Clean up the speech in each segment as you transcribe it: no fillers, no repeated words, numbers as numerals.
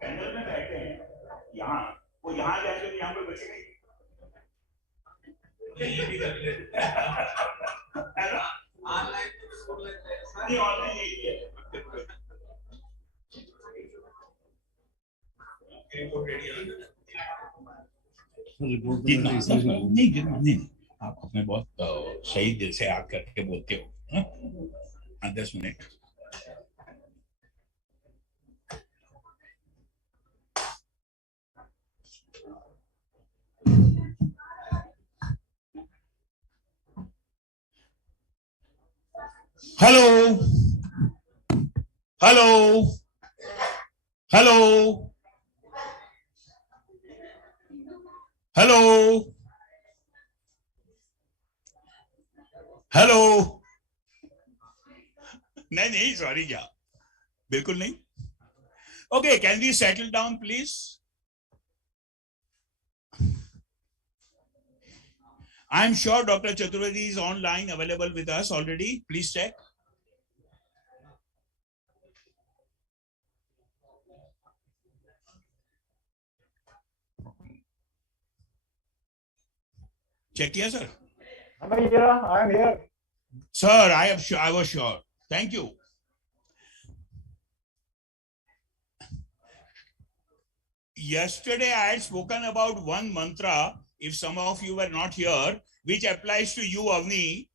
Panel में बैठे हैं यहाँ, वो यहाँ जाके यहाँ पे बचे नहीं। ये भी कर ले। ऑनलाइन नहीं, ऑनलाइन यही है। नहीं, आप अपने बहुत सही दिल से याद करके बोलते हो। 10 minute. Hello hello hello hello hello. नहीं, सॉरी क्या, बिल्कुल नहीं। Okay, can we settle down please? I am sure Dr. Chaturvedi is online available with us already. Please check. Check here, sir. Am I here? I am here. Sir, I was sure. Thank you. Yesterday, I had spoken about one mantra, if some of you were not here, which applies to you, Avni,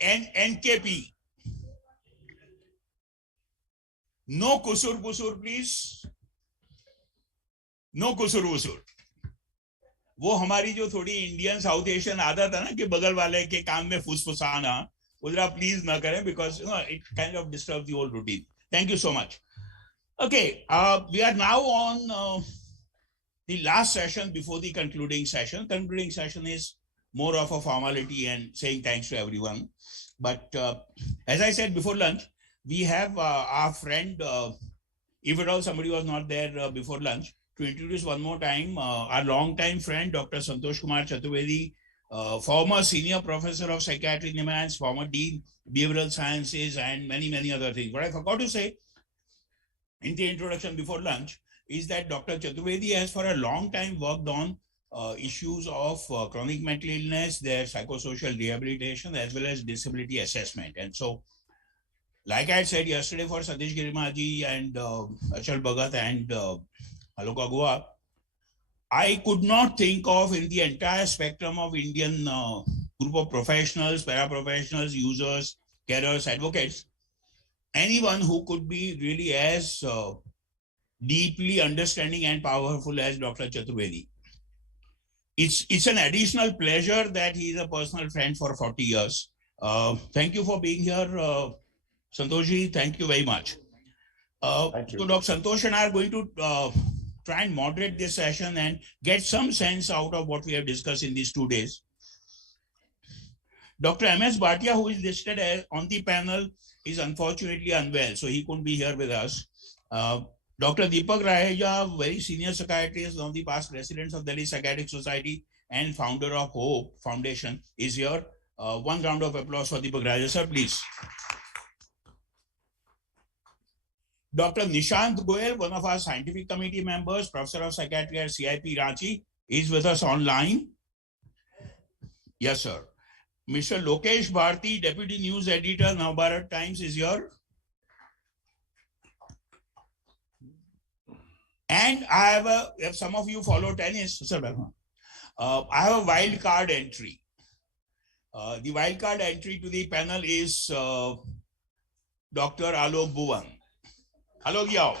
NKP. No kusur busur, please. No kusur busur. वो हमारी जो थोड़ी Indian south Asian आदत है ना कि बगल वाले के काम में फुसफुसाना, उधर आप प्लीज ना करें, because it kind of disturb the whole routine. Thank you so much. Okay, we are now on the last session before the concluding session. Concluding session is more of a formality and saying thanks to everyone. But as I said before lunch, we have our friend, if at all somebody was not there before lunch, to introduce one more time, our long-time friend, Dr. Santosh Kumar Chaturvedi, former senior professor of psychiatry in MIT, former dean, behavioral sciences, and many, many other things. What I forgot to say in the introduction before lunch is that Dr. Chaturvedi has for a long time worked on issues of chronic mental illness, their psychosocial rehabilitation, as well as disability assessment. And so, like I said yesterday for Satish Girimaji and Achal Bhagat and Aloka Goa, I could not think of in the entire spectrum of Indian group of professionals, paraprofessionals, users, carers, advocates, anyone who could be really as deeply understanding and powerful as Dr. Chaturvedi. It's an additional pleasure that he is a personal friend for 40 years. Thank you for being here, Santoshji. Thank you very much. So Dr. Santosh and I are going to try and moderate this session and get some sense out of what we have discussed in these 2 days. Dr. M.S. Bhatia, who is listed as on the panel, is unfortunately unwell, so he couldn't be here with us. Dr. Deepak Raheja, very senior psychiatrist, one of the past presidents of Delhi Psychiatric Society and founder of Hope Foundation, is here. One round of applause for Deepak Raheja, sir, please. Dr. Nishant Goyal, one of our scientific committee members, professor of psychiatry at CIP Ranchi, is with us online. Yes, sir. Mr. Lokesh Bharti, Deputy News Editor, Navbharat Times, is here. And I have if some of you follow tennis, sir, I have a wild card entry. The wild card entry to the panel is Dr. Alok Bhuvan. Alok, yao.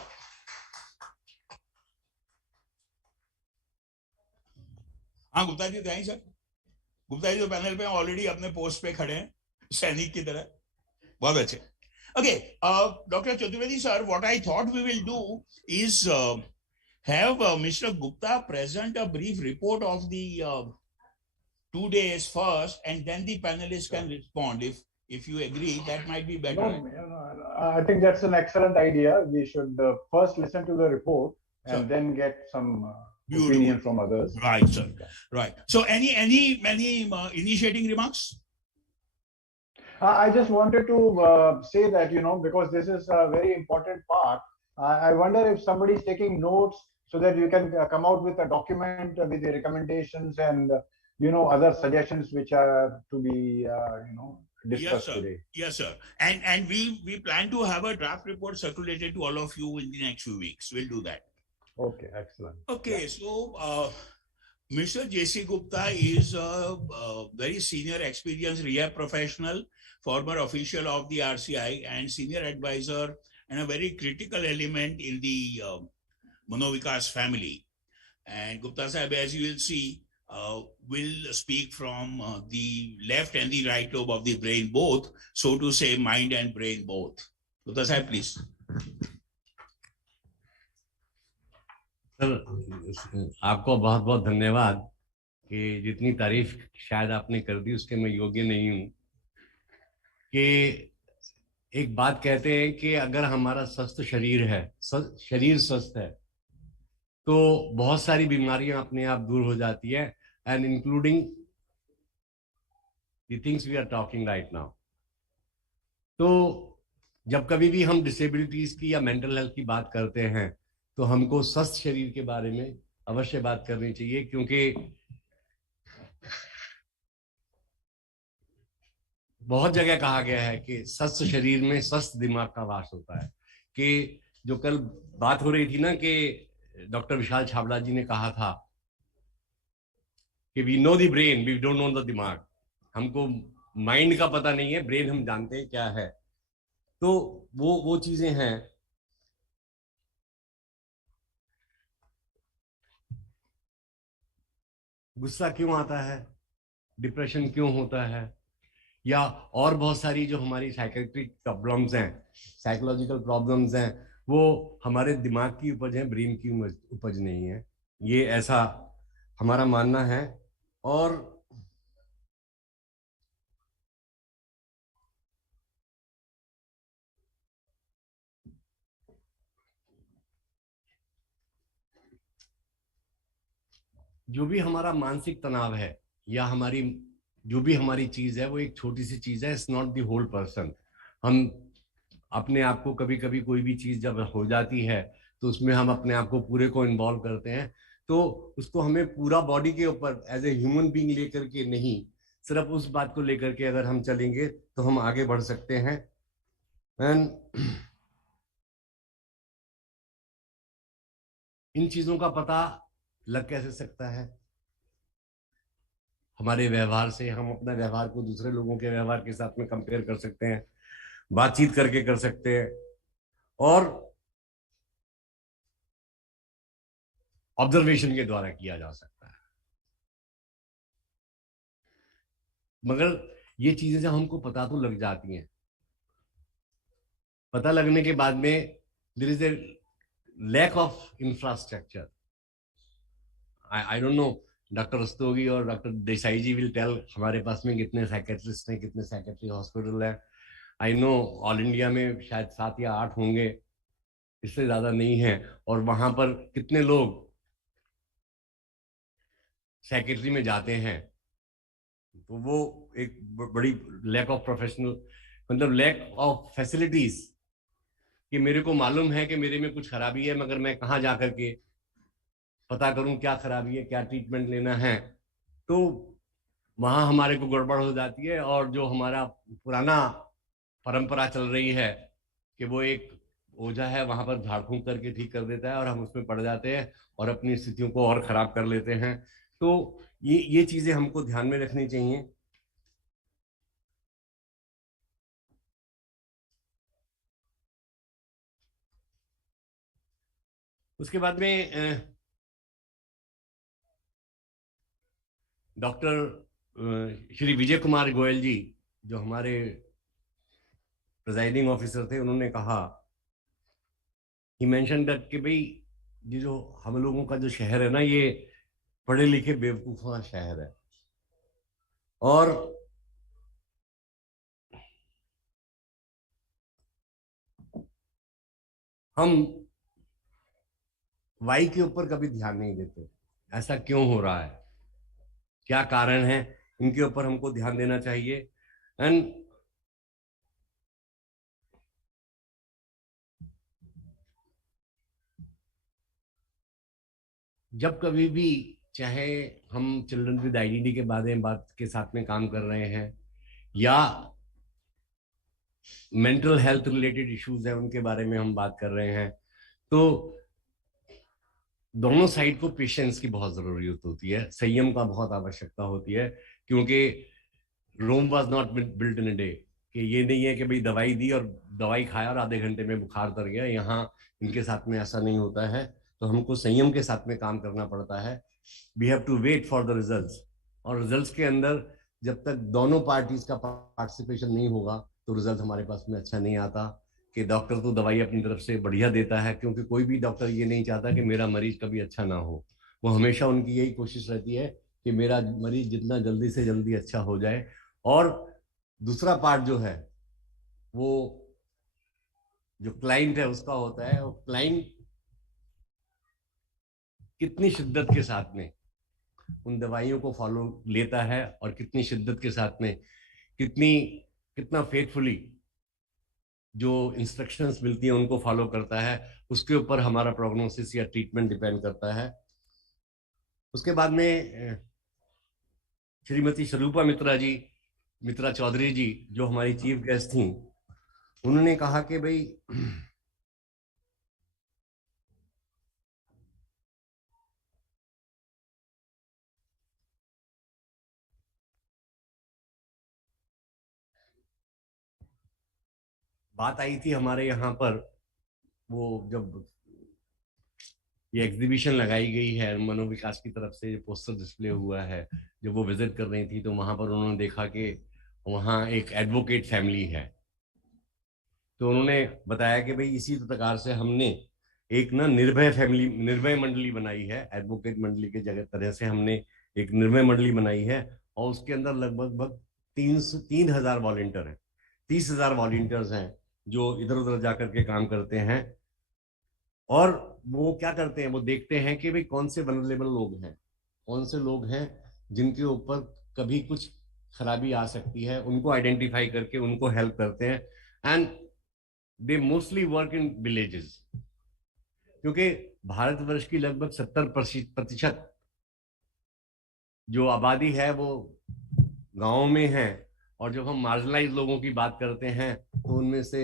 हाँ गुप्ता जी बताइए sir. Gupta ji तो panel पे already अपने post पे खड़े हैं सैनिक की तरह. बहुत अच्छे. Okay, Dr. Chaturvedi sir, what I thought we will do is have Mr. Gupta present a brief report of the 2 days first, and then the panelists can respond. If you agree, that might be better. No, I think that's an excellent idea. We should first listen to the report and then get some opinion from others. Right, sir. Right. So, any initiating remarks? I just wanted to say that, because this is a very important part, I wonder if somebody is taking notes so that you can come out with a document with the recommendations and, other suggestions which are to be, Yes, discussed sir. today. Yes, sir. And we plan to have a draft report circulated to all of you in the next few weeks. We'll do that. Okay, excellent. Okay, so Mr. J.C. Gupta is a very senior, experienced rehab professional, former official of the RCI, and senior advisor, and a very critical element in the Manovikas family. And Gupta Sahib, as you will see, will speak from the left and the right lobe of the brain both, so to say, mind and brain both. Gupta Sahib, please. Sir, आपको बहुत बहुत धन्यवाद कि जितनी तारीफ शायद आपने कर दी उसके मैं योग्य नहीं हूं। कि एक बात कहते हैं कि अगर हमारा स्वस्थ शरीर है, शरीर स्वस्थ है, तो बहुत सारी बीमारियां अपने आप दूर हो जाती है, and including the things we are talking right now. तो जब कभी भी हम डिसेबिलिटीज की या मेंटल हेल्थ की बात करते हैं तो हमको स्वस्थ शरीर के बारे में अवश्य बात करनी चाहिए, क्योंकि बहुत जगह कहा गया है कि स्वस्थ शरीर में स्वस्थ दिमाग का वास होता है। कि जो कल बात हो रही थी ना कि डॉक्टर विशाल छाबड़ा जी ने कहा था कि we know the brain, we don't know the दिमाग। हमको माइंड का पता नहीं है, ब्रेन हम जानते हैं क्या है। तो वो चीजें हैं। गुस्सा क्यों आता है, डिप्रेशन क्यों होता है, या और बहुत सारी जो हमारी साइकेट्रिक प्रॉब्लम्स हैं, साइकोलॉजिकल प्रॉब्लम्स हैं, वो हमारे दिमाग की उपज है, ब्रेन की उपज नहीं है। ये ऐसा हमारा मानना है। और जो भी हमारा मानसिक तनाव है या हमारी जो भी हमारी चीज है वो एक छोटी सी चीज है, it's not the whole person. हम अपने आप को कभी कभी कोई भी चीज जब हो जाती है तो उसमें हम अपने आप को पूरे को इन्वॉल्व करते हैं, तो उसको हमें पूरा बॉडी के ऊपर एज ए ह्यूमन बीइंग लेकर के नहीं, सिर्फ उस बात को लेकर के अगर हम चलेंगे तो हम आगे बढ़ सकते हैं। एंड इन चीजों का पता लग कैसे सकता है? हमारे व्यवहार से। हम अपने व्यवहार को दूसरे लोगों के व्यवहार के साथ में कंपेयर कर सकते हैं, बातचीत करके कर सकते हैं, और ऑब्जर्वेशन के द्वारा किया जा सकता है। मगर ये चीजें जब हमको पता तो लग जाती हैं, पता लगने के बाद में there is a lack of infrastructure. I don't know, doctor Rastogi और doctor Desai ji will tell हमारे पास में कितने साइकेट्रिस्ट हैं, कितने साइकेट्रिक हॉस्पिटल है। आई नो ऑल इंडिया में शायद 7 या 8 होंगे, इससे ज्यादा नहीं है। और वहां पर कितने लोग साइकेट्री में जाते हैं, तो वो एक बड़ी लैक ऑफ प्रोफेशनल, मतलब लैक ऑफ फैसिलिटीज। कि मेरे को मालूम है कि मेरे में कुछ खराबी है, मगर मैं कहाँ जाकर के पता करूं क्या खराबी है, क्या ट्रीटमेंट लेना है। तो वहां हमारे को गड़बड़ हो जाती है। और जो हमारा पुराना परंपरा चल रही है कि वो एक ओझा है, वहां पर झाड़ फूंक करके ठीक कर देता है, और हम उसमें पड़ जाते हैं और अपनी स्थितियों को और खराब कर लेते हैं। तो ये चीजें हमको ध्यान में रखनी चाहिए। उसके बाद में डॉक्टर श्री विजय कुमार गोयल जी, जो हमारे प्रिजाइडिंग ऑफिसर थे, उन्होंने कहा, ही मेंशन दैट कि भाई ये जो हम लोगों का जो शहर है ना, ये पढ़े लिखे बेवकूफों का शहर है। और हम वाई के ऊपर कभी ध्यान नहीं देते। ऐसा क्यों हो रहा है, क्या कारण है, इनके ऊपर हमको ध्यान देना चाहिए। एंड जब कभी भी चाहे हम चिल्ड्रन विद आईडीडी के बारे में बात के साथ में काम कर रहे हैं या मेंटल हेल्थ रिलेटेड इश्यूज है उनके बारे में हम बात कर रहे हैं, तो दोनों साइड को पेशेंस की बहुत जरूरत होती है, संयम का बहुत आवश्यकता होती है, क्योंकि Rome was not built in a day. कि ये नहीं है कि भाई दवाई दी और दवाई खाया और आधे घंटे में बुखार उतर गया, यहाँ इनके साथ में ऐसा नहीं होता है। तो हमको संयम के साथ में काम करना पड़ता है। We have to wait for the results, और रिजल्ट्स के अंदर जब तक दोनों पार्टीज का पार्टिसिपेशन नहीं होगा तो रिजल्ट हमारे पास में अच्छा नहीं आता। कि डॉक्टर तो दवाई अपनी तरफ से बढ़िया देता है, क्योंकि कोई भी डॉक्टर ये नहीं चाहता कि मेरा मरीज कभी अच्छा ना हो। वो हमेशा उनकी यही कोशिश रहती है कि मेरा मरीज जितना जल्दी से जल्दी अच्छा हो जाए। और दूसरा पार्ट जो है वो जो क्लाइंट है उसका होता है, और क्लाइंट कितनी शिद्दत के साथ में उन दवाइयों को फॉलो लेता है और कितनी शिद्दत के साथ में कितना फेथफुली जो इंस्ट्रक्शंस मिलती हैं उनको फॉलो करता है, उसके ऊपर हमारा प्रोग्नोसिस या ट्रीटमेंट डिपेंड करता है। उसके बाद में श्रीमती स्वरूपा मित्रा चौधरी जी जो हमारी चीफ गेस्ट थी, उन्होंने कहा कि भाई बात आई थी हमारे यहाँ पर, वो जब ये एग्जीबिशन लगाई गई है मनोविकास की तरफ से, जो पोस्टर डिस्प्ले हुआ है, जब वो विजिट कर रही थी तो वहां पर उन्होंने देखा कि वहाँ एक एडवोकेट फैमिली है। तो उन्होंने बताया कि भाई इसी प्रकार से हमने एक ना निर्भय मंडली बनाई है, एडवोकेट मंडली के जगह तरह से हमने एक निर्भय मंडली बनाई है, और उसके अंदर लगभग 3,000 वॉलेंटियर हैं, 30,000 वॉलेंटियर्स हैं जो इधर उधर जाकर के काम करते हैं। और वो क्या करते हैं, वो देखते हैं कि भाई कौन से वनरेबल लोग हैं, कौन से लोग हैं जिनके ऊपर कभी कुछ खराबी आ सकती है, उनको आइडेंटिफाई करके उनको हेल्प करते हैं। And they mostly work in villages, क्योंकि भारतवर्ष की लगभग 70% जो आबादी है वो गांवों में है। और जब हम मार्जिनलाइज लोगों की बात करते हैं तो उनमें से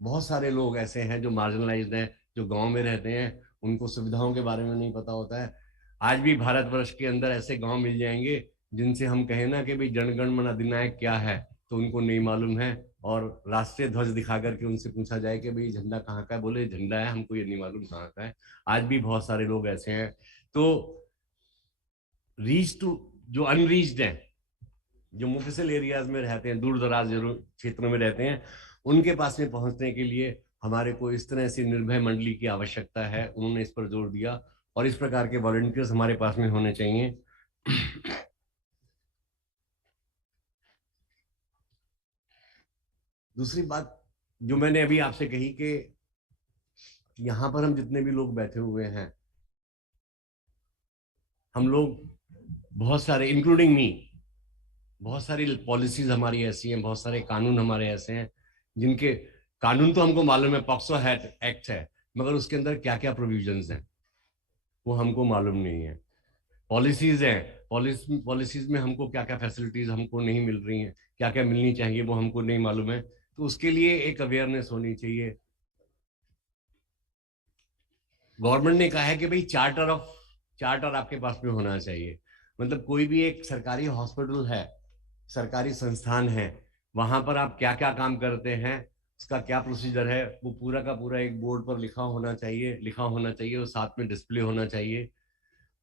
बहुत सारे लोग ऐसे हैं जो मार्जिनलाइज्ड हैं, जो गांव में रहते हैं, उनको सुविधाओं के बारे में नहीं पता होता है। आज भी भारतवर्ष के अंदर ऐसे गांव मिल जाएंगे जिनसे हम कहें ना कि भाई जनगण मन अधिनायक क्या है, तो उनको नहीं मालूम है। और राष्ट्रीय ध्वज दिखा करके उनसे पूछा जाए कि भाई झंडा कहाँ का है, बोले झंडा है, हमको ये नहीं मालूम कहाँ का है। आज भी बहुत सारे लोग ऐसे हैं। तो रीच टू जो अनरीच्ड है, जो मुफिसल एरियाज में रहते हैं, दूर दराज क्षेत्रों में रहते हैं, उनके पास में पहुंचने के लिए हमारे को इस तरह से निर्भय मंडली की आवश्यकता है। उन्होंने इस पर जोर दिया और इस प्रकार के वॉलंटियर्स हमारे पास में होने चाहिए। दूसरी बात जो मैंने अभी आपसे कही कि यहां पर हम जितने भी लोग बैठे हुए हैं, हम लोग बहुत सारे इंक्लूडिंग मी, बहुत सारी पॉलिसीज हमारी ऐसी हैं, बहुत सारे कानून हमारे ऐसे हैं जिनके कानून तो हमको मालूम है, पॉक्सो एक्ट है, मगर उसके अंदर क्या क्या प्रोविजंस हैं वो हमको मालूम नहीं है। पॉलिसीज हैं, पॉलिसीज में हमको क्या क्या फैसिलिटीज हमको नहीं मिल रही हैं, क्या क्या मिलनी चाहिए वो हमको नहीं मालूम है। तो उसके लिए एक अवेयरनेस होनी चाहिए। गवर्नमेंट ने कहा है कि भाई चार्टर आपके पास में होना चाहिए। मतलब कोई भी एक सरकारी हॉस्पिटल है, सरकारी संस्थान है, वहां पर आप क्या क्या काम करते हैं, उसका क्या प्रोसीजर है, वो पूरा का पूरा एक बोर्ड पर लिखा होना चाहिए, और साथ में डिस्प्ले होना चाहिए।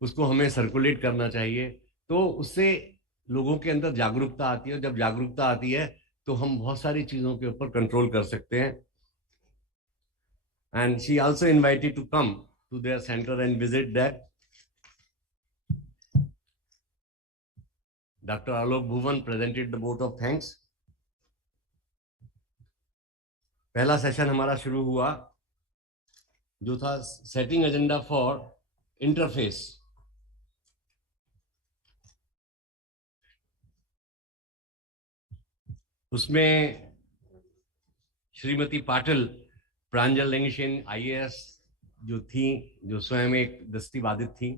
उसको हमें सर्कुलेट करना चाहिए, तो उससे लोगों के अंदर जागरूकता आती है। जब जागरूकता आती है तो हम बहुत सारी चीजों के ऊपर कंट्रोल कर सकते हैं। And she also invited to come to their center and visit that. Dr. Alok Bhuvan presented the vote of thanks. पहला सेशन हमारा शुरू हुआ जो था सेटिंग एजेंडा फॉर इंटरफेस। उसमें श्रीमती पाटिल प्रांजल लेंगशेन IAS जो थी, जो स्वयं एक दृष्टिबाधित थी,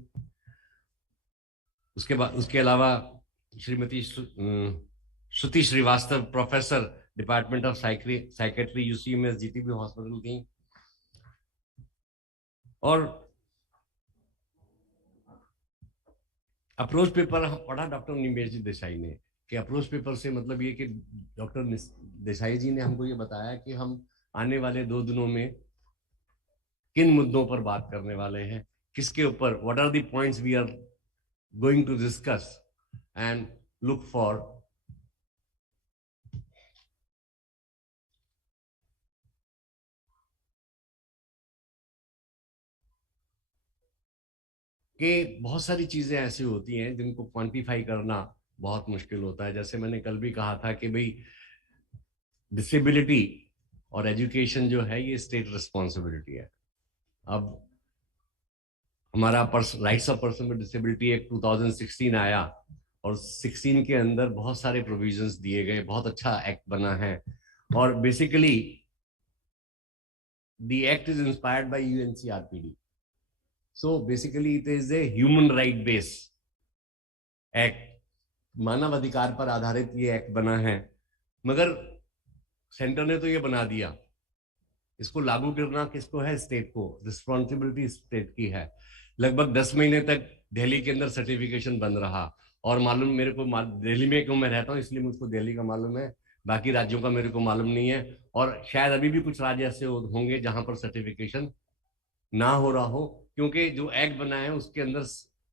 उसके अलावा श्रीमती Shruti Srivastava, professor, department of psychiatry, UCMS GTB hospital थी। और अप्रोच पेपर पढ़ा डॉक्टर निमेश जी देसाई ने, कि अप्रोच पेपर से मतलब ये कि डॉक्टर देसाई जी ने हमको ये बताया कि हम आने वाले 2 दिनों में किन मुद्दों पर बात करने वाले हैं, किसके ऊपर, what are the points we are going to discuss and look for कि बहुत सारी चीजें ऐसी होती हैं जिनको क्वांटिफाई करना बहुत मुश्किल होता है। जैसे मैंने कल भी कहा था कि भाई डिसेबिलिटी और एजुकेशन जो है ये स्टेट रिस्पॉन्सिबिलिटी है। अब हमारा rights of person with disability act 2016 आया और 16 के अंदर बहुत सारे प्रोविजंस दिए गए, बहुत अच्छा एक्ट बना है। और basically the act is inspired by UNCRPD. So basically it is a human right base act, मानव अधिकार पर आधारित ये एक्ट बना है। मगर सेंटर ने तो ये बना दिया, इसको लागू करना किसको है? स्टेट को। रिस्पॉन्सिबिलिटी स्टेट की है। लगभग 10 महीने तक दिल्ली के अंदर सर्टिफिकेशन बंद रहा। और मालूम मेरे को, दिल्ली में क्यों मैं रहता हूँ इसलिए मुझको दिल्ली का मालूम है, बाकी राज्यों का मेरे को मालूम नहीं है। और शायद अभी भी कुछ राज्य ऐसे होंगे जहां पर सर्टिफिकेशन ना हो रहा हो, क्योंकि जो एक्ट बना है उसके अंदर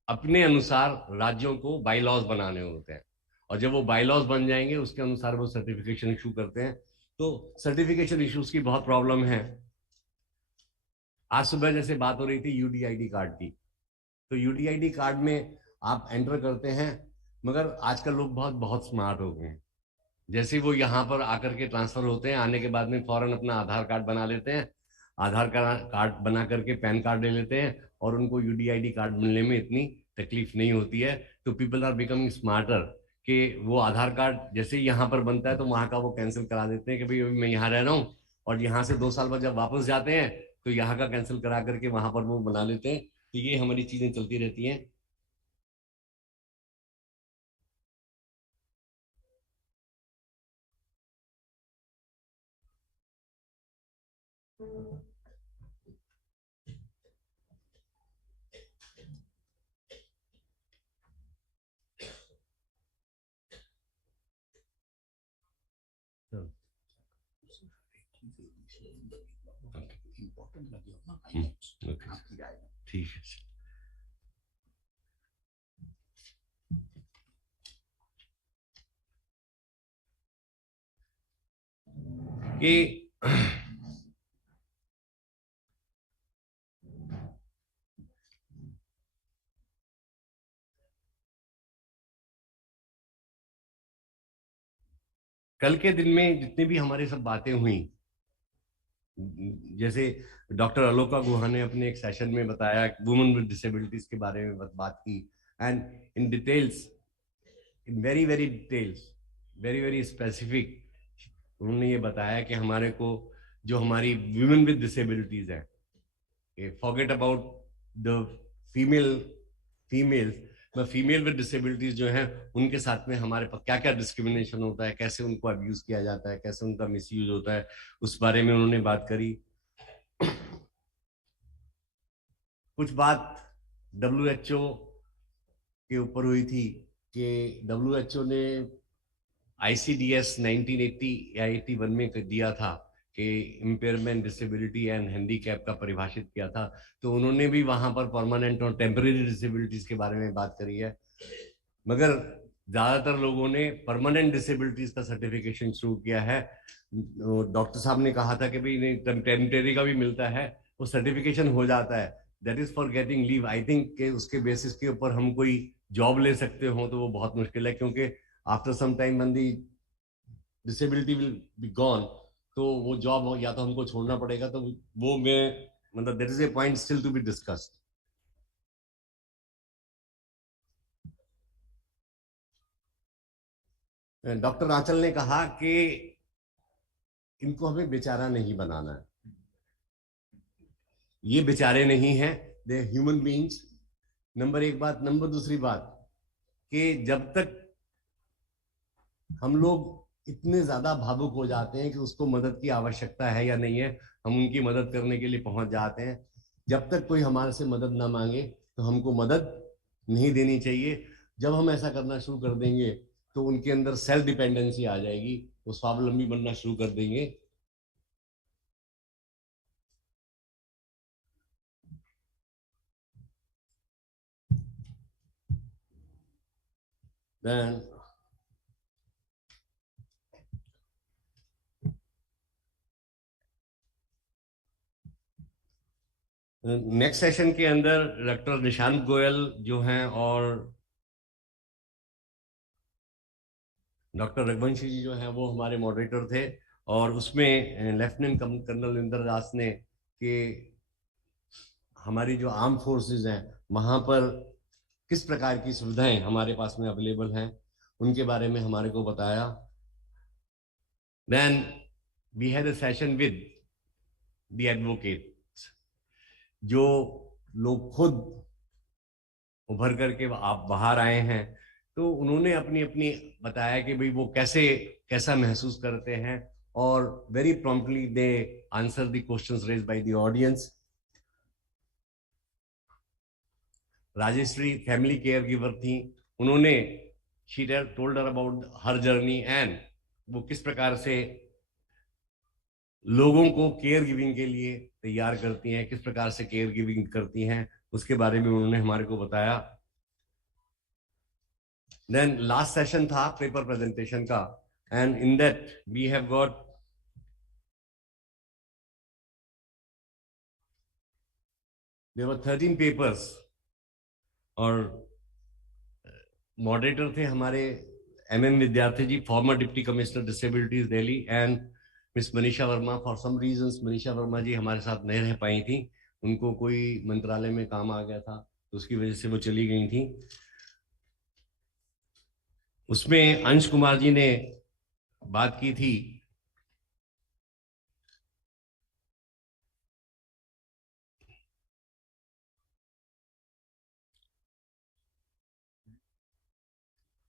अपने अनुसार राज्यों को बाई लॉज बनाने होते हैं, और जब वो बाई लॉज बन जाएंगे उसके अनुसार वो सर्टिफिकेशन इशू करते हैं। तो सर्टिफिकेशन इश्यूज की बहुत प्रॉब्लम है। आज सुबह जैसे बात हो रही थी यूडीआईडी कार्ड की, तो यूडीआईडी कार्ड में आप एंटर करते हैं, मगर आजकल लोग बहुत बहुत स्मार्ट हो गए हैं। जैसे वो यहाँ पर आकर के ट्रांसफर होते हैं, आने के बाद में फौरन अपना आधार कार्ड बना लेते हैं, आधार कार्ड बना करके पैन कार्ड ले लेते हैं, और उनको यूडीआईडी कार्ड मिलने में इतनी तकलीफ नहीं होती है। तो पीपल आर बिकमिंग स्मार्टर, कि वो आधार कार्ड जैसे ही यहाँ पर बनता है तो वहाँ का वो कैंसिल करा देते हैं कि भाई मैं यहाँ रह रहा हूँ, और यहाँ से 2 साल बाद जब वापस जाते हैं तो यहाँ का कैंसिल करा करके वहां पर वो बना लेते हैं। तो ये हमारी चीजें चलती रहती हैं। ठीक है। कि कल के दिन में जितनी भी हमारी सब बातें हुई, जैसे डॉक्टर अलोका गुहा ने अपने एक सेशन में बताया वुमेन विद डिसेबिलिटीज के बारे में बात की, and in details, in very very details, very very specific उन्होंने ये बताया कि हमारे को जो हमारी वुमेन विद डिसेबिलिटीज है, forget about the females, female with disabilities जो है उनके साथ में हमारे पास क्या क्या डिस्क्रिमिनेशन होता है, कैसे उनको अब्यूज किया जाता है, कैसे उनका मिसयूज होता है, उस बारे में उन्होंने बात करी। कुछ बात WHO के ऊपर हुई थी कि WHO ने ICDS 1980 या 81 में दिया था कि इम्पेयरमेंट, डिसेबिलिटी एंड हैंडीकैप का परिभाषित किया था। तो उन्होंने भी वहां पर परमानेंट और टेम्परेरी डिसेबिलिटीज के बारे में बात करी है। मगर ज्यादातर लोगों ने परमानेंट डिसेबिलिटीज का सर्टिफिकेशन शुरू किया है। डॉक्टर साहब ने कहा था कि भाई नहीं, टेम्परेरी का भी मिलता है, वो सर्टिफिकेशन हो जाता है, that is for getting leave. I think के उसके बेसिस के ऊपर हम कोई जॉब ले सकते हो तो वो बहुत मुश्किल है, क्योंकि after some time when the disability will be gone, तो वो जॉब या तो हमको छोड़ना पड़ेगा। तो वो मैं मतलब there is a point still to be discussed. Doctor Anchal ने कहा कि इनको हमें बेचारा नहीं बनाना है, ये बेचारे नहीं हैं, दे ह्यूमन बीइंग्स, नंबर 1 बात। नंबर 2 बात, कि जब तक हम लोग इतने ज्यादा भावुक हो जाते हैं कि उसको मदद की आवश्यकता है या नहीं है, हम उनकी मदद करने के लिए पहुंच जाते हैं। जब तक कोई हमारे से मदद ना मांगे तो हमको मदद नहीं देनी चाहिए। जब हम ऐसा करना शुरू कर देंगे तो उनके अंदर सेल्फ डिपेंडेंसी आ जाएगी, वो स्वावलंबी बनना शुरू कर देंगे। Then नेक्स्ट सेशन के अंदर डॉक्टर निशांत गोयल जो हैं और डॉक्टर रघुवंशी जी जो हैं वो हमारे मॉडरेटर थे, और उसमें लेफ्टिनेंट कर्नल इंद्र दास ने कि हमारी जो आर्म फोर्सेस हैं वहां पर किस प्रकार की सुविधाएं हमारे पास में अवेलेबल हैं उनके बारे में हमारे को बताया। Then we had a session with the advocate, जो लोग खुद उभर करके आप बाहर आए हैं, तो उन्होंने अपनी अपनी बताया कि भाई वो कैसा महसूस करते हैं, और very promptly they answer the questions raised by the audience. Rajeshri family care giver थी, उन्होंने she told her about her journey and वो किस प्रकार से लोगों को केयर गिविंग के लिए तैयार करती हैं, किस प्रकार से केयर गिविंग करती हैं, उसके बारे में उन्होंने हमारे को बताया। देन लास्ट सेशन था पेपर प्रेजेंटेशन का, and in that we have got there were 13 papers, और मॉडरेटर थे हमारे MM Vidyarthi ji, former deputy commissioner disabilities Delhi, and miss Manisha Verma. For some reasons Manisha Verma ji हमारे साथ नहीं रह पाई थी, उनको कोई मंत्रालय में काम आ गया था, तो उसकी वजह से वो चली गई थी। उसमें अंश कुमार जी ने बात की थी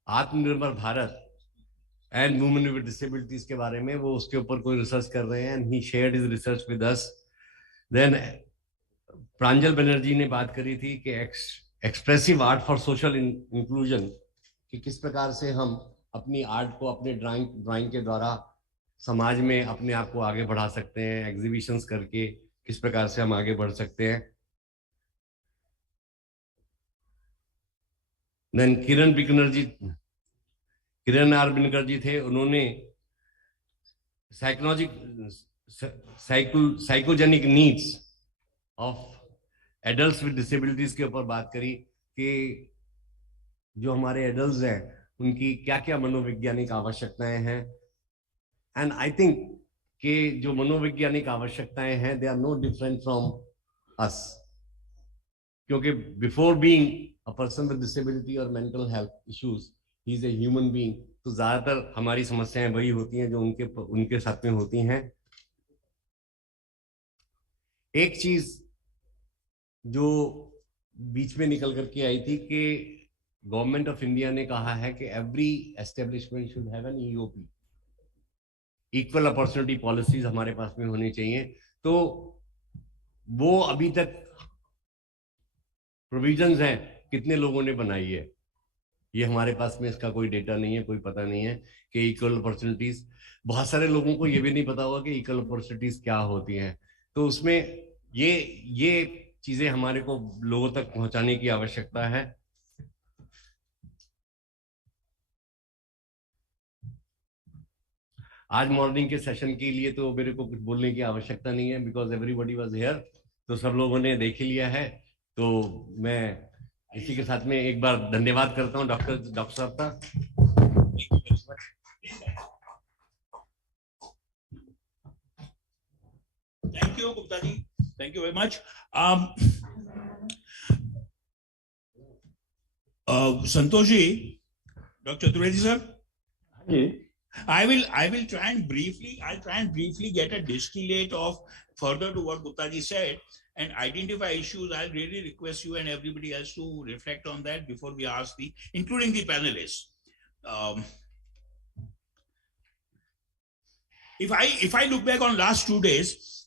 आत्मनिर्भर Bharat and women with disabilities के बारे में, वो उसके ऊपर कोई रिसर्च कर रहे हैं, and he shared his research with us. Then Pranjal Banerjee ने बात करी थी कि expressive art for social inclusion, कि किस प्रकार से हम अपनी आर्ट को अपने ड्राइंग के द्वारा समाज में अपने आप को आगे बढ़ा सकते हैं, एग्जीबिशंस करके किस प्रकार से हम आगे बढ़ सकते हैं। देन किरण आर बिनकर जी थे, उन्होंने psychogenic needs of adults with disabilities के ऊपर बात करी कि जो हमारे एडल्ट्स हैं उनकी क्या क्या मनोवैज्ञानिक आवश्यकताएं हैं। एंड आई थिंक कि जो मनोवैज्ञानिक आवश्यकताएं हैं they are no different from us, क्योंकि before being a person with disability और mental health issues he is a human being, तो ज्यादातर हमारी समस्याएं वही होती हैं जो उनके साथ में होती हैं। एक चीज जो बीच में निकल करके आई थी कि गवर्नमेंट ऑफ इंडिया ने कहा है कि every establishment should have an EOP, equal opportunity policies हमारे पास में होनी चाहिए। तो वो अभी तक प्रोविजंस हैं, कितने लोगों ने बनाई है ये हमारे पास में इसका कोई डेटा नहीं है, कोई पता नहीं है कि इक्वल अपॉर्चुनिटीज, बहुत सारे लोगों को ये भी नहीं पता होगा कि इक्वल अपॉर्चुनिटीज क्या होती हैं। तो उसमें ये चीजें हमारे को लोगों तक पहुंचाने की आवश्यकता है। आज मॉर्निंग के सेशन के लिए तो मेरे को कुछ बोलने की आवश्यकता नहीं है, बिकॉज एवरीबॉडी वाज हियर, तो सब लोगों ने देख ही लिया है। तो मैं इसी के साथ में एक बार धन्यवाद करता हूँ डॉक्टर साहब का। Thank you Gupta ji, thank you very much. Santosh ji, doctor Chaturvedi sir. जी I will try and briefly, I'll try and briefly get a distillate of further to what Guptaji said and identify issues. I'll really request you and everybody else to reflect on that before we ask including the panelists. If I look back on last 2 days,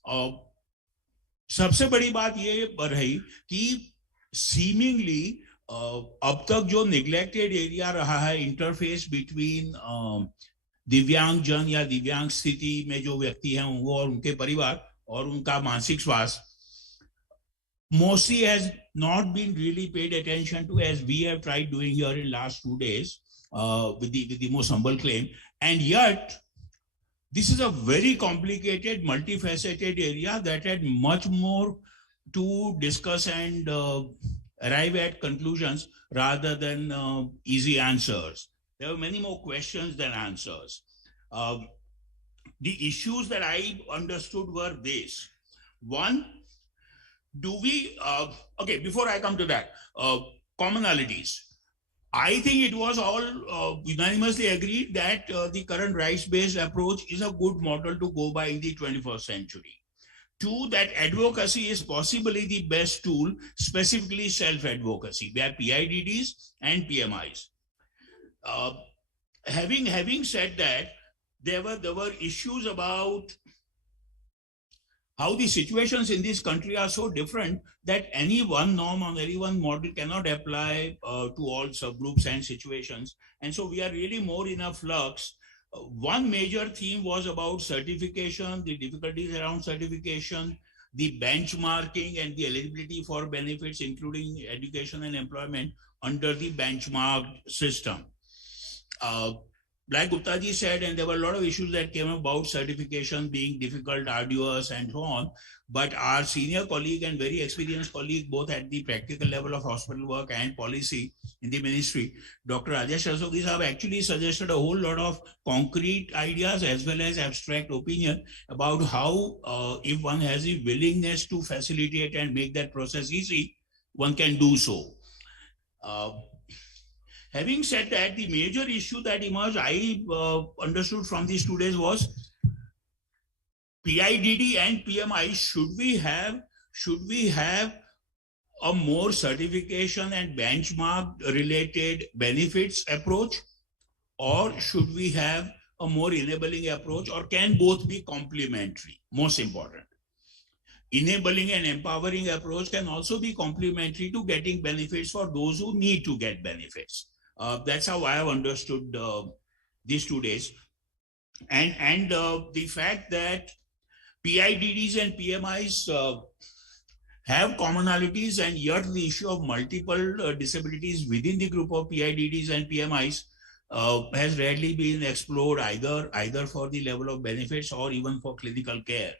सबसे बड़ी बात ये रही कि seemingly अब तक जो neglected area रहा है interface between दिव्यांग जन या दिव्यांग स्थिति में जो व्यक्ति हैं वो और उनके परिवार और उनका मानसिक स्वास्थ्य mostly has not been really paid attention to, as we have tried doing here in last 2 days with the most humble claim. And yet this is a very complicated, multifaceted area that had much more to discuss and arrive at conclusions rather than easy answers. There were many more questions than answers. The issues that I understood were this. One, do we, okay, before I come to that, commonalities. I think it was all unanimously agreed that the current rights-based approach is a good model to go by in the 21st century. Two, that advocacy is possibly the best tool, specifically self-advocacy, where PIDDs and PMIs. Having said that, there were issues about how the situations in this country are so different that any one norm or any one model cannot apply to all subgroups and situations. And so we are really more in a flux. One major theme was about certification, the difficulties around certification, the benchmarking and the eligibility for benefits, including education and employment under the benchmarked system. Like Guptaji said, and there were a lot of issues that came about certification being difficult, arduous, and so on. But our senior colleague and very experienced colleague, both at the practical level of hospital work and policy in the ministry, Dr. Rajesh Rastogi have actually suggested a whole lot of concrete ideas as well as abstract opinion about how, if one has a willingness to facilitate and make that process easy, one can do so. Having said that, the major issue that emerged, I understood from these 2 days was PIDD and PMI. Should we have a more certification and benchmark related benefits approach, or should we have a more enabling approach, or can both be complementary? Most important. Enabling and empowering approach can also be complementary to getting benefits for those who need to get benefits. That's how I have understood these 2 days. And the fact that PIDDs and PMIs have commonalities, and yet the issue of multiple disabilities within the group of PIDDs and PMIs has rarely been explored either for the level of benefits or even for clinical care,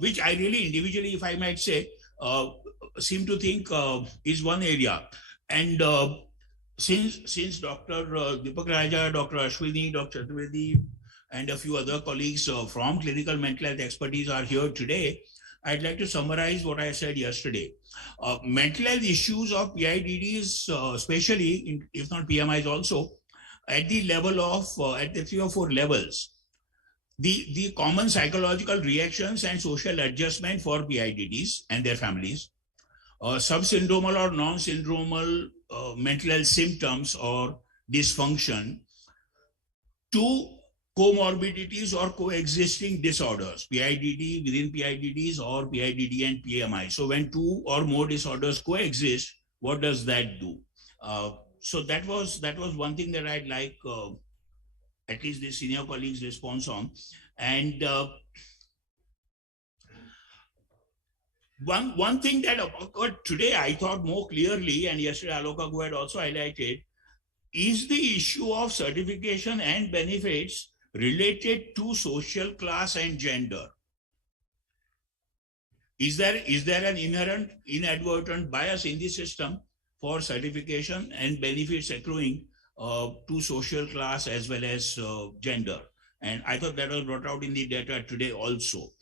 which I really individually, if I might say, seem to think is one area. And since Dr. Deepak Raja, Dr. Ashwini, Dr. Chaturvedi, and a few other colleagues from clinical mental health expertise are here today, I'd like to summarize what I said yesterday. Mental health issues of PIDDs, especially, if not PMIs also, at the level of, at the 3 or 4 levels, the common psychological reactions and social adjustment for PIDDs and their families, subsyndromal or non-syndromal mental health symptoms or dysfunction, to comorbidities or coexisting disorders, PIDD within PIDDs or PIDD and PMI. So when 2 or more disorders coexist, what does that do? So that was one thing that I'd like at least the senior colleagues' response on. And one thing that occurred today, I thought more clearly, and yesterday Aloka Gu had also highlighted, is the issue of certification and benefits related to social class and gender. Is there an inherent inadvertent bias in the system for certification and benefits accruing to social class as well as gender? And I thought that was brought out in the data today also.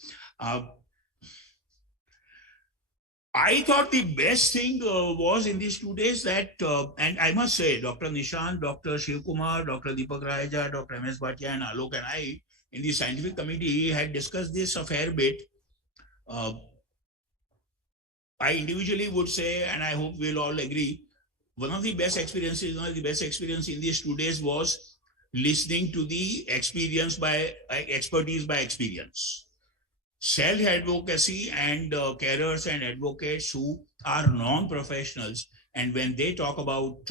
I thought the best thing was in these 2 days that, and I must say, Dr. Nishant, Dr. Shiv Kumar, Dr. Deepak Raja, Dr. MS Bhatia, and Alok and I, in the scientific committee, had discussed this a fair bit. I individually would say, and I hope we'll all agree, one of the best experiences in these 2 days was listening to the expertise by experience. Self-advocacy and carers and advocates who are non-professionals, and when they talk about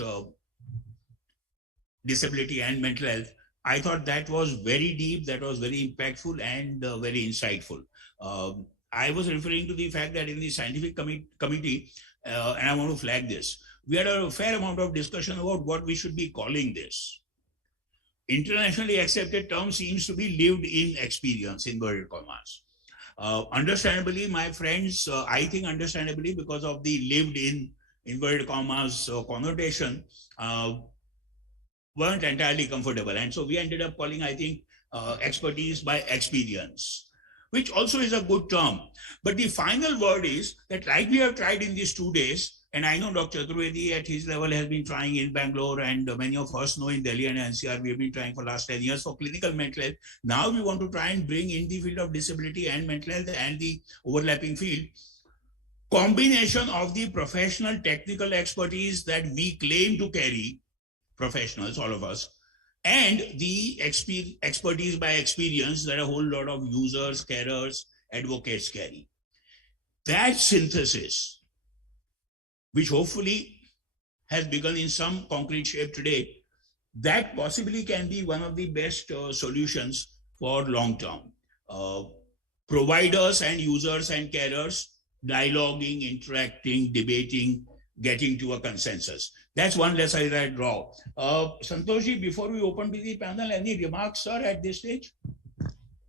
disability and mental health, I thought that was very deep, that was very impactful and very insightful. I was referring to the fact that in the scientific committee, and I want to flag this, we had a fair amount of discussion about what we should be calling this. Internationally accepted term seems to be lived in experience, inverted commas. Understandably, my friends, I think understandably, because of the lived in inverted commas connotation, weren't entirely comfortable. And so we ended up calling, I think, expertise by experience, which also is a good term. But the final word is that, like we have tried in these 2 days, and I know Dr. Chaturvedi at his level has been trying in Bangalore, and many of us know in Delhi and NCR, we have been trying for the last 10 years for clinical mental health. Now we want to try and bring in the field of disability and mental health and the overlapping field, combination of the professional technical expertise that we claim to carry, professionals, all of us, and the expertise by experience that a whole lot of users, carers, advocates carry. That synthesis, which hopefully has begun in some concrete shape today, that possibly can be one of the best solutions for long term. Providers and users and carers dialoguing, interacting, debating, getting to a consensus. That's one lesson that I draw. Santoshji, before we open to the panel, any remarks, sir, at this stage?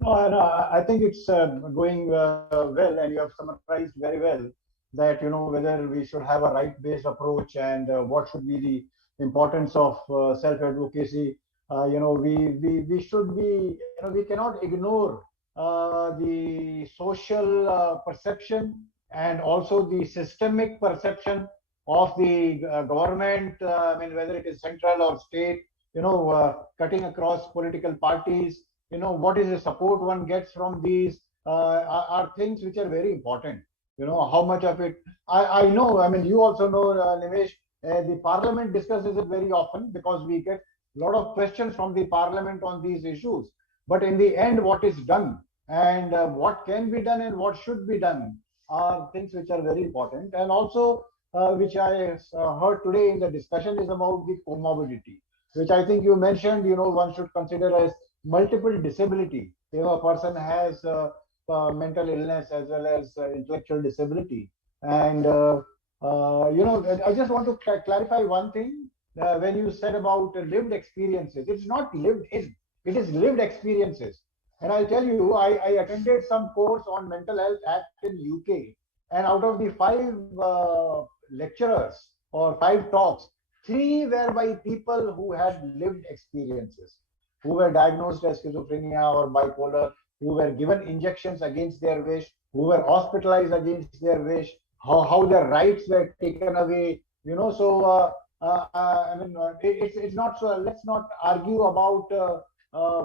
No, I think it's going well, and you have summarized very well that, whether we should have a right-based approach and what should be the importance of self-advocacy. We should be, we cannot ignore the social perception and also the systemic perception of the government. Whether it is central or state, cutting across political parties. What is the support one gets from these are things which are very important. How much of it, I know, you also know, Nimesh, the parliament discusses it very often because we get a lot of questions from the parliament on these issues. But in the end, what is done and what can be done and what should be done are things which are very important. And also, which I heard today in the discussion is about the comorbidity, which I think you mentioned, one should consider as multiple disability. A person has mental illness as well as intellectual disability. And, I just want to clarify one thing. When you said about lived experiences, it's not lived in, it is lived experiences. And I'll tell you, I attended some course on Mental Health Act in UK. And out of the 5 lecturers or 5 talks, 3 were by people who had lived experiences, who were diagnosed as schizophrenia or bipolar, who were given injections against their wish, who were hospitalized against their wish, how their rights were taken away. So it's not so. Let's not argue about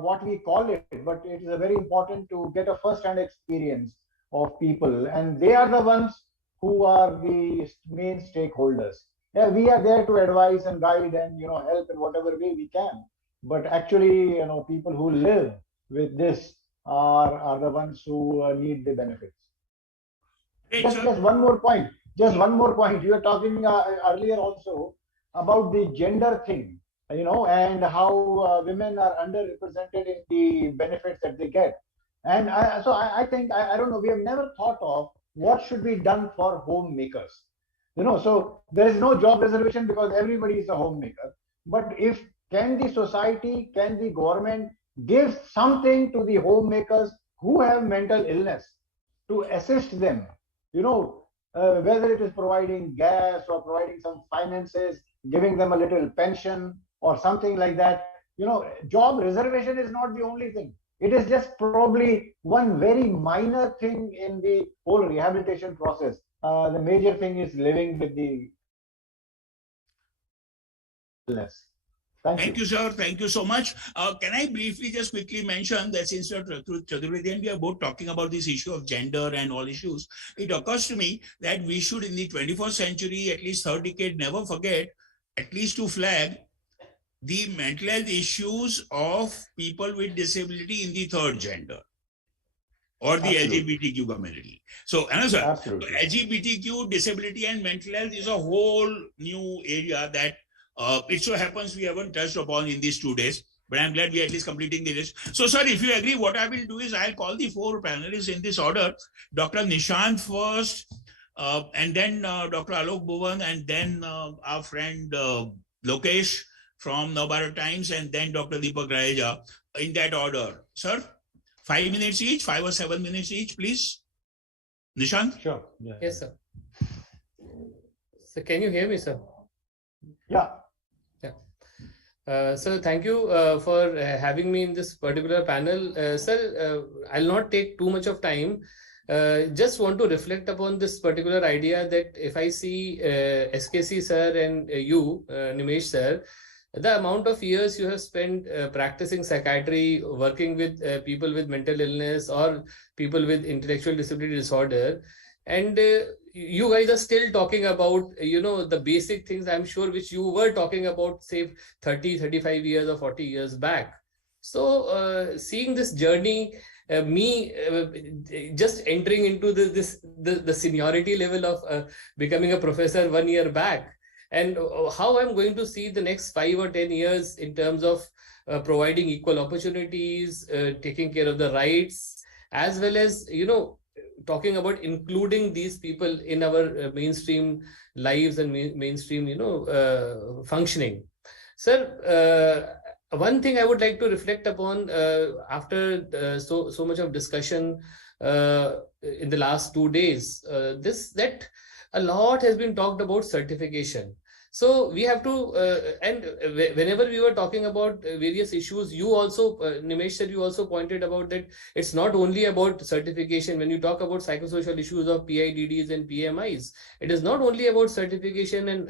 what we call it, but it is very important to get a first-hand experience of people, and they are the ones who are the main stakeholders. Yeah, we are there to advise and guide and help in whatever way we can. But actually, people who live with this are the ones who need the benefits. Just one more point. You were talking earlier also about the gender thing, and how women are underrepresented in the benefits that they get. And I think, I don't know, we have never thought of what should be done for homemakers. So there is no job reservation because everybody is a homemaker. But can the society, can the government give something to the homemakers who have mental illness to assist them? Whether it is providing gas or providing some finances, giving them a little pension or something like that. Job reservation is not the only thing. It is just probably one very minor thing in the whole rehabilitation process. the major thing is living with the illness. Thank you, sir. Thank you so much. Can I briefly just quickly mention that since Chaturvedi and we are both talking about this issue of gender and all issues, it occurs to me that we should, in the 21st century, at least third decade, never forget, at least to flag the mental health issues of people with disability in the third gender or the Absolutely. LGBTQ community. So, sir, Absolutely. LGBTQ, disability and mental health is a whole new area that it so happens we haven't touched upon in these 2 days, but I'm glad we are at least completing the list. So, sir, if you agree, what I will do is I'll call the 4 panelists in this order. Dr. Nishant first, and then Dr. Alok Bhuvan, and then our friend Lokesh from Navbharat Times, and then Dr. Deepak Raheja, in that order. Sir, 5 minutes each, 5 or 7 minutes each, please. Nishant? Sure. Yeah. Yes, sir. So can you hear me, sir? Yeah. Sir, thank you for having me in this particular panel. Sir, I'll not take too much of time. Just want to reflect upon this particular idea that if I see SKC sir and you, Nimesh sir, the amount of years you have spent practicing psychiatry, working with people with mental illness or people with intellectual disability disorder, and you guys are still talking about, the basic things, I'm sure, which you were talking about, say, 30, 35 years or 40 years back. So seeing this journey, just entering into the seniority level of becoming a professor 1 year back, and how I'm going to see the next 5 or 10 years in terms of providing equal opportunities, taking care of the rights, as well as, talking about including these people in our mainstream lives and mainstream, functioning. Sir, one thing I would like to reflect upon after so much of discussion in the last 2 days, that a lot has been talked about certification. So we have to, and whenever we were talking about various issues, you also, Nimesh sir, you also pointed about that it's not only about certification. When you talk about psychosocial issues of PIDDs and PMIs, it is not only about certification and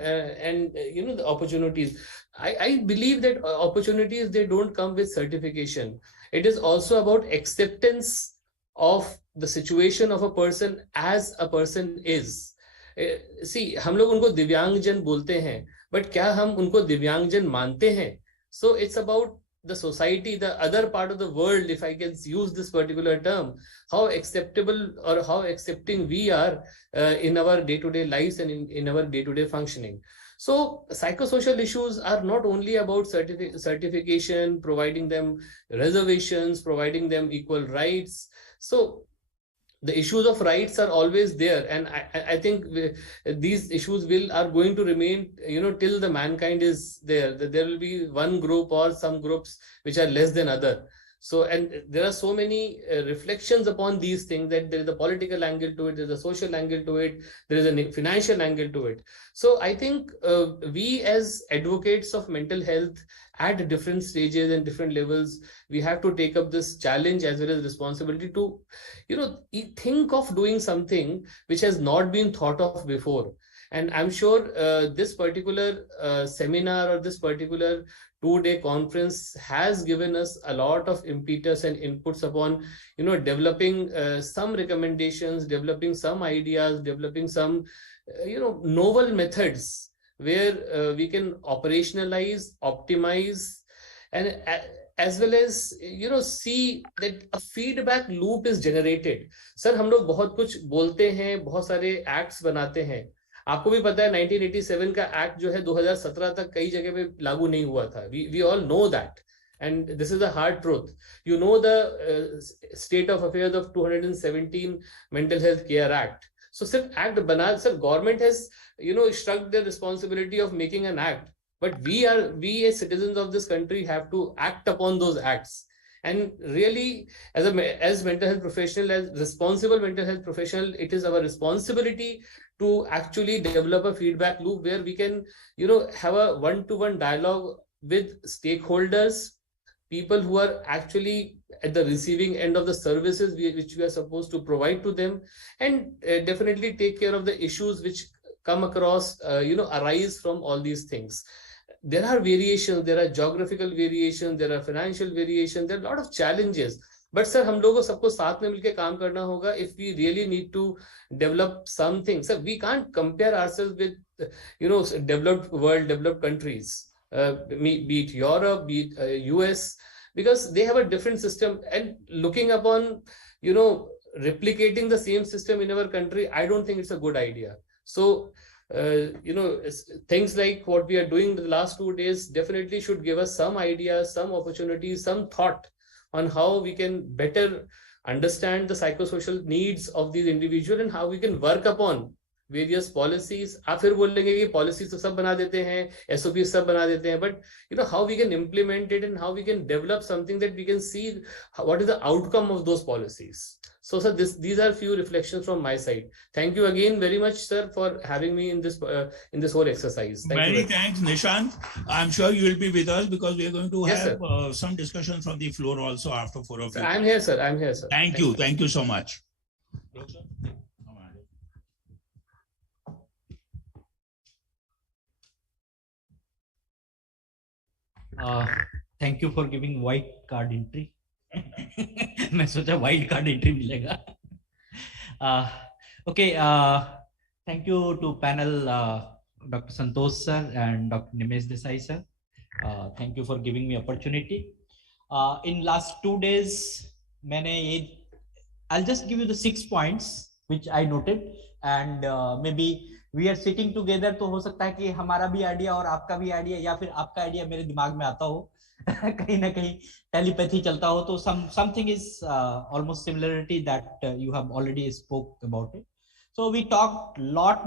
the opportunities. I believe that opportunities, they don't come with certification. It is also about acceptance of the situation of a person as a person is. हम लोग उनको दिव्यांगजन बोलते हैं, but क्या हम उनको दिव्यांगजन मानते हैं? So it's about the society, the other part of the world, if I can use this particular term, how acceptable or how accepting we are in our day-to-day lives and in our day-to-day functioning. So psychosocial issues are not only about certification, providing them reservations, providing them equal rights. So the issues of rights are always there, and I think these issues are going to remain, till the mankind is there. There will be one group or some groups which are less than other. So, and there are so many reflections upon these things, that there is a political angle to it, there is a social angle to it, there is a financial angle to it. So I think we as advocates of mental health at different stages and different levels, we have to take up this challenge as well as responsibility to, think of doing something which has not been thought of before. And I'm sure this particular seminar or this particular 2-day conference has given us a lot of impetus and inputs upon, developing some recommendations, developing some ideas, developing some, novel methods where we can operationalize, optimize, and as well as, see that a feedback loop is generated. Sir, हम लोग बहुत कुछ बोलते हैं, बहुत सारे acts बनाते हैं. आपको भी पता है 1987 का एक्ट जो है 2017 तक कई जगह पे लागू नहीं हुआ था. We all know that, and this is a hard truth. You know the state of affairs of 217 Mental Health Care Act. So सिर्फ act बना, sir, government has, shrugged the responsibility of making an act, but we as citizens of this country have to act upon those acts. And really, as mental health professional, as responsible mental health professional, it is our responsibility to actually develop a feedback loop where we can, have a one-to-one dialogue with stakeholders, people who are actually at the receiving end of the services which we are supposed to provide to them, and definitely take care of the issues which come across, arise from all these things. There are variations, there are geographical variations, there are financial variations, there are a lot of challenges. But sir, हम लोगों सबको साथ में मिलके काम करना होगा if we really need to develop something. Sir, we can't compare ourselves with, developed world, developed countries, be it Europe, be it US, because they have a different system. And looking upon, replicating the same system in our country, I don't think it's a good idea. So, things like what we are doing the last 2 days definitely should give us some ideas, some opportunities, some thought on how we can better understand the psychosocial needs of these individuals and how we can work upon various policies. आप फिर बोलेंगे कि policies तो सब बना देते हैं, SOPs सब बना देते हैं, but how we can implement it and how we can develop something that we can see what is the outcome of those policies. So sir, these are few reflections from my side. Thank you again very much, sir, for having me in this whole exercise. Many thanks, Nishant. I'm sure you will be with us because we are going to Yes, have some discussion from the floor also after 4 o'clock. I'm here, sir. I'm here, sir. Thank you. Thank you so much. Thank you for giving white card entry. मैं सोचा white card entry मिलेगा. Okay, thank you to panel Dr. Santosh sir and Dr. Nimesh Desai sir. Thank you for giving me opportunity. In last 2 days, I'll just give you the 6 points which I noted, and maybe we are sitting together, तो हो सकता है कि हमारा भी idea और आपका भी आइडिया या फिर आपका आइडिया मेरे दिमाग में आता हो. कहीं ना कहीं टेलीपैथी चलता हो, तो something is almost similarity that you have already spoke about it. So we talked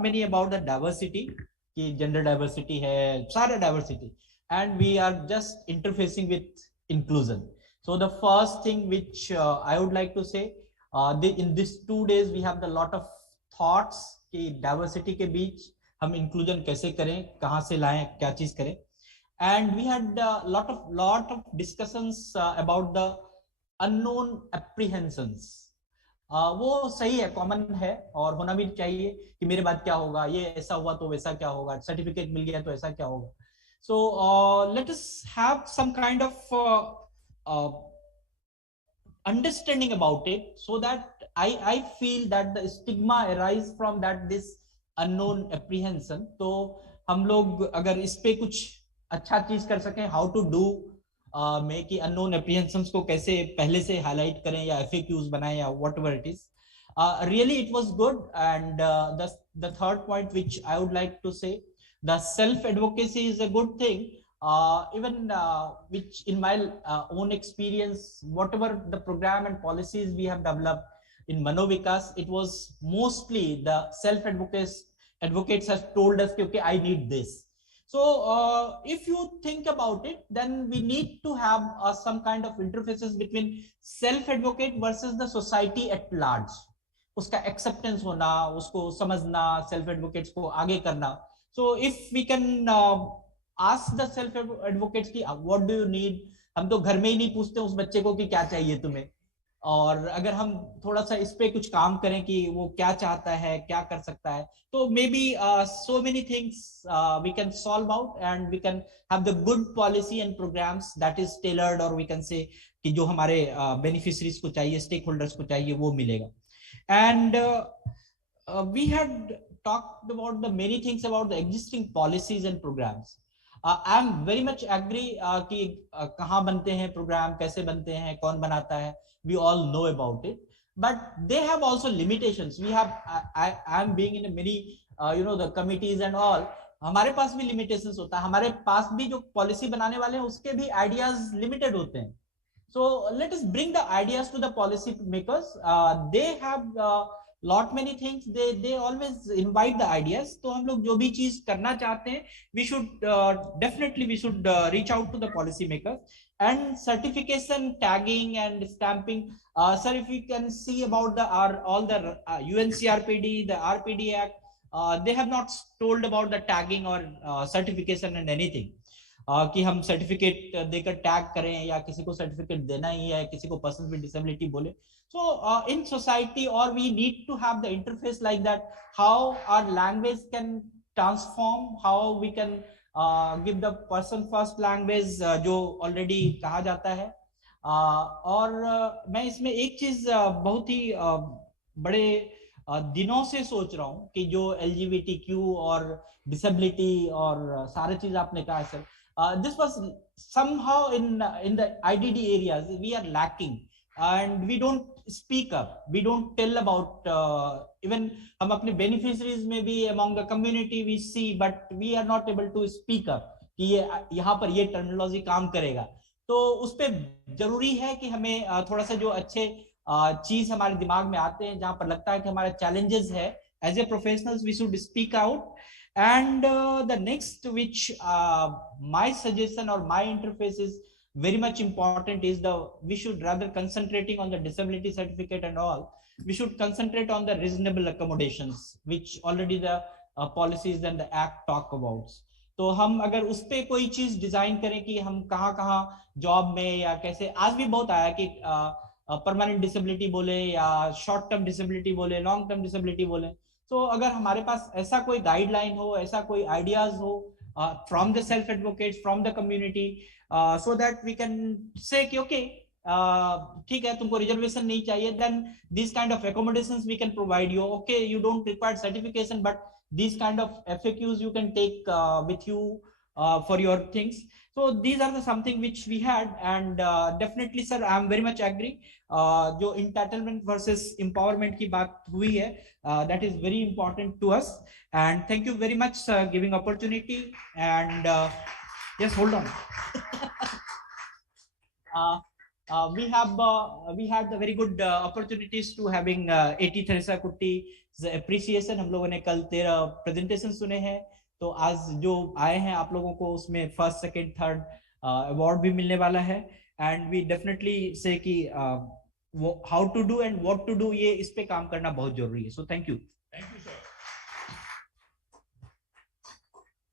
many about the diversity, कि gender diversity है, सारे diversity, and we are just interfacing with inclusion. So the first thing which I would like to say, in these 2 days we have the lot of thoughts कि diversity के बीच हम inclusion कैसे करें, कहाँ से लाएं, क्या चीज करें. And we had a lot of discussions about the unknown apprehensions. वो सही है, कॉमन है और होना भी चाहिए कि मेरे बाद क्या होगा, ये ऐसा हुआ तो वैसा क्या होगा, सर्टिफिकेट मिल गया तो ऐसा क्या होगा. So let us have some kind of understanding about it, so that I feel that the stigma arise from that, this unknown apprehension. तो हम लोग अगर इस पे कुछ अच्छा चीज कर सकें, how to do में कि unknown apprehensions को कैसे पहले से highlight करें या FAQs बनाएं या whatever it is. Really it was good. And the third point which I would like to say, the self advocacy is a good thing. Even which in my own experience, whatever the program and policies we have developed in Manovikas, it was mostly the self advocates have told us, okay, I need this. So if you think about it, then we need to have some kind of interfaces between self advocate versus the society at large. उसका acceptance होना, उसको समझना, self advocates को आगे करना. So if we can ask the self advocates कि what do you need, हम तो घर में ही नहीं पूछते उस बच्चे को कि क्या चाहिए तुम्हें, और अगर हम थोड़ा सा इस पे कुछ काम करें कि वो क्या चाहता है, क्या कर सकता है, तो maybe so many things we can solve out, and we can have the good policy and programs that is tailored, or we can say कि जो हमारे beneficiaries को चाहिए, stakeholders को चाहिए, वो मिलेगा. And we had talked about the many things about the existing policies and programs. I am very much agree कि कहाँ बनते हैं program, कैसे बनते हैं, कौन बनाता है, we all know about it, but they have also limitations. We have I am being in a many the committees and all, हमारे पास भी limitations होता है, हमारे पास भी जो policy बनाने वाले हैं उसके भी ideas limited होते हैं. So let us bring the ideas to the policy makers. They have lot many things, they always invite the ideas. तो हम लोग जो भी चीज करना चाहते हैं, we should definitely reach out to the policy makers. And certification, tagging and stamping, sir, if we can see about all the UNCRPD, the RPD Act, they have not told about the tagging or certification and anything. कि हम certificate देकर tag करें या किसी को certificate देना ही है, किसी को पर्सन विद डिसेबिलिटी बोले. So in society, or we need to have the interface like that, how our language can transform, how we can give the person first language जो already कहा जाता है. और मैं इसमें एक चीज बहुत ही बड़े दिनों से सोच रहा हूँ कि जो LGBTQ और डिसेबिलिटी और सारे चीज आपने कहा sir, this was somehow in the IDD areas we are lacking and we don't speak up, we don't tell about even हम अपने beneficiaries में भी among the community we see, but we are not able to speak up कि ये यहाँ पर ये terminology काम करेगा. तो उस पे जरूरी है कि हमें थोड़ा सा जो अच्छे चीज हमारे दिमाग में आते हैं, जहां पर लगता है कि हमारे चैलेंजेस है, as a professionals we should speak out. And the next which my suggestion or my interface is very much important is we should, rather concentrating on the disability certificate and all, we should concentrate on the reasonable accommodations which already the policies and the act talk about. तो हम अगर उस पे कोई चीज design करें कि हम कहाँ कहाँ जॉब में या कैसे, आज भी बहुत आया कि परमानेंट डिसेबिलिटी बोले या शॉर्ट टर्म डिसेबिलिटी बोले, लॉन्ग टर्म डिसेबिलिटी बोले. तो अगर हमारे पास ऐसा कोई गाइडलाइन हो, ऐसा कोई आइडियाज हो from the self advocates, from the community, so that we can say कि ओके ठीक है तुमको रिजर्वेशन नहीं चाहिए, then this kind of accommodations we can provide you. Okay, you don't require certification, but these kind of FAQs you can take with you for your things. So these are the something which we had, and definitely sir I am very much agree. जो entitlement versus empowerment की बात हुई है, that is very important to us, and thank you very much sir giving opportunity. And yes, hold on. We had the very good opportunities to having A.T. Theresa Kutti's appreciation. हम लोगों ने कल 13 presentation सुने हैं, तो आज जो आए हैं आप लोगों को उसमें फर्स्ट सेकंड थर्ड अवार्ड भी मिलने वाला है. एंड वी डेफिनेटली से कि how to do and what to do, ये इस पे काम करना बहुत जरूरी है. So thank you. Sir.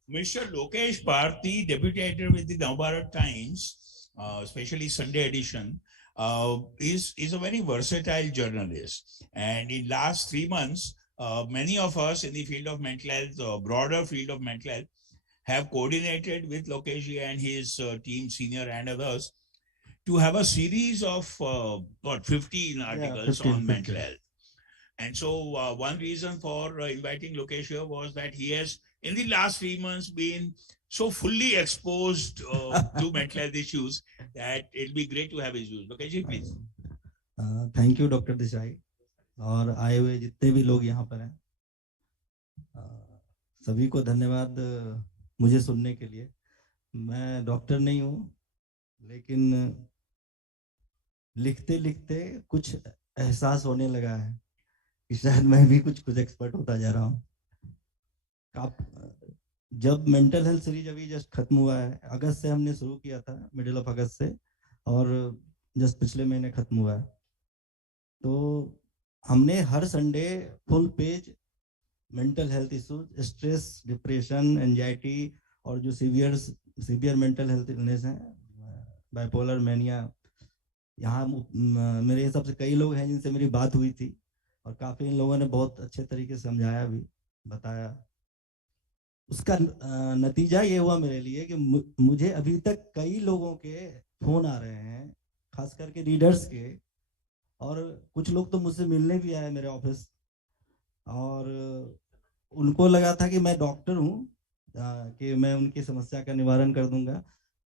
Mr. Lokesh Bharti, deputy editor with the Navbharat Times, especially Sunday edition, is a very versatile journalist. And in last 3 months, many of us in the field of mental health, broader field of mental health, have coordinated with Lokesh and his team, senior and others, to have a series of 15 articles on mental health. And so one reason for inviting Lokesh here was that he has, in the last 3 months, been so fully exposed to mental health issues that it'll be great to have his views. Lokesh ji, please. Thank you, Dr. Desai. और आए हुए जितने भी लोग यहाँ पर हैं, सभी को धन्यवाद मुझे सुनने के लिए. मैं डॉक्टर नहीं हूँ, लेकिन लिखते लिखते कुछ एहसास होने लगा है कि शायद मैं भी कुछ एक्सपर्ट होता जा रहा हूँ. जब मेंटल हेल्थ सीरीज अभी जस्ट खत्म हुआ है, अगस्त से हमने शुरू किया था, मिडिल ऑफ अगस्त से, और जस्ट पिछले महीने खत्म हुआ है. तो हमने हर Sunday full page mental health issues, stress, depression, anxiety और जो सीवियर मेंटल हेल्थ इलनेस हैं, बाइपोलर मैनिया. यहाँ मेरे हिसाब से कई लोग हैं जिनसे मेरी बात हुई थी और काफ़ी इन लोगों ने बहुत अच्छे तरीके से समझाया भी, बताया. उसका नतीजा ये हुआ मेरे लिए कि मुझे अभी तक कई लोगों के फोन आ रहे हैं, खास करके रीडर्स के, और कुछ लोग तो मुझसे मिलने भी आए मेरे ऑफिस, और उनको लगा था कि मैं डॉक्टर हूँ, कि मैं उनकी समस्या का निवारण कर दूंगा.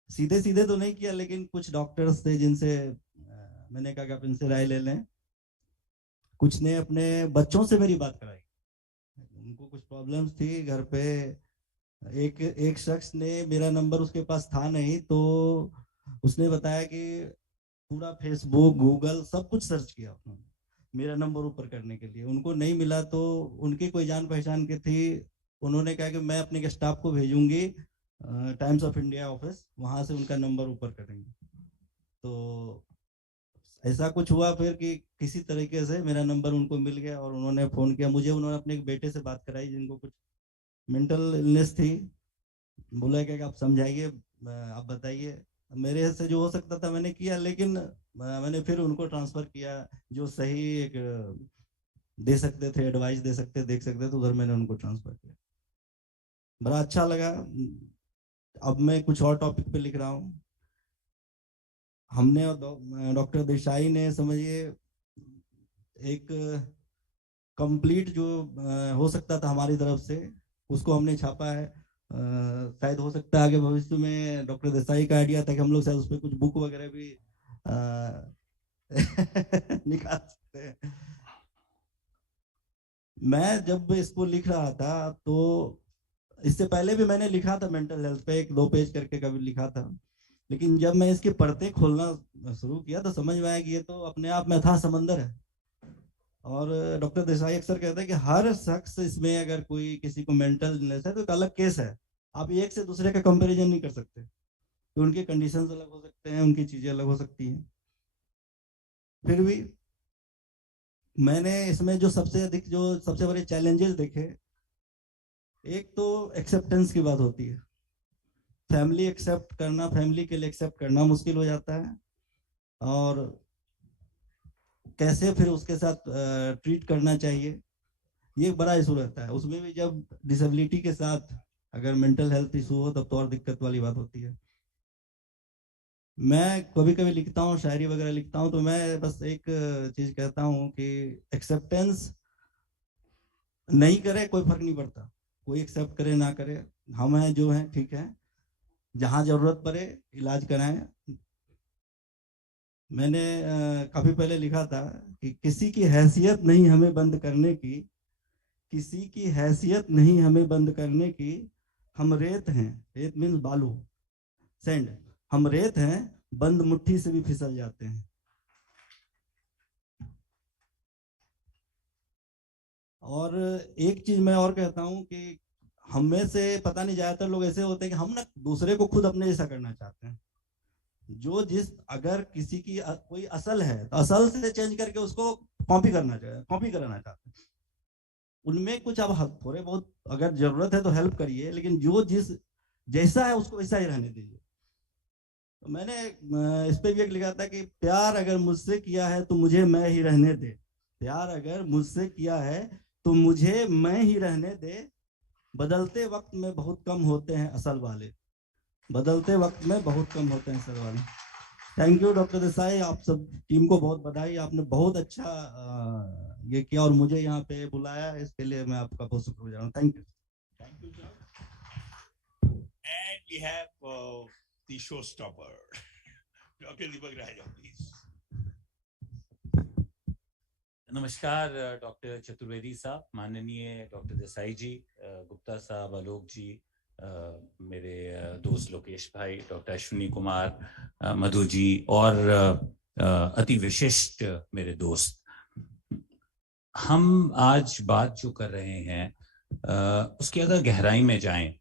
सीधे सीधे तो नहीं किया, लेकिन कुछ डॉक्टर्स थे जिनसे मैंने कहा कि आप इनसे राय ले लें. कुछ ने अपने बच्चों से मेरी बात कराई, उनको कुछ प्रॉब्लम्स थी घर पे. एक शख्स ने, मेरा नंबर उसके पास था नहीं, तो उसने बताया कि पूरा फेसबुक, गूगल सब कुछ सर्च किया उन्होंने मेरा नंबर ऊपर करने के लिए. उनको नहीं मिला, तो उनकी कोई जान पहचान की थी, उन्होंने कहा कि मैं अपने स्टाफ को भेजूंगी टाइम्स ऑफ इंडिया ऑफिस, वहां से उनका नंबर ऊपर करेंगे. तो ऐसा कुछ हुआ फिर कि किसी तरीके से मेरा नंबर उनको मिल गया और उन्होंने फ़ोन किया मुझे. उन्होंने अपने एक बेटे से बात कराई जिनको कुछ मेंटल इलनेस थी. बोला कि आप समझाइए, आप बताइए। मेरे से जो हो सकता था मैंने किया, लेकिन मैंने फिर उनको ट्रांसफर किया, जो सही एक दे सकते थे, एडवाइस दे सकते, देख सकते थे, उधर मैंने उनको ट्रांसफर किया। बड़ा अच्छा लगा। अब मैं कुछ और टॉपिक पे लिख रहा हूँ। हमने डॉक्टर देसाई ने, समझिए, एक कंप्लीट जो हो सकता था हमारी तरफ से, उसको हमने छापा है। शायद हो सकता है आगे भविष्य में डॉक्टर देसाई का आइडिया था कि हम लोग शायद उस पर कुछ बुक वगैरह भी निकाल सकते हैं। मैं जब इसको लिख रहा था, तो इससे पहले भी मैंने लिखा था मेंटल हेल्थ पे, 1-2 पेज करके कभी लिखा था, लेकिन जब मैं इसकी परतें खोलना शुरू किया तो समझ में आया कि ये तो अपने आप में अथाह समंदर है। और डॉक्टर देसाई अक्सर कहते हैं कि हर शख्स इसमें, अगर कोई किसी को मेंटल इलनेस है तो एक अलग केस है, आप एक से दूसरे का कंपैरिजन नहीं कर सकते, तो उनके कंडीशंस अलग हो सकते हैं, उनकी चीजें अलग हो सकती हैं। फिर भी मैंने इसमें जो सबसे बड़े चैलेंजेस देखे, एक तो एक्सेप्टेंस की बात होती है। फैमिली एक्सेप्ट करना, फैमिली के लिए एक्सेप्ट करना मुश्किल हो जाता है, और कैसे फिर उसके साथ ट्रीट करना चाहिए, ये एक बड़ा इशू रहता है। उसमें भी जब डिसेबिलिटी के साथ अगर मेंटल हेल्थ इशू हो, तब तो और दिक्कत वाली बात होती है। मैं कभी कभी लिखता हूँ, शायरी वगैरह लिखता हूँ, तो मैं बस एक चीज कहता हूँ कि एक्सेप्टेंस नहीं करे कोई फर्क नहीं पड़ता, कोई एक्सेप्ट करे ना करे, हम हैं जो हैं, ठीक है, जहाँ जरूरत पड़े इलाज कराएं। मैंने काफी पहले लिखा था कि किसी की हैसियत नहीं हमें बंद करने की, किसी की हैसियत नहीं हमें बंद करने की, हम रेत हैं, रेत मीन्स बालू, सैंड, हम रेत हैं, बंद मुट्ठी से भी फिसल जाते हैं। और एक चीज मैं और कहता हूं कि हम में से पता नहीं, ज्यादातर लोग ऐसे होते हैं कि हम ना दूसरे को खुद अपने जैसा करना चाहते हैं। जो जिस अगर किसी की कोई असल है तो असल से चेंज करके उसको कॉपी कराना चाहते हैं। उनमें कुछ अब थोड़े बहुत अगर जरूरत है तो हेल्प करिए, लेकिन जो जिस जैसा है उसको वैसा ही रहने दीजिए। तो मैंने इस पे भी एक लिखा था कि प्यार अगर मुझसे किया है तो मुझे मैं ही रहने दे, प्यार अगर मुझसे किया है तो मुझे मैं ही रहने दे, बदलते वक्त में बहुत कम होते हैं असल वाले, बदलते वक्त में बहुत कम होते हैं असल वाले। थैंक यू डॉक्टर देसाई, आप सब टीम को बहुत बधाई, आपने बहुत अच्छा ये किया और मुझे यहाँ पे बुलाया, इसके लिए मैं आपका बहुत शुक्रिया हूँ। Thank you. Thank you, sir. And we have the showstopper, Dr. Deepak Raja, please. नमस्कार डॉक्टर चतुर्वेदी साहब, माननीय डॉक्टर देसाई जी, गुप्ता साहब, आलोक जी, मेरे दोस्त लोकेश भाई, डॉक्टर अश्विनी कुमार, मधु जी, और अति विशिष्ट मेरे दोस्त। हम आज बात जो कर रहे हैं उसकी अगर गहराई में जाएं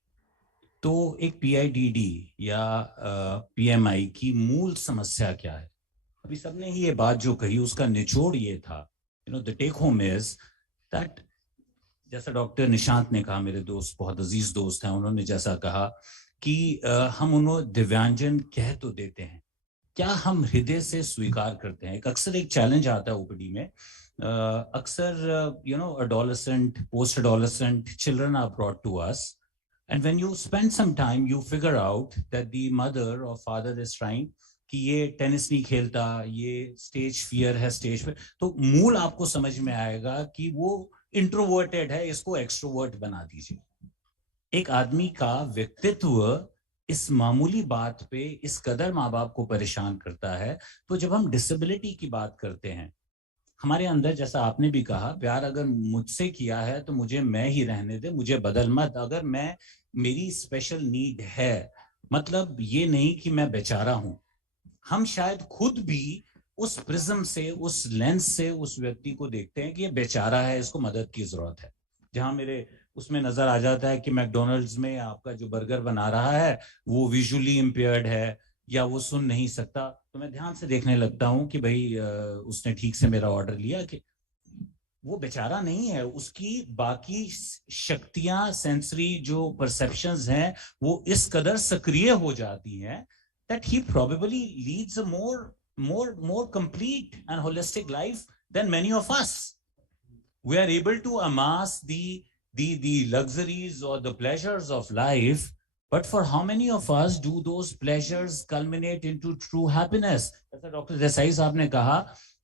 तो एक PIDD या PMI की मूल समस्या क्या है। अभी सबने ही ये बात जो कही उसका निचोड़ ये था, the take home is that, जैसा डॉक्टर निशांत ने कहा, मेरे दोस्त, बहुत अजीज दोस्त हैं, उन्होंने जैसा कहा कि हम उन्हें दिव्यांजन कह तो देते हैं, क्या हम हृदय से स्वीकार करते हैं। अक्सर एक चैलेंज आता है OPD में, अक्सर adolescent, post adolescent children are brought to us, and when you spend some time you figure out that the mother or father is trying कि ये टेनिस नहीं खेलता, ये स्टेज फियर है, स्टेज पे, तो मूल आपको समझ में आएगा कि वो इंट्रोवर्टेड है, इसको एक्सट्रोवर्ट बना दीजिए। एक आदमी का व्यक्तित्व इस मामूली बात पे इस कदर माँ बाप को परेशान करता है। तो जब हम डिसेबिलिटी की बात करते हैं, हमारे अंदर, जैसा आपने भी कहा, प्यार अगर मुझसे किया है तो मुझे मैं ही रहने दे, मुझे बदल मत। अगर मेरी स्पेशल नीड है, मतलब ये नहीं कि मैं बेचारा हूं। हम शायद खुद भी उस प्रिज्म से, उस लेंस से उस व्यक्ति को देखते हैं कि ये बेचारा है, इसको मदद की जरूरत है। जहां मेरे उसमें नजर आ जाता है कि मैकडोनल्ड्स में आपका जो बर्गर बना रहा है वो विजुअली इम्पेयर्ड है या वो सुन नहीं सकता, तो मैं ध्यान से देखने लगता हूं कि भाई उसने ठीक से मेरा ऑर्डर लिया कि। वो बेचारा नहीं है, उसकी बाकी शक्तियां, सेंसरी जो परसेप्शंस हैं वो इस कदर सक्रिय हो जाती हैं that he probably leads a more complete and holistic life than many of us. We are able to amass the luxuries or the pleasures of life, but for how many of us do those pleasures culminate into true happiness? जैसा doctor Desai साहब ने कहा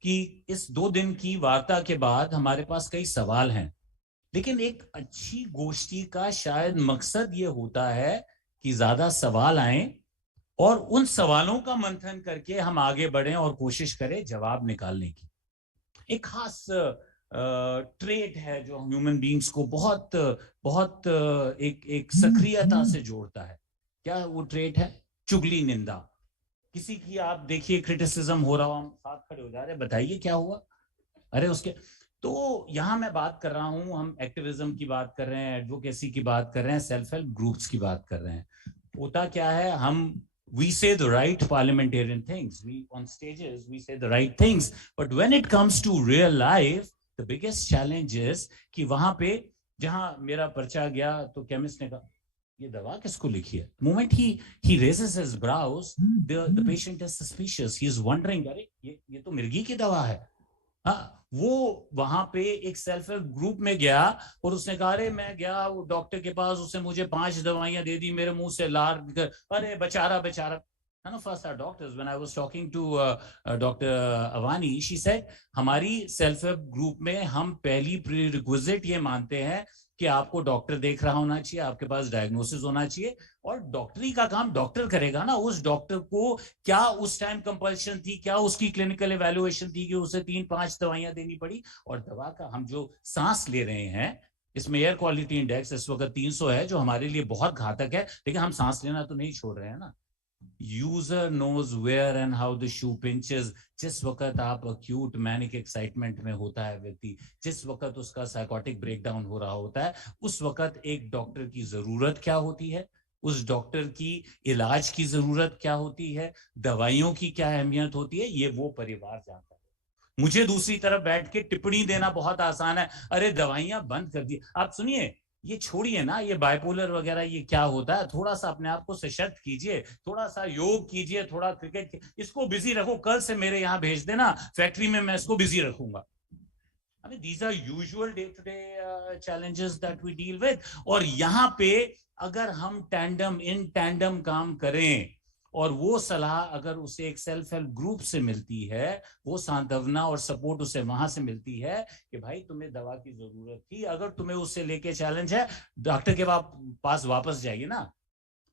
कि इस 2 दिन की वार्ता के बाद हमारे पास कई सवाल हैं, लेकिन एक अच्छी गोष्ठी का शायद मकसद ये होता है कि ज्यादा सवाल आए और उन सवालों का मंथन करके हम आगे बढ़ें और कोशिश करें जवाब निकालने की। एक खास ट्रेट है जो ह्यूमन बीइंग्स को बहुत बहुत एक सक्रियता से जोड़ता है। क्या वो ट्रेट है? चुगली, निंदा। किसी की आप देखिए क्रिटिसिज्म हो रहा हो, हम साथ खड़े हो जा रहे हैं, बताइए क्या हुआ, अरे उसके। तो यहां मैं बात कर रहा हूं, हम एक्टिविज्म की बात कर रहे हैं, एडवोकेसी की बात कर रहे हैं, सेल्फ हेल्प ग्रुप्स की बात कर रहे हैं। होता क्या है, हम we say the right parliamentarian things, we on stages we say the right things, but when it comes to real life the biggest challenge is कि वहां पे जहां मेरा पर्चा गया तो केमिस्ट ने कहा ये दवा किसको लिखी है? moment he raises his brows, the patient is suspicious, he is wondering, अरे ये तो मिर्गी की दवा है। हाँ, वो वहां पे एक सेल्फ हेल्प ग्रुप में गया और उसने कहा अरे मैं गया वो डॉक्टर के पास, उसने मुझे 5 दवाइयां दे दी, मेरे मुंह से लार, अरे बेचारा बेचारा। None of us are doctors. When I was talking to Dr. Avani, she said हमारी सेल्फ हेल्प ग्रुप में हम पहली प्रीरिक्विजिट ये मानते हैं कि आपको डॉक्टर देख रहा होना चाहिए, आपके पास डायग्नोसिस होना चाहिए, और डॉक्टरी का काम डॉक्टर करेगा ना। उस डॉक्टर को क्या उस टाइम कंपल्शन थी, क्या उसकी क्लिनिकल इवैल्यूएशन थी कि उसे 3-5 दवाइयां देनी पड़ी? और दवा का हम जो सांस ले रहे हैं, इसमें एयर क्वालिटी इंडेक्स इस वक्त 300 है, जो हमारे लिए बहुत घातक है, लेकिन हम सांस लेना तो नहीं छोड़ रहे हैं ना। User knows where and how the shoe pinches. जिस वक्त आप अक्यूट मैनिक एक्साइटमेंट में होता है व्यक्ति, जिस वक्त उसका साइकोटिक ब्रेकडाउन हो रहा होता है, उस वक्त एक डॉक्टर की जरूरत क्या होती है, उस डॉक्टर की इलाज की जरूरत क्या होती है, दवाइयों की क्या अहमियत होती है, ये वो परिवार जानता है। मुझे दूसरी तरफ बैठ के टिप्पणी देना बहुत आसान है, अरे दवाइयां बंद कर दी। आप सुनिए, ये छोड़िए ना, ये बाइपोलर वगैरह ये क्या होता है, थोड़ा सा अपने आप को सशक्त कीजिए, थोड़ा सा योग कीजिए, थोड़ा क्रिकेट, इसको बिजी रखो, कल से मेरे यहाँ भेज देना फैक्ट्री में, मैं इसको बिजी रखूंगा। I mean, these are usual day-to-day challenges that we deal with. और यहाँ पे अगर हम इन टैंडम काम करें और वो सलाह अगर उसे एक सेल्फ हेल्प ग्रुप से मिलती है, वो सांत्वना और सपोर्ट उसे वहां से मिलती है कि भाई तुम्हें दवा की जरूरत थी, अगर तुम्हें उससे लेके चैलेंज है, डॉक्टर के पास वापस जाइए ना।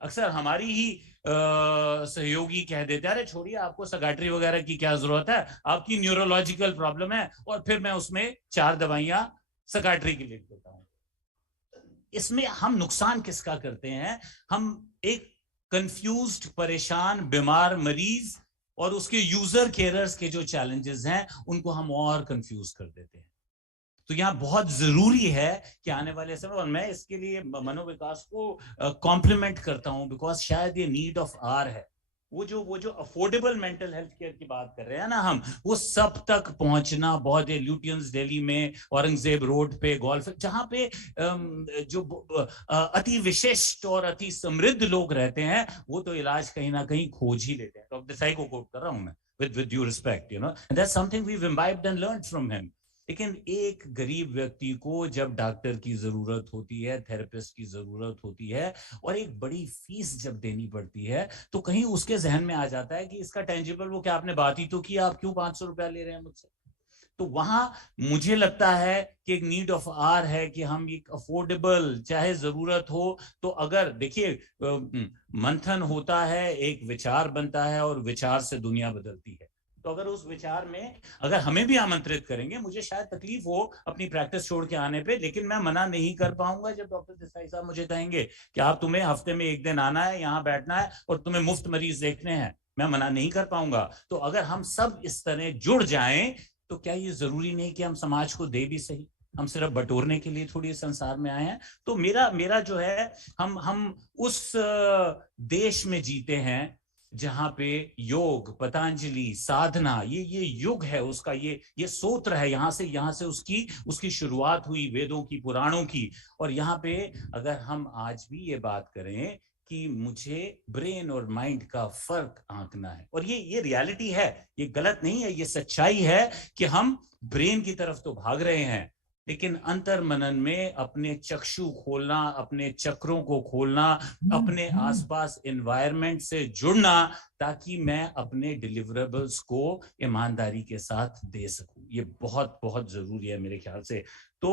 अक्सर हमारी ही सहयोगी कह देते हैं अरे छोड़िए, आपको साइकियाट्री वगैरह की क्या जरूरत है, आपकी न्यूरोलॉजिकल प्रॉब्लम है, और फिर मैं उसमें 4 दवाइयां साइकियाट्री की लिख देता हूं। इसमें हम नुकसान किसका करते हैं? हम एक कंफ्यूज्ड, परेशान, बीमार मरीज और उसके यूजर केयरर्स के जो चैलेंजेस हैं उनको हम और कंफ्यूज कर देते हैं। तो यहाँ बहुत जरूरी है कि आने वाले समय, और मैं इसके लिए मनोविकास को कॉम्प्लीमेंट करता हूं, बिकॉज शायद ये नीड ऑफ आवर है। वो जो अफोर्डेबल मेंटल हेल्थ केयर की बात कर रहे हैं ना हम, वो सब तक पहुंचना बहुत है। ल्यूटियंस दिल्ली में, औरंगजेब रोड पे, गोल्फ, जहां पे जो अति विशिष्ट और अति समृद्ध लोग रहते हैं, वो तो इलाज कहीं ना कहीं खोज ही लेते हैं। डॉक्टर देसाई को कोट कर रहा हूं मैं, with due respect, you know, and that's something we've imbibed and learned from him. लेकिन एक गरीब व्यक्ति को जब डॉक्टर की जरूरत होती है, थेरेपिस्ट की जरूरत होती है, और एक बड़ी फीस जब देनी पड़ती है, तो कहीं उसके जहन में आ जाता है कि इसका टेंजिबल, वो क्या आपने बात ही तो की, आप क्यों 500 रुपया ले रहे हैं मुझसे? तो वहां मुझे लगता है कि एक नीड ऑफ आवर है कि हम एक अफोर्डेबल, चाहे जरूरत हो तो, अगर देखिए मंथन होता है, एक विचार बनता है और विचार से दुनिया बदलती है। तो अगर उस विचार में अगर हमें भी आमंत्रित करेंगे, मुझे शायद तकलीफ हो अपनी प्रैक्टिस छोड़ के आने पे, लेकिन मैं मना नहीं कर पाऊंगा जब डॉक्टर देसाई साहब मुझे कहेंगे कि आप, तुम्हें हफ्ते में 1 दिन आना है, यहाँ बैठना है और तुम्हें मुफ्त मरीज देखने हैं, मैं मना नहीं कर पाऊंगा। तो अगर हम सब इस तरह जुड़ जाएं, तो क्या ये जरूरी नहीं कि हम समाज को दे भी सही, हम सिर्फ बटोरने के लिए थोड़ी संसार में आए हैं। तो मेरा जो है, हम उस देश में जीते हैं जहां पे योग, पतंजलि, साधना, ये युग है उसका, ये सूत्र है, यहाँ से उसकी शुरुआत हुई वेदों की, पुराणों की। और यहाँ पे अगर हम आज भी ये बात करें कि मुझे ब्रेन और माइंड का फर्क आंकना है, और ये रियलिटी है, ये गलत नहीं है, ये सच्चाई है कि हम ब्रेन की तरफ तो भाग रहे हैं, लेकिन अंतर मनन में अपने चक्षु खोलना, अपने चक्रों को खोलना, अपने आसपास एनवायरनमेंट से जुड़ना, ताकि मैं अपने डिलीवरेबल्स को ईमानदारी के साथ दे सकूं, ये बहुत बहुत जरूरी है मेरे ख्याल से। तो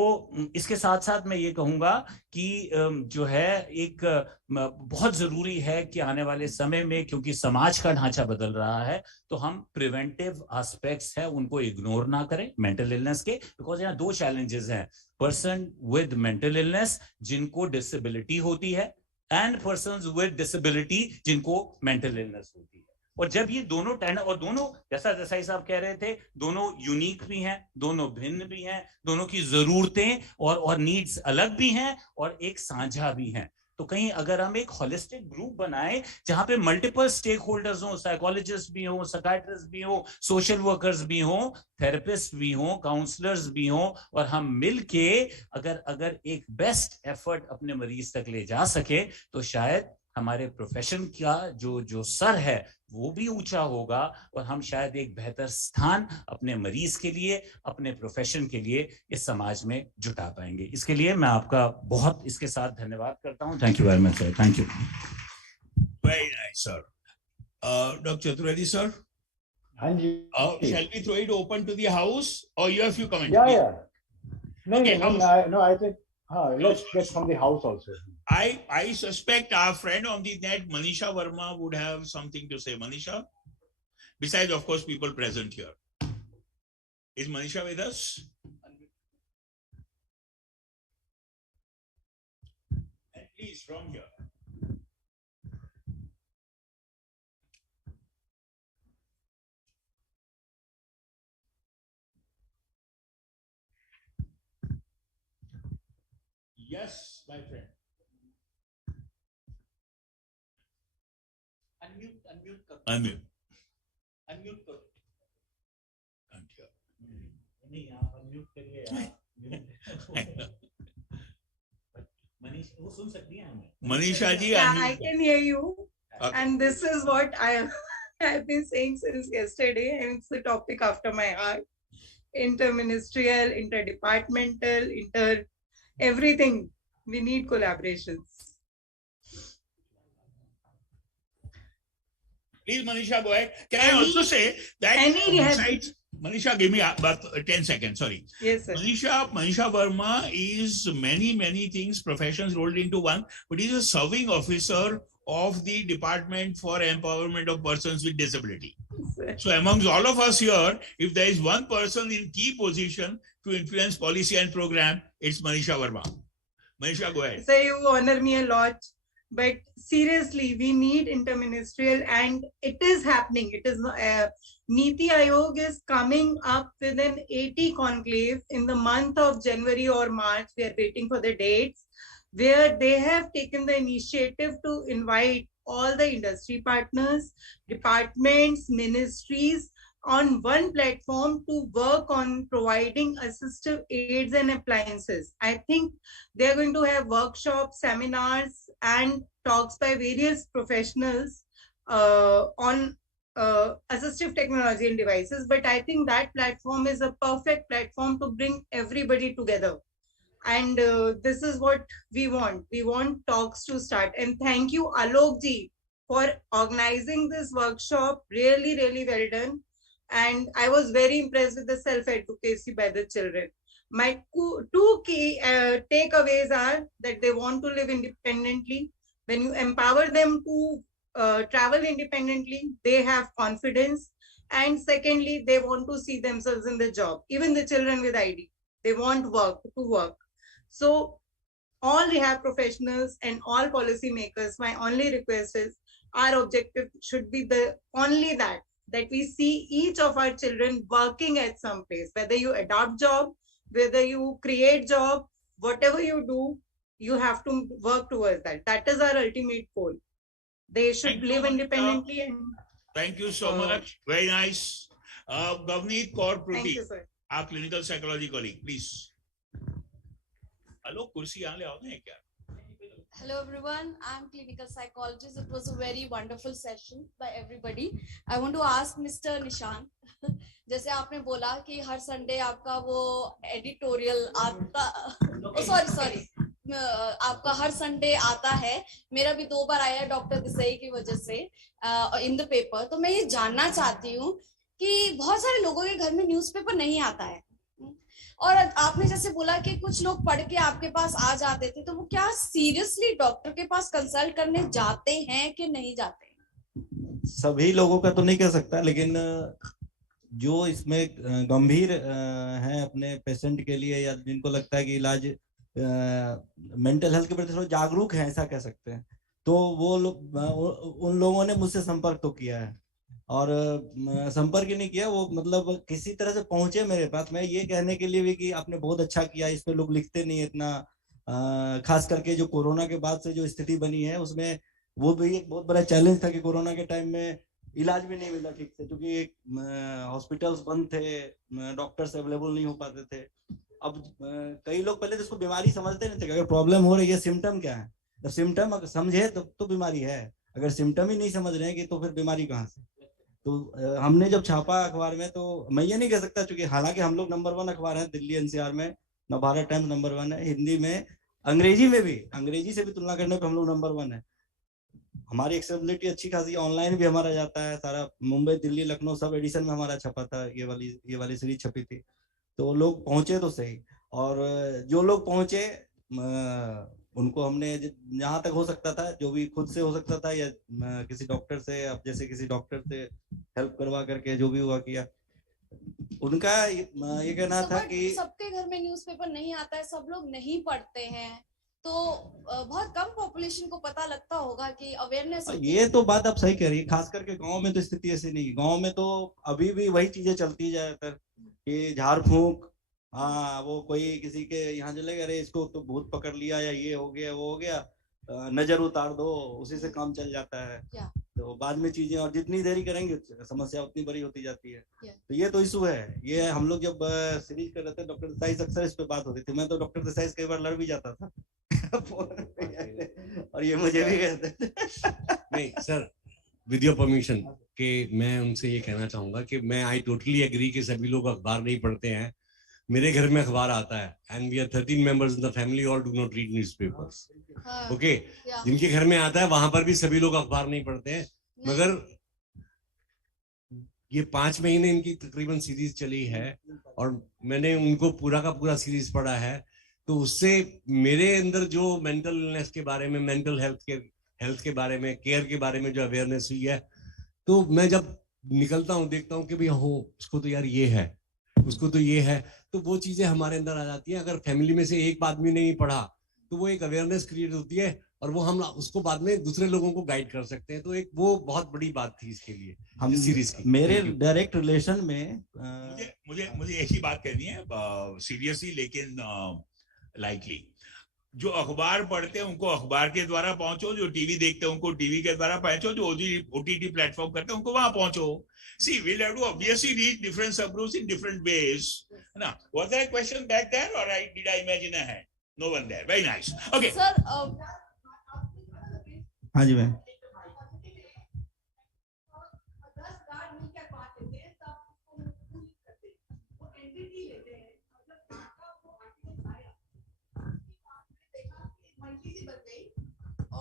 इसके साथ साथ मैं ये कहूंगा कि जो है एक बहुत जरूरी है कि आने वाले समय में, क्योंकि समाज का ढांचा बदल रहा है, तो हम प्रिवेंटिव एस्पेक्ट्स है उनको इग्नोर ना करें मेंटल इलनेस के। बिकॉज यहाँ दो चैलेंजेस हैं, पर्सन विद मेंटल इलनेस जिनको डिसेबिलिटी होती है, एंड पर्सन्स विद डिसेबिलिटी जिनको मेंटल इलनेस होती है। और जब ये दोनों और दोनों, जैसा देसाई साहब कह रहे थे, दोनों यूनिक भी हैं, दोनों भिन्न भी हैं, दोनों की जरूरतें और नीड्स अलग भी हैं और एक साझा भी हैं। तो कहीं अगर हम एक होलिस्टिक ग्रुप बनाए जहां पे मल्टीपल स्टेक होल्डर्स हो, साइकोलॉजिस्ट भी हो, साइकियाट्रिस्ट भी हो, सोशल वर्कर्स भी हो, थेरेपिस्ट भी हो, काउंसलर्स भी हो, और हम मिलके अगर एक बेस्ट एफर्ट अपने मरीज तक ले जा सके, तो शायद हमारे प्रोफेशन का जो सर है वो भी ऊंचा होगा, और हम शायद एक बेहतर स्थान अपने मरीज के लिए, अपने प्रोफेशन के लिए इस समाज में जुटा पाएंगे। इसके लिए मैं आपका बहुत इसके साथ धन्यवाद करता हूं। Thank you very much sir. Thank you. Very nice sir. Doctor Chaturvedi sir, हाँ जी, shall we throw it open to the house or you have few comments? yeah. Okay, No, I think let's get from the house also. I suspect our friend on the net, Manisha Verma, would have something to say. Manisha, besides of course people present here. Is Manisha with us? And please, from here. Yes, my friend. Unmute. Can't hear. नहीं, आप unmute करिए यार। मनीषा वो सुन सकती है हमें। Manisha ji, Yeah, unmute. I can hear you. Okay. And this is what I have been saying since yesterday, and it's the topic after my heart. Interministerial, interdepartmental, everything. We need collaborations. Please, Manisha, go ahead. Can I also say that besides, Manisha, give me about 10 seconds, sorry. Yes, sir. Manisha Verma is many things, professions rolled into one, but he is a serving officer of the Department for Empowerment of Persons with Disability. So amongst all of us here, if there is one person in key position to influence policy and program, it's Manisha Verma. Manisha, go ahead. So you honor me a lot. But seriously, we need interministerial, and it is happening. It is Niti Aayog is coming up with an 80 conclave in the month of January or March. We are waiting for the dates, where they have taken the initiative to invite all the industry partners, departments, ministries on one platform to work on providing assistive aids and appliances. I think they're going to have workshops, seminars, and talks by various professionals on assistive technology and devices. But I think that platform is a perfect platform to bring everybody together. And this is what we want. We want talks to start. And thank you, Alok ji, for organizing this workshop. Really, really well done. And I was very impressed with the self-advocacy by the children. My two key takeaways are that they want to live independently. When you empower them to travel independently, they have confidence. And secondly, they want to see themselves in the job. Even the children with ID, they want to work. So all rehab professionals and all policymakers, my only request is our objective should be only that we see each of our children working at some place, whether you adopt job, whether you create job, whatever you do, you have to work towards that. That is our ultimate goal. They should live independently. And thank you so much. Very nice. Gavneet Kaur Pruti. Thank you, sir. Our clinical psychology colleague, please. Hello, kursi yahan le aao na kya? Hello everyone, I'm clinical psychologist. It was a very wonderful session by everybody. I want to ask Mr. Nishan, जैसे आपने बोला कि हर Sunday आपका वो editorial आता, sorry आपका हर Sunday आता है, मेरा भी 2 बार आया है डॉक्टर दिसई की वजह से इन द पेपर. तो मैं ये जानना चाहती हूँ कि बहुत सारे लोगों के घर में न्यूज़पेपर नहीं आता है, और आपने जैसे बोला कि कुछ लोग पढ़ के आपके पास आ जाते थे, तो वो क्या सीरियसली डॉक्टर के पास कंसल्ट करने जाते हैं कि नहीं जाते? सभी लोगों का तो नहीं कह सकता, लेकिन जो इसमें गंभीर हैं अपने पेशेंट के लिए, या जिनको लगता है कि इलाज मेंटल हेल्थ के प्रति थोड़ा जागरूक है, ऐसा कह सकते हैं, तो वो लोग, उन लोगों ने मुझसे संपर्क तो किया है. और संपर्क ही नहीं किया, वो मतलब किसी तरह से पहुंचे मेरे पास. मैं ये कहने के लिए भी कि आपने बहुत अच्छा किया, इस पे लोग लिखते नहीं है इतना, खास करके जो कोरोना के बाद से जो स्थिति बनी है उसमें वो भी एक बहुत बड़ा चैलेंज था कि कोरोना के टाइम में इलाज भी नहीं मिला ठीक से, क्योंकि हॉस्पिटल्स बंद थे, डॉक्टर्स अवेलेबल नहीं हो पाते थे. अब कई लोग पहले तो इसको बीमारी समझते नहीं थे कि अगर प्रॉब्लम हो रही है सिम्टम क्या है. जब सिम्टम समझे तो बीमारी है, अगर सिम्टम ही नहीं समझ रहे हैं कि तो फिर बीमारी कहाँ से. तो हमने जब छापा अखबार में, तो मैं ये नहीं कह सकता, क्योंकि हालांकि हम लोग नंबर 1 अखबार है दिल्ली एनसीआर में, नवभारत टाइम्स नंबर 1 है, हिंदी में, अंग्रेजी में भी, अंग्रेजी से भी तुलना करने पे हम लोग नंबर 1 है. हमारी एक्सेसिबिलिटी अच्छी खासी, ऑनलाइन भी हमारा जाता है सारा, मुंबई दिल्ली लखनऊ सब एडिशन में हमारा छपा था, ये वाली सीरीज छपी थी. तो लोग पहुंचे तो सही, और जो लोग पहुंचे उनको हमने जहां तक हो सकता था, जो भी खुद से हो सकता था या किसी डॉक्टर से, अब जैसे किसी डॉक्टर से हेल्प करवा करके जो भी हुआ किया. उनका ये कहना था कि सबके घर में न्यूज़पेपर नहीं आता है, सब लोग नहीं पढ़ते हैं, तो बहुत कम पॉपुलेशन को पता लगता होगा कि अवेयरनेस. ये तो बात आप सही कह रही है, खास करके गांव में तो स्थिति ऐसी नहीं. गांव में तो अभी भी वही चीजें चलती है ज्यादातर, कि झाड़ फूंक, हाँ वो कोई किसी के यहाँ चले गए, अरे इसको तो भूत पकड़ लिया, या ये हो गया वो हो गया, नजर उतार दो, उसी से काम चल जाता है. तो बाद में चीजें, और जितनी देरी करेंगे समस्या उतनी बड़ी होती जाती है. तो ये तो इशू है. ये हम लोग जब सीरीज कर रहे थे, डॉक्टर देसाई से अक्सर इस पे बात होती थी. मैं तो डॉक्टर देसाई से कई बार लड़ भी जाता था और ये मुझे भी कहते थे. नहीं सर, विद योर परमिशन कि मैं उनसे ये कहना चाहूंगा कि मैं आई टोटली एग्री कि सभी लोग अखबार नहीं पढ़ते हैं. मेरे घर में अखबार आता है, and we are 13 members in the family, all do not read newspapers. Okay, जिनके घर में आता है वहां पर भी सभी लोग अखबार नहीं पढ़ते हैं. मगर ये 5 महीने इनकी तकरीबन सीरीज चली है, और मैंने उनको पूरा का पूरा सीरीज पढ़ा है. तो उससे मेरे अंदर जो मेंटल इलनेस के बारे में, मेंटल हेल्थ के बारे में, केयर के बारे में जो अवेयरनेस हुई है, तो मैं जब निकलता हूँ देखता हूँ कि भाई हो, उसको तो यार ये है, उसको तो ये है, तो वो चीजें हमारे अंदर आ जाती हैं. अगर फैमिली में से एक आदमी ने नहीं पढ़ा तो वो एक अवेयरनेस क्रिएट होती है, और वो हम उसको बाद में दूसरे लोगों को गाइड कर सकते हैं. तो एक वो बहुत बड़ी बात थी इसके लिए हम सीरीज की. मेरे डायरेक्ट रिलेशन में मुझे एक ही बात कहनी है सीरियसली, लेकिन लाइटली. जो अखबार पढ़ते हैं उनको अखबार के द्वारा पहुंचो, जो टीवी देखते हैं उनको टीवी के द्वारा पहुंचो, जो ओटीटी प्लेटफॉर्म करते हैं उनको वहां पहुंचो. See, we'll have to obviously read different subgroups in different ways. Now, was there a question back there, or did I imagine a hand? No one there. Very nice. Okay. Sir, हाँ जी ma'am.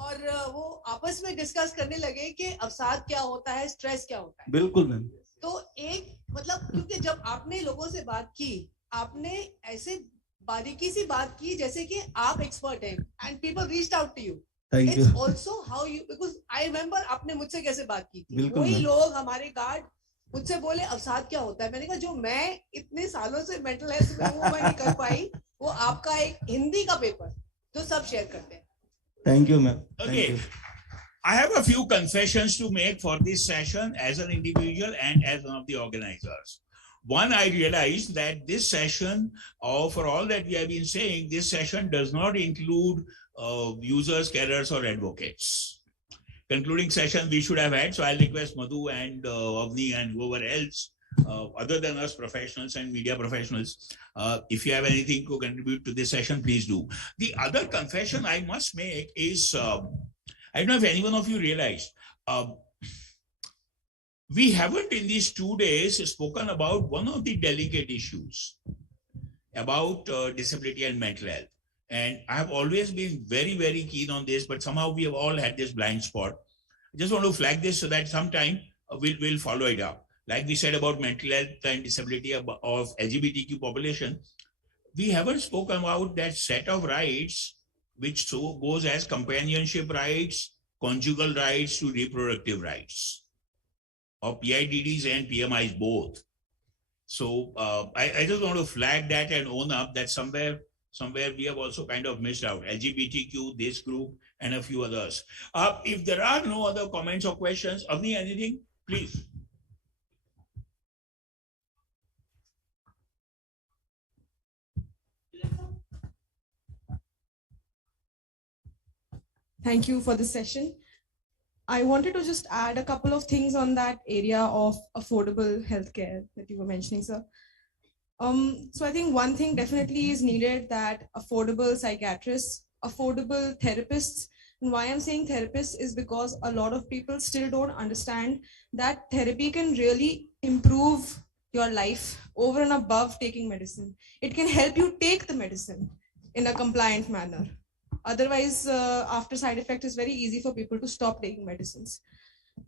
और वो आपस में discuss करने लगे कि अवसाद क्या होता है, स्ट्रेस क्या होता है. बिल्कुल मैम. तो एक मतलब, क्योंकि जब आपने लोगों से बात की, आपने ऐसे बारीकी सी बात की जैसे कि आप एक्सपर्ट हैं, and people reached out to you. It's also how you, because I remember आपने मुझसे कैसे बात की थी. वही लोग, हमारे गार्ड मुझसे बोले अवसाद क्या होता है. मैंने कहा जो मैं इतने सालों से मेंटल हेल्थ में हूँ मैं नहीं कर पाई, वो आपका एक हिंदी का पेपर जो सब शेयर करते हैं. Thank you, ma'am. Okay. I have a few confessions to make for this session as an individual and as one of the organizers. One, I realized that this session, for all that we have been saying, this session does not include users, carers, or advocates. concluding session we should have had. So I'll request Madhu and Avni and whoever else, other than us professionals and media professionals, if you have anything to contribute to this session, please do. The other confession I must make is, I don't know if anyone of you realized, we haven't in these 2 days spoken about one of the delicate issues about disability and mental health. And I have always been very, very keen on this, but somehow we have all had this blind spot. I just want to flag this so that sometime we'll follow it up. Like we said about mental health and disability of LGBTQ population, we haven't spoken about that set of rights which so goes as companionship rights, conjugal rights to reproductive rights, or PIDDs and PMIs both. So I just want to flag that and own up that somewhere we have also kind of missed out. LGBTQ, this group, and a few others. If there are no other comments or questions, Avni, anything, please. Thank you for the session. I wanted to just add a couple of things on that area of affordable healthcare that you were mentioning, sir. So I think one thing definitely is needed, that affordable psychiatrists, affordable therapists. And why I'm saying therapists is because a lot of people still don't understand that therapy can really improve your life over and above taking medicine. It can help you take the medicine in a compliant manner. Otherwise, after side effect, it's very easy for people to stop taking medicines.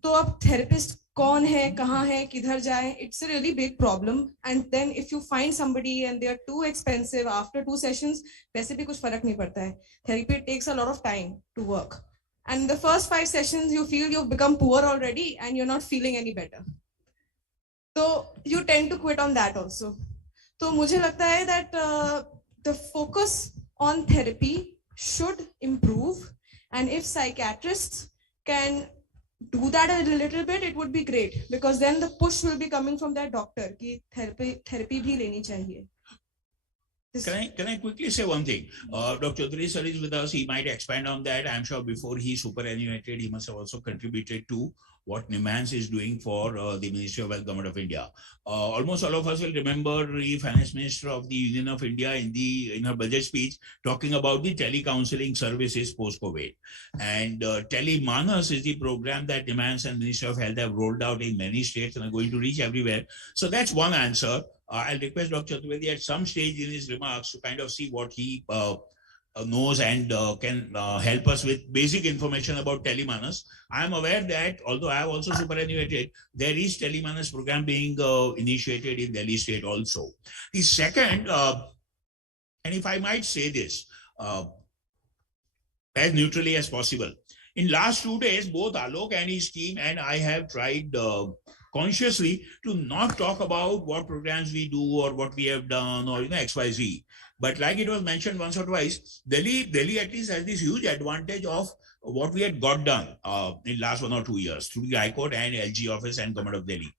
So अब therapist कौन है, कहाँ है, किधर जाए, it's a really big problem. And then if you find somebody and they are too expensive, after 2 sessions, वैसे भी कुछ फर्क नहीं पड़ता है. Therapy takes a lot of time to work. And the first 5 sessions, you feel you've become poor already and you're not feeling any better. So you tend to quit on that also. So मुझे लगता है that the focus on therapy should improve, and if psychiatrists can do that a little bit, it would be great, because then the push will be coming from their doctor कि therapy भी लेनी चाहिए. Can I quickly say one thing? Dr. Chaudhary sir is with us. He might expand on that. I'm sure before he superannuated, he must have also contributed to what NIMHANS is doing for the Ministry of Health, Government of India. Almost all of us will remember the Finance Minister of the Union of India in her budget speech talking about the telecounseling services post-COVID. And Telemanas is the program that NIMHANS and Ministry of Health have rolled out in many states and are going to reach everywhere. So that's one answer. I'll request Dr. Chaudhary at some stage in his remarks to kind of see what he knows and can help us with basic information about Telemanas. I'm aware that, although I have also superannuated, there is Telemanas program being initiated in Delhi state also. The second, and if I might say this as neutrally as possible, in last 2 days, both Alok and his team and I have tried consciously to not talk about what programs we do or what we have done or XYZ. But like it was mentioned once or twice, Delhi at least has this huge advantage of what we had got done in last 1 or 2 years through the High Court and LG office and Government of Delhi.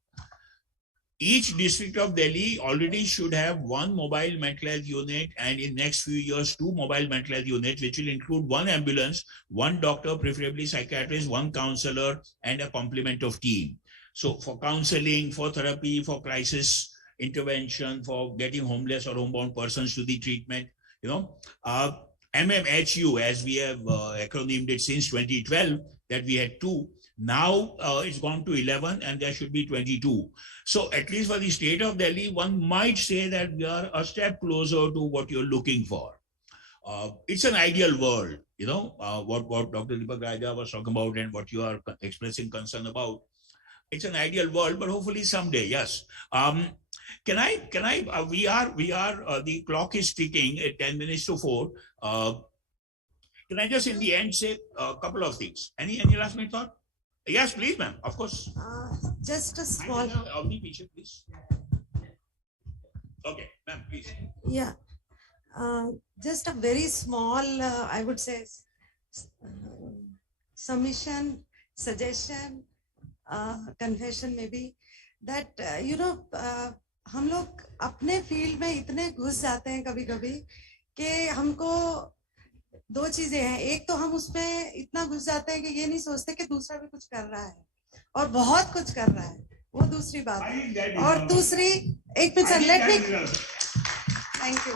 Each district of Delhi already should have 1 mobile mental health unit, and in next few years 2 mobile mental health units, which will include 1 ambulance, 1 doctor, preferably psychiatrist, 1 counselor, and a complement of team. So for counseling, for therapy, for crisis intervention, for getting homeless or homebound persons to the treatment, MMHU, as we have acronymed it since 2012, that we had 2. Now it's gone to 11 and there should be 22. So at least for the state of Delhi, one might say that we are a step closer to what you're looking for. It's an ideal world, what Dr. Deepak Raja was talking about and what you are expressing concern about. It's an ideal world, but hopefully someday, yes. We are, the clock is ticking at 10 minutes to 4. Can I just in the end say a couple of things? Any last minute thought? Yes, please, ma'am. Of course. Just a small. Please. Okay, ma'am, please. Yeah. Just a very small, I would say, submission, suggestion, confession maybe, that हम लोग अपने field में इतने घुस जाते हैं कभी-कभी कि हमको दो चीजें हैं, एक तो हम उसमें इतना घुस जाते हैं कि ये नहीं सोचते कि दूसरा भी कुछ कर रहा है और बहुत कुछ कर रहा है, वो दूसरी बात है। और दूसरी, एक minute let me, thank you.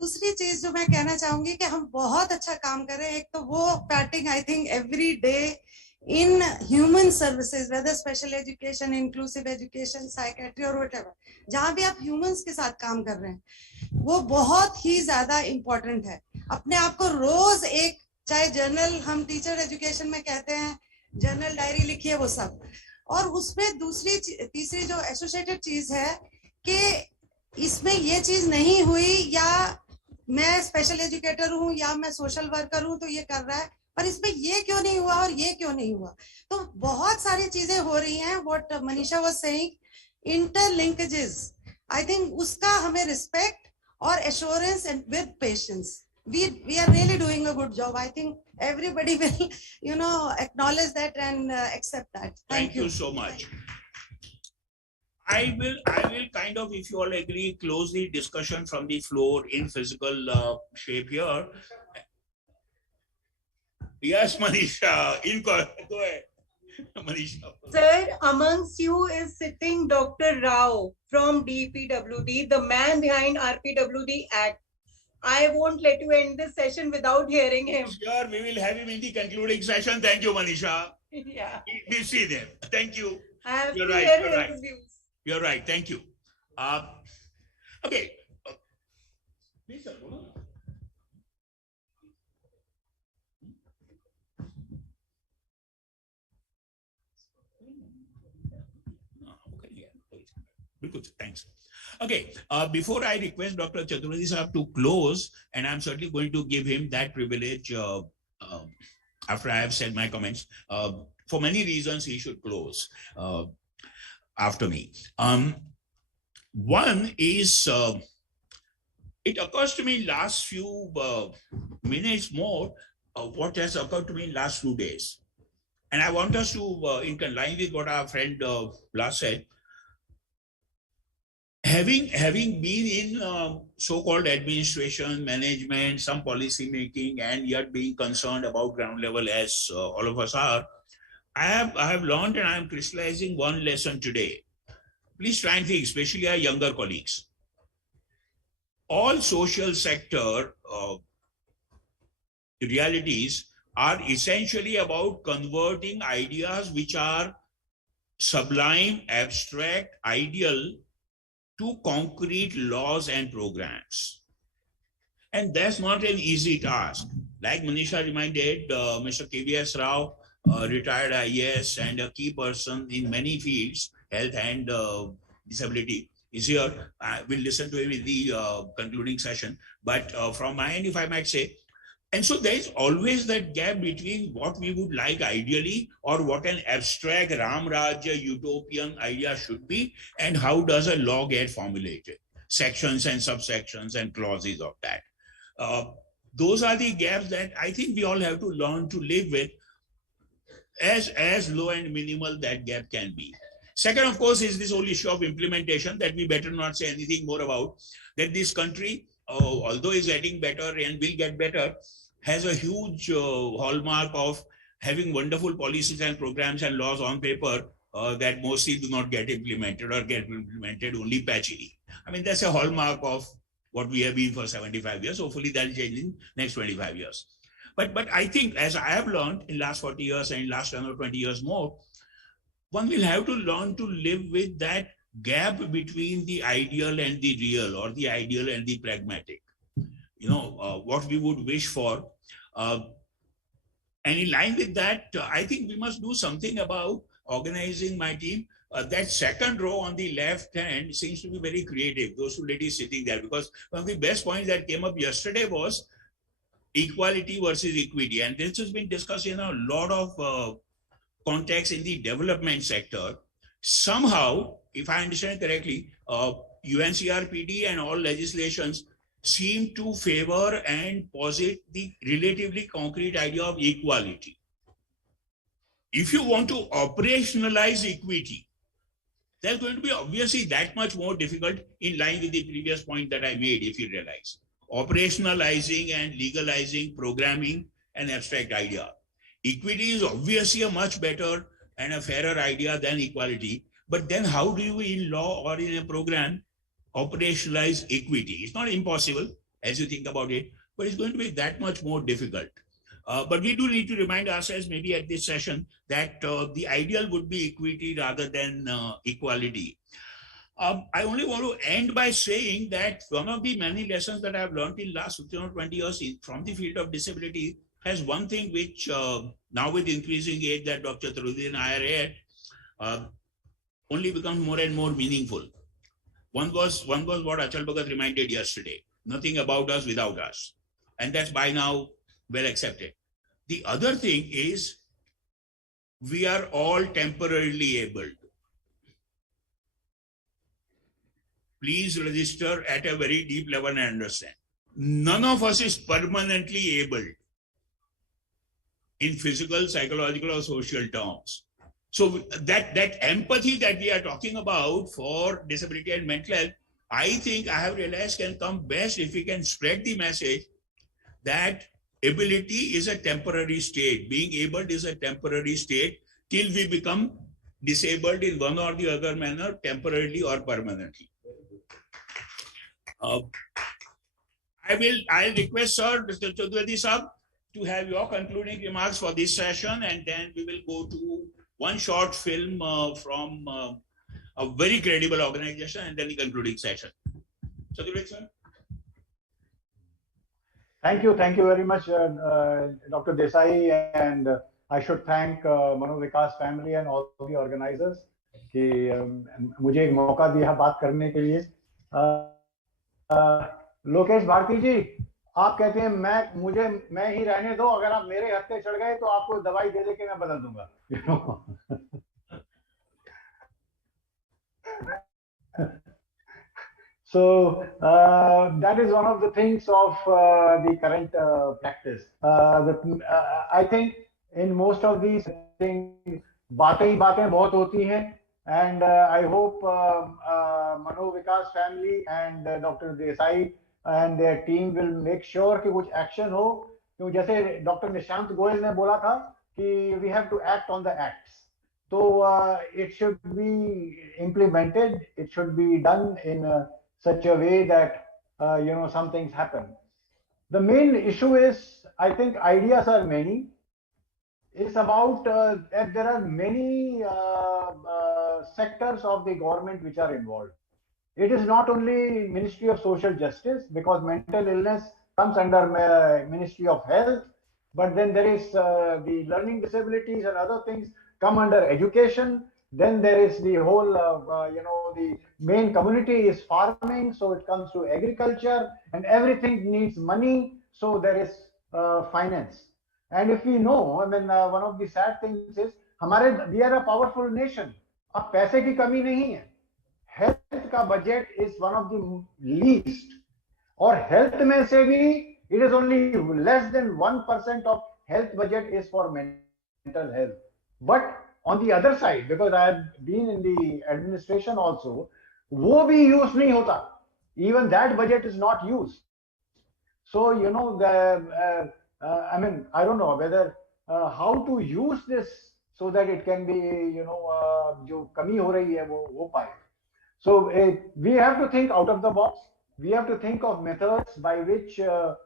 दूसरी चीज जो मैं कहना चाहूंगी कि हम बहुत अच्छा काम कर रहे हैं। एक तो वो पैटिंग I think every day in human services, whether special education, inclusive education, psychiatry और व्हाटएवर, जहां भी आप ह्यूमंस के साथ काम कर रहे हैं, वो बहुत ही ज्यादा इम्पोर्टेंट है। अपने आप को रोज एक, चाहे जर्नल, हम टीचर एजुकेशन में कहते हैं जर्नल डायरी लिखिए, वो सब। और उसमें दूसरी तीसरी जो एसोसिएटेड चीज है कि इसमें ये चीज नहीं हुई, या मैं स्पेशल एजुकेटर हूँ या मैं सोशल वर्कर हूँ तो ये कर रहा है, पर इसमें ये क्यों नहीं हुआ और ये क्यों नहीं हुआ। तो बहुत सारी चीजें हो रही हैं। What Manisha was saying, interlinkages, I think उसका हमें रिस्पेक्ट और assurance and with patience, we are really doing a good job. I think everybody will, you know, acknowledge that and accept that. Thank you so much. I will kind of, if you all agree, close the discussion from the floor in physical shape here. Yes, Manisha, go ahead. Manisha. Sir, amongst you is sitting Dr. Rao from PwD, the man behind RPWD Act. I won't let you end this session without hearing him. Sure, we will have him in the concluding session. Thank you, Manisha. Yeah. We'll see them. Thank you. I have You're to right, hear you're his right. views. You're right. Thank you. Okay. Please, sir. Thanks. Okay, before I request Dr. Chaturvedi Sahab to close, and I'm certainly going to give him that privilege after I have said my comments. For many reasons, he should close after me. One is, it occurs to me last few minutes more, what has occurred to me in last 2 days. And I want us to, in line with what our friend last said, having been in so-called administration, management, some policy making, and yet being concerned about ground level as all of us are, I have learned, and I am crystallizing one lesson today. Please try and think, especially our younger colleagues. All social sector realities are essentially about converting ideas which are sublime, abstract, ideal, to concrete laws and programs. And that's not an easy task. Like Manisha reminded, Mr. KVS Rao, retired IAS and a key person in many fields, health and disability, is here. We'll listen to him in the concluding session. But from my end, if I might say, and so there is always that gap between what we would like ideally or what an abstract Ram Rajya utopian idea should be and how does a law get formulated, sections and subsections and clauses of that. Those are the gaps that I think we all have to learn to live with, as low and minimal that gap can be. Second, of course, is this whole issue of implementation that we better not say anything more about, that this country, although is getting better and will get better, has a huge hallmark of having wonderful policies and programs and laws on paper that mostly do not get implemented or get implemented only patchily. I mean, that's a hallmark of what we have been for 75 years. Hopefully that'll change in next 25 years. But I think, as I have learned in last 40 years and in last 10 or 20 years more, one will have to learn to live with that gap between the ideal and the real, or the ideal and the pragmatic. You know, what we would wish for. And in line with that, I think we must do something about organizing my team. That second row on the left hand seems to be very creative, those two ladies sitting there, because one of the best points that came up yesterday was equality versus equity. And this has been discussed in a lot of context in the development sector. Somehow, if I understand correctly, UNCRPD and all legislations seem to favor and posit the relatively concrete idea of equality. If you want to operationalize equity, that's going to be obviously that much more difficult, in line with the previous point that I made, if you realize. operationalizing and legalizing programming an abstract idea. Equity is obviously a much better and a fairer idea than equality. But then how do you in law or in a program operationalize equity? It's not impossible as you think about it, but it's going to be that much more difficult. But we do need to remind ourselves maybe at this session that the ideal would be equity rather than equality. I only want to end by saying that one of the many lessons that I've learned in last 15 or 20 years from the field of disability has one thing which now with increasing age that Dr. Tarudi and I are at, only becomes more and more meaningful. One was what Achal Bhagat reminded yesterday, nothing about us without us. And that's by now well accepted. The other thing is we are all temporarily abled. Please register at a very deep level and understand. None of us is permanently able in physical, psychological, or social terms. So that empathy that we are talking about for disability and mental health, I think I have realized can come best if we can spread the message that ability is a temporary state. Being able is a temporary state till we become disabled in one or the other manner, temporarily or permanently. I'll request Sir Mr. Chaudhary Sahab to have your concluding remarks for this session, and then we will go to one short film from a very credible organization, and then the concluding session. Chaudhary sir. Thank you very much, Dr. Desai, and I should thank Manovikas family and all the organizers कि मुझे एक मौका दिया बात करने के लिए. लोकेश भारती जी, आप कहते हैं मैं ही रहने दो, अगर आप मेरे हत्थे चढ़ गए तो आपको दवाई दे के मैं बदल दूंगा. So that is one of the things of the current practice. I think in most of these things बातें ही बातें बहुत होती हैं, and I hope Manovikas family and Dr. Desai and their team will make sure कि कुछ action हो. क्योंकि जैसे Dr. निशांत गोयल ने बोला था कि we have to act on the acts. So it should be implemented. It should be done in such a way that some things happen. The main issue is, I think ideas are many. It's about that there are many sectors of the government which are involved. It is not only Ministry of Social Justice, because mental illness comes under Ministry of Health, but then there is the learning disabilities and other things come under education. Then there is the whole, the main community is farming, so it comes to agriculture, and everything needs money, so there is finance. And if we know, I mean, one of the sad things is, we are a powerful nation. अब पैसे की कमी नहीं है. Health का budget is one of the least. और health में से भी, it is only less than 1% of health budget is for mental health. But on the other side, because I have been in the administration also, वो भी use नहीं होता. Even that budget is not used. So, I mean, I don't know whether how to use this so that it can be, जो कमी हो रही है वो हो पाए. So we have to think out of the box. We have to think of methods by which, Dr.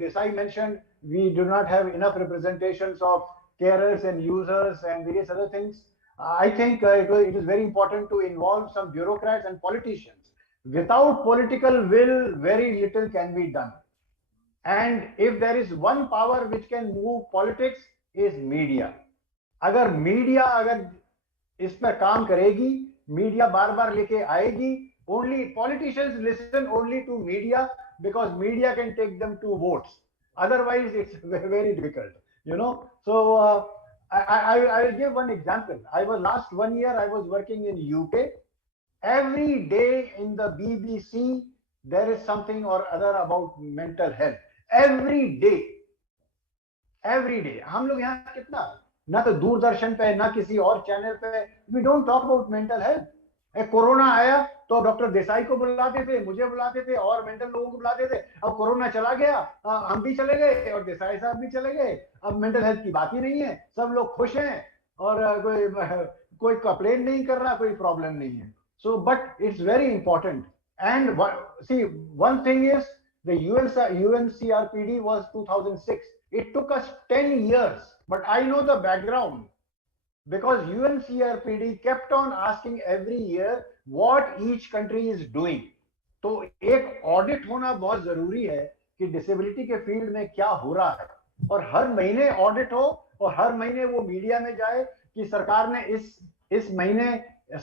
Desai mentioned, we do not have enough representations of carers and users and various other things. I think it is very important to involve some bureaucrats and politicians. Without political will, very little can be done. And if there is one power which can move politics, is media. अगर media इस पर काम करेगी, media बार-बार लेके आएगी, only politicians listen only to media because media can take them to votes. Otherwise, it's very difficult. So I will give one example. Last 1 year I was working in UK. Every day in the BBC there is something or other about mental health. Every day. हम लोग यहाँ कितना ना तो दूरदर्शन पे ना किसी और चैनल पे we don't talk about mental health. Corona आया तो डॉक्टर देसाई को बुलाते थे, मुझे बुलाते थे और मेंटल लोगों को बुलाते थे। अब कोरोना चला गया, हम भी चले गए और देसाई साहब भी चले गए। अब मेंटल हेल्थ की बात ही नहीं है, सब लोग खुश हैं और कोई कंप्लेन नहीं कर रहा, कोई प्रॉब्लम नहीं है। So but it's very important and see one thing is the UNCRPD was 2006. It took us 10 years, but I know the background because UNCRPD kept on asking every year what each country is doing. तो एक audit होना बहुत जरूरी है कि disability के field में क्या हो रहा है, और हर महीने ऑडिट हो और हर महीने वो मीडिया में जाए कि सरकार ने इस महीने,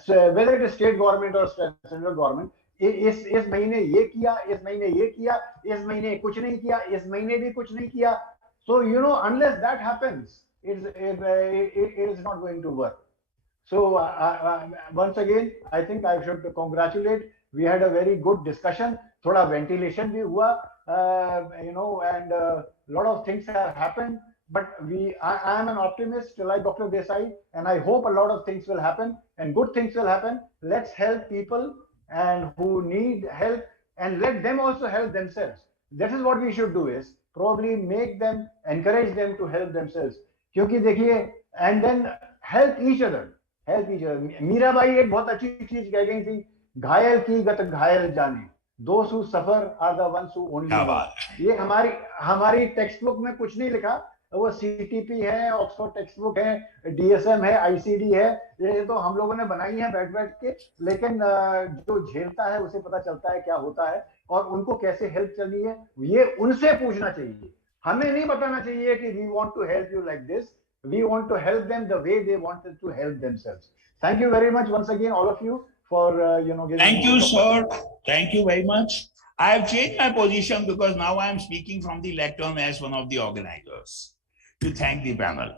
वेदर इट स्टेट गवर्नमेंट और सेंट्रल गवर्नमेंट, इस महीने ये किया, इस महीने ये किया, इस महीने कुछ नहीं किया, इस महीने भी कुछ नहीं किया. So you know, unless that happens, it is not going to work. So once again, I think I should congratulate. We had a very good discussion. थोड़ा ventilation भी हुआ, you know, and a lot of things have happened. But I am an optimist like Dr. Desai, and I hope a lot of things will happen and good things will happen. Let's help people and who need help, and let them also help themselves. That is what we should do, is probably make them, encourage them to help themselves. क्योंकि देखिए, and then help each other. Mirabai एक बहुत अच्छी चीज कह गई थी, घायल की गत घायल जाने, those who suffer are the ones who only know. ये हमारी टेक्स्ट बुक में कुछ नहीं लिखा, वो CTP है, ऑक्सफोर्ड टेक्स्ट बुक है, DSM है, ICD है, ये तो हम लोगों ने बनाई है बैठ के, लेकिन जो झेलता है उसे पता चलता है क्या होता है और उनको कैसे हेल्प करनी है, ये उनसे पूछना चाहिए. हमें नहीं बताना चाहिए कि we want to help you like this. We want to help them the way they wanted to help themselves. Thank you very much once again, all of you, for you know. Thank you, sir. Thank you very much. I have changed my position because now I am speaking from the lectern as one of the organizers. To thank the panel.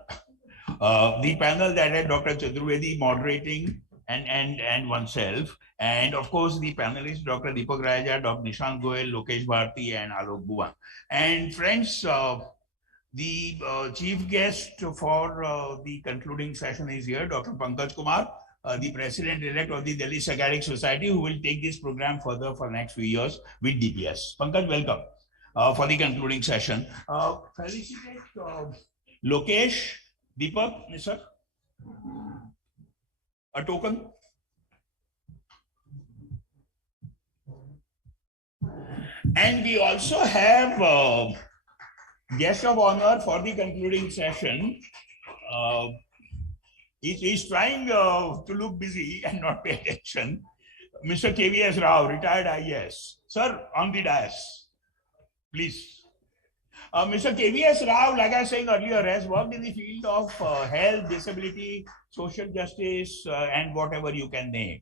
The panel that had Dr. Chaturvedi moderating and oneself, and of course the panelists Dr. Deepak Raja, Dr. Nishant Goyal, Lokesh Bharti, and Alok Bhuvan. And friends, the chief guest for the concluding session is here, Dr. Pankaj Kumar, the President-elect of the Delhi Psychiatric Society, who will take this program further for next few years with DPS. Pankaj, welcome for the concluding session. Felicitate Lokesh, Deepak, sir, a token. And we also have guest of honor for the concluding session. He's trying to look busy and not pay attention. Mr. KVS Rao, retired IAS. Sir, on the dais, please. Mr. KVS Rao, like I was saying earlier, has worked in the field of health, disability, social justice, and whatever you can name.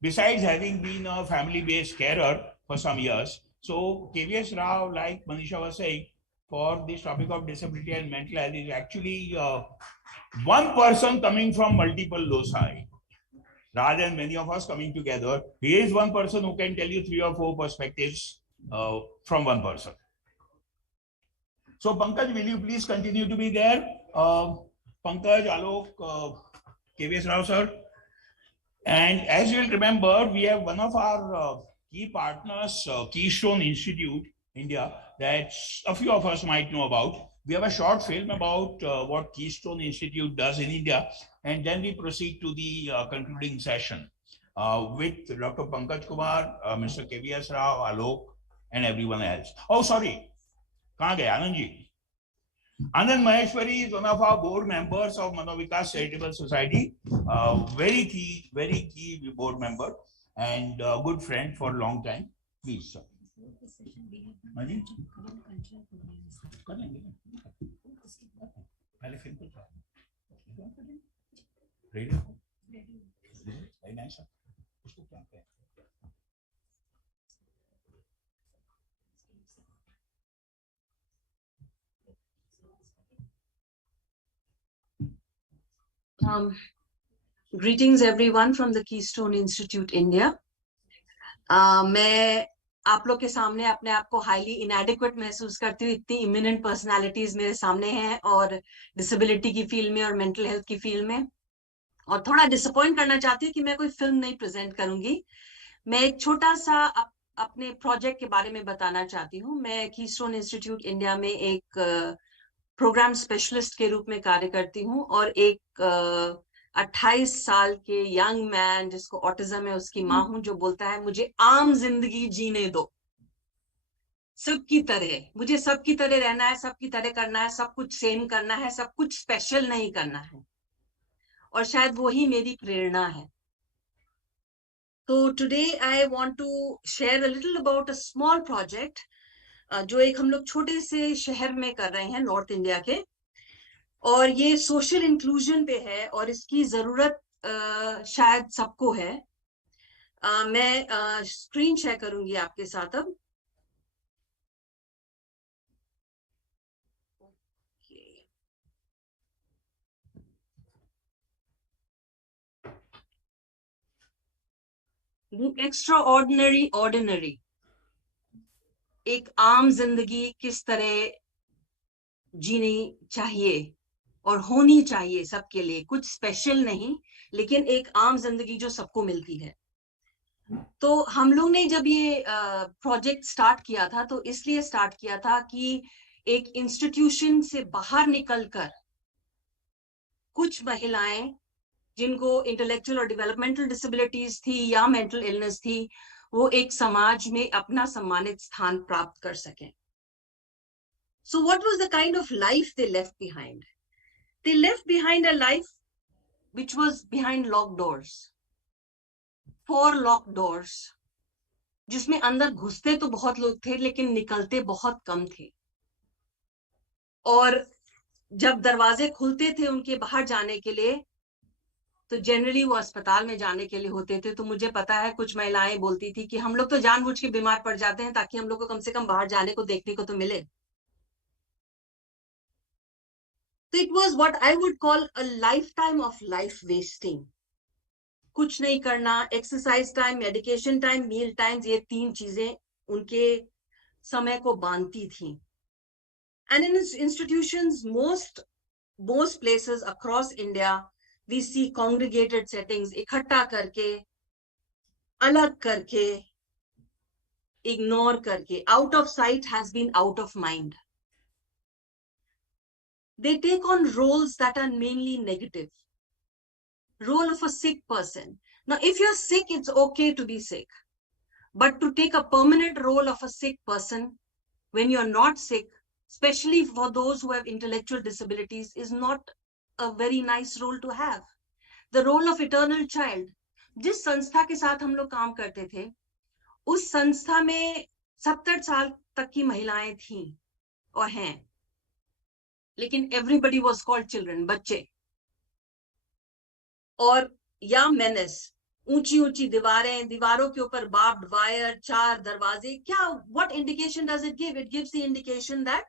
Besides having been a family-based carer for some years, so KVS Rao, like Manisha was saying, for this topic of disability and mental health is actually one person coming from multiple loci. Rather than many of us coming together, he is one person who can tell you 3 or 4 perspectives from one person. So Pankaj, will you please continue to be there? Pankaj, Alok, KVS Rao sir. And as you will remember, we have one of our key partners, Keystone Institute, India, that a few of us might know about. We have a short film about what Keystone Institute does in India, and then we proceed to the concluding session with Dr. Pankaj Kumar, Mr. KVS Rao, Alok, and everyone else. Oh, sorry. Kahan gaya, Anand ji? Anand Maheshwari is one of our board members of Manovikas Charitable Society, very key board member and a good friend for a long time. Please, sir. Greetings everyone from the Keystone Institute India. मैं आप लोग के सामने अपने आप को highly इनएडिक्वेट महसूस करती हूँ. इतनी इमिनेंट पर्सनालिटीज मेरे सामने हैं और डिसेबिलिटी की फील्ड में और मेंटल हेल्थ की फील्ड में. और थोड़ा डिसअपॉइंट करना चाहती हूँ कि मैं कोई फिल्म नहीं प्रेजेंट करूंगी. मैं एक छोटा सा अपने प्रोजेक्ट के बारे में बताना चाहती हूँ. मैं कीस्टोन इंस्टीट्यूट इंडिया में एक प्रोग्राम स्पेशलिस्ट के रूप में कार्य करती हूँ और एक 28 साल के यंग मैन जिसको ऑटिज्म है उसकी माँ हूँ, जो बोलता है मुझे आम जिंदगी जीने दो, सबकी तरह, मुझे सबकी तरह रहना है, सबकी तरह करना है, सब कुछ सेम करना है, सब कुछ स्पेशल नहीं करना है. और शायद वही मेरी प्रेरणा है. तो today I want to share a little about a small project जो एक हम लोग छोटे से शहर में कर रहे हैं नॉर्थ इंडिया के, और ये सोशल इंक्लूजन पे है और इसकी जरूरत शायद सबको है. मैं स्क्रीन शेयर करूंगी आपके साथ अब. एक्स्ट्रा ऑर्डिनरी ऑर्डिनरी, एक आम जिंदगी किस तरह जीनी चाहिए और होनी चाहिए सबके लिए, कुछ स्पेशल नहीं, लेकिन एक आम जिंदगी जो सबको मिलती है. तो हम लोग ने जब ये प्रोजेक्ट स्टार्ट किया था तो इसलिए स्टार्ट किया था कि एक इंस्टीट्यूशन से बाहर निकलकर कुछ महिलाएं जिनको इंटेलेक्चुअल और डेवलपमेंटल डिसेबिलिटीज थी या मेंटल इलनेस थी, वो एक समाज में अपना सम्मानित स्थान प्राप्त कर सकें. So what was the kind of life they left behind? They left behind a life which was behind locked doors, 4 locked doors, जिसमें अंदर घुसते तो बहुत लोग थे लेकिन निकलते बहुत कम थे. और जब दरवाजे खुलते थे उनके बाहर जाने के लिए तो जनरली वो अस्पताल में जाने के लिए होते थे. तो मुझे पता है कुछ महिलाएं बोलती थी कि हम लोग तो जानबूझ के बीमार पड़ जाते हैं ताकि हम लोग को कम से कम बाहर जाने को देखने को तो मिले. So it was what I would call a lifetime of life wasting. कुछ नहीं करना, एक्सरसाइज टाइम, मेडिकेशन टाइम, मील टाइम्स, ये 3 चीजें उनके समय को बांधती थी. And in institutions, most places across India, we see congregated settings, इकट्ठा करके, अलग करके, ignore करके. Out of sight has been out of mind. They take on roles that are mainly negative. Role of a sick person. Now, if you're sick, it's okay to be sick. But to take a permanent role of a sick person when you're not sick, especially for those who have intellectual disabilities, is not a very nice role to have. The role of eternal child. जिस संस्था के साथ हम लोग काम करते थे, उस संस्था में 70 साल तक की महिलाएं थीं और हैं. लेकिन everybody was called children, बच्चे. और या मेनेस, ऊंची ऊंची दीवारें, दीवारों के ऊपर बार्ब्ड वायर, 4 दरवाजे. क्या, what indication does it give? It gives the indication that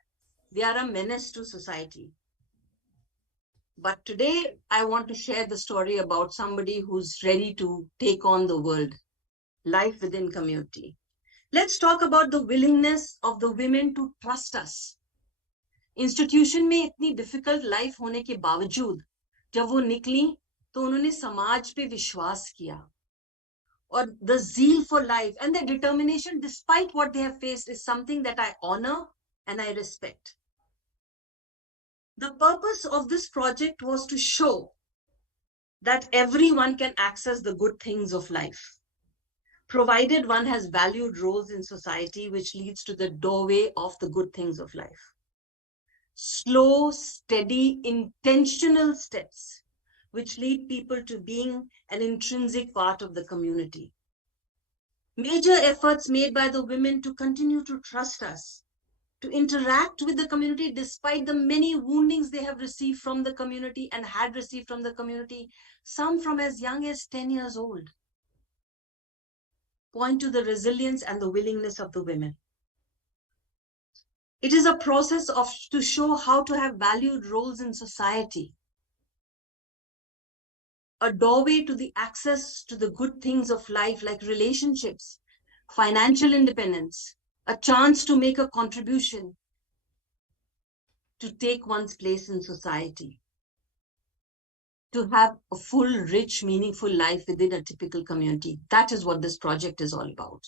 they are a menace to society. But today I want to share the story about somebody who's ready to take on the world. Life within community. Let's talk about the willingness of the women to trust us. Institution में इतनी difficult life होने के बावजूद जब वो निकली तो उन्होंने समाज पे विश्वास किया. और the zeal for life and the determination despite what they have faced is something that I honor and I respect. The purpose of this project was to show that everyone can access the good things of life, provided one has valued roles in society, which leads to the doorway of the good things of life. Slow, steady, intentional steps which lead people to being an intrinsic part of the community. Major efforts made by the women to continue to trust us, to interact with the community despite the many woundings they have received from the community and had received from the community, some from as young as 10 years old, point to the resilience and the willingness of the women. It is a process to show how to have valued roles in society, a doorway to the access to the good things of life like relationships, financial independence, a chance to make a contribution, to take one's place in society. to have a full, rich, meaningful life within a typical community. That is what this project is all about.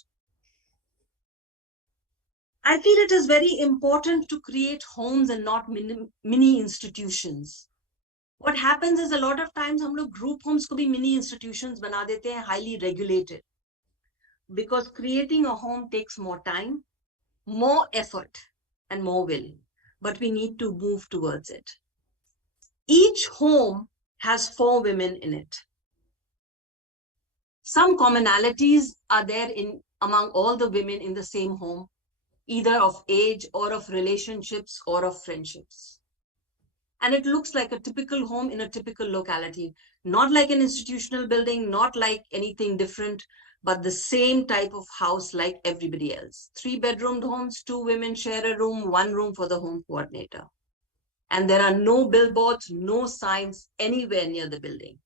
I feel it is very important to create homes and not mini institutions. What happens is a lot of times हम लोग group homes को भी mini institutions बना देते हैं, highly regulated. Because creating a home takes more time, more effort, and more will. But we need to move towards it. Each home has 4 women in it. Some commonalities are there among all the women in the same home, either of age or of relationships or of friendships. And it looks like a typical home in a typical locality, not like an institutional building, not like anything different, but the same type of house like everybody else. 3-bedroomed homes, 2 women share a room, 1 room for the home coordinator. And there are no billboards, no signs anywhere near the building.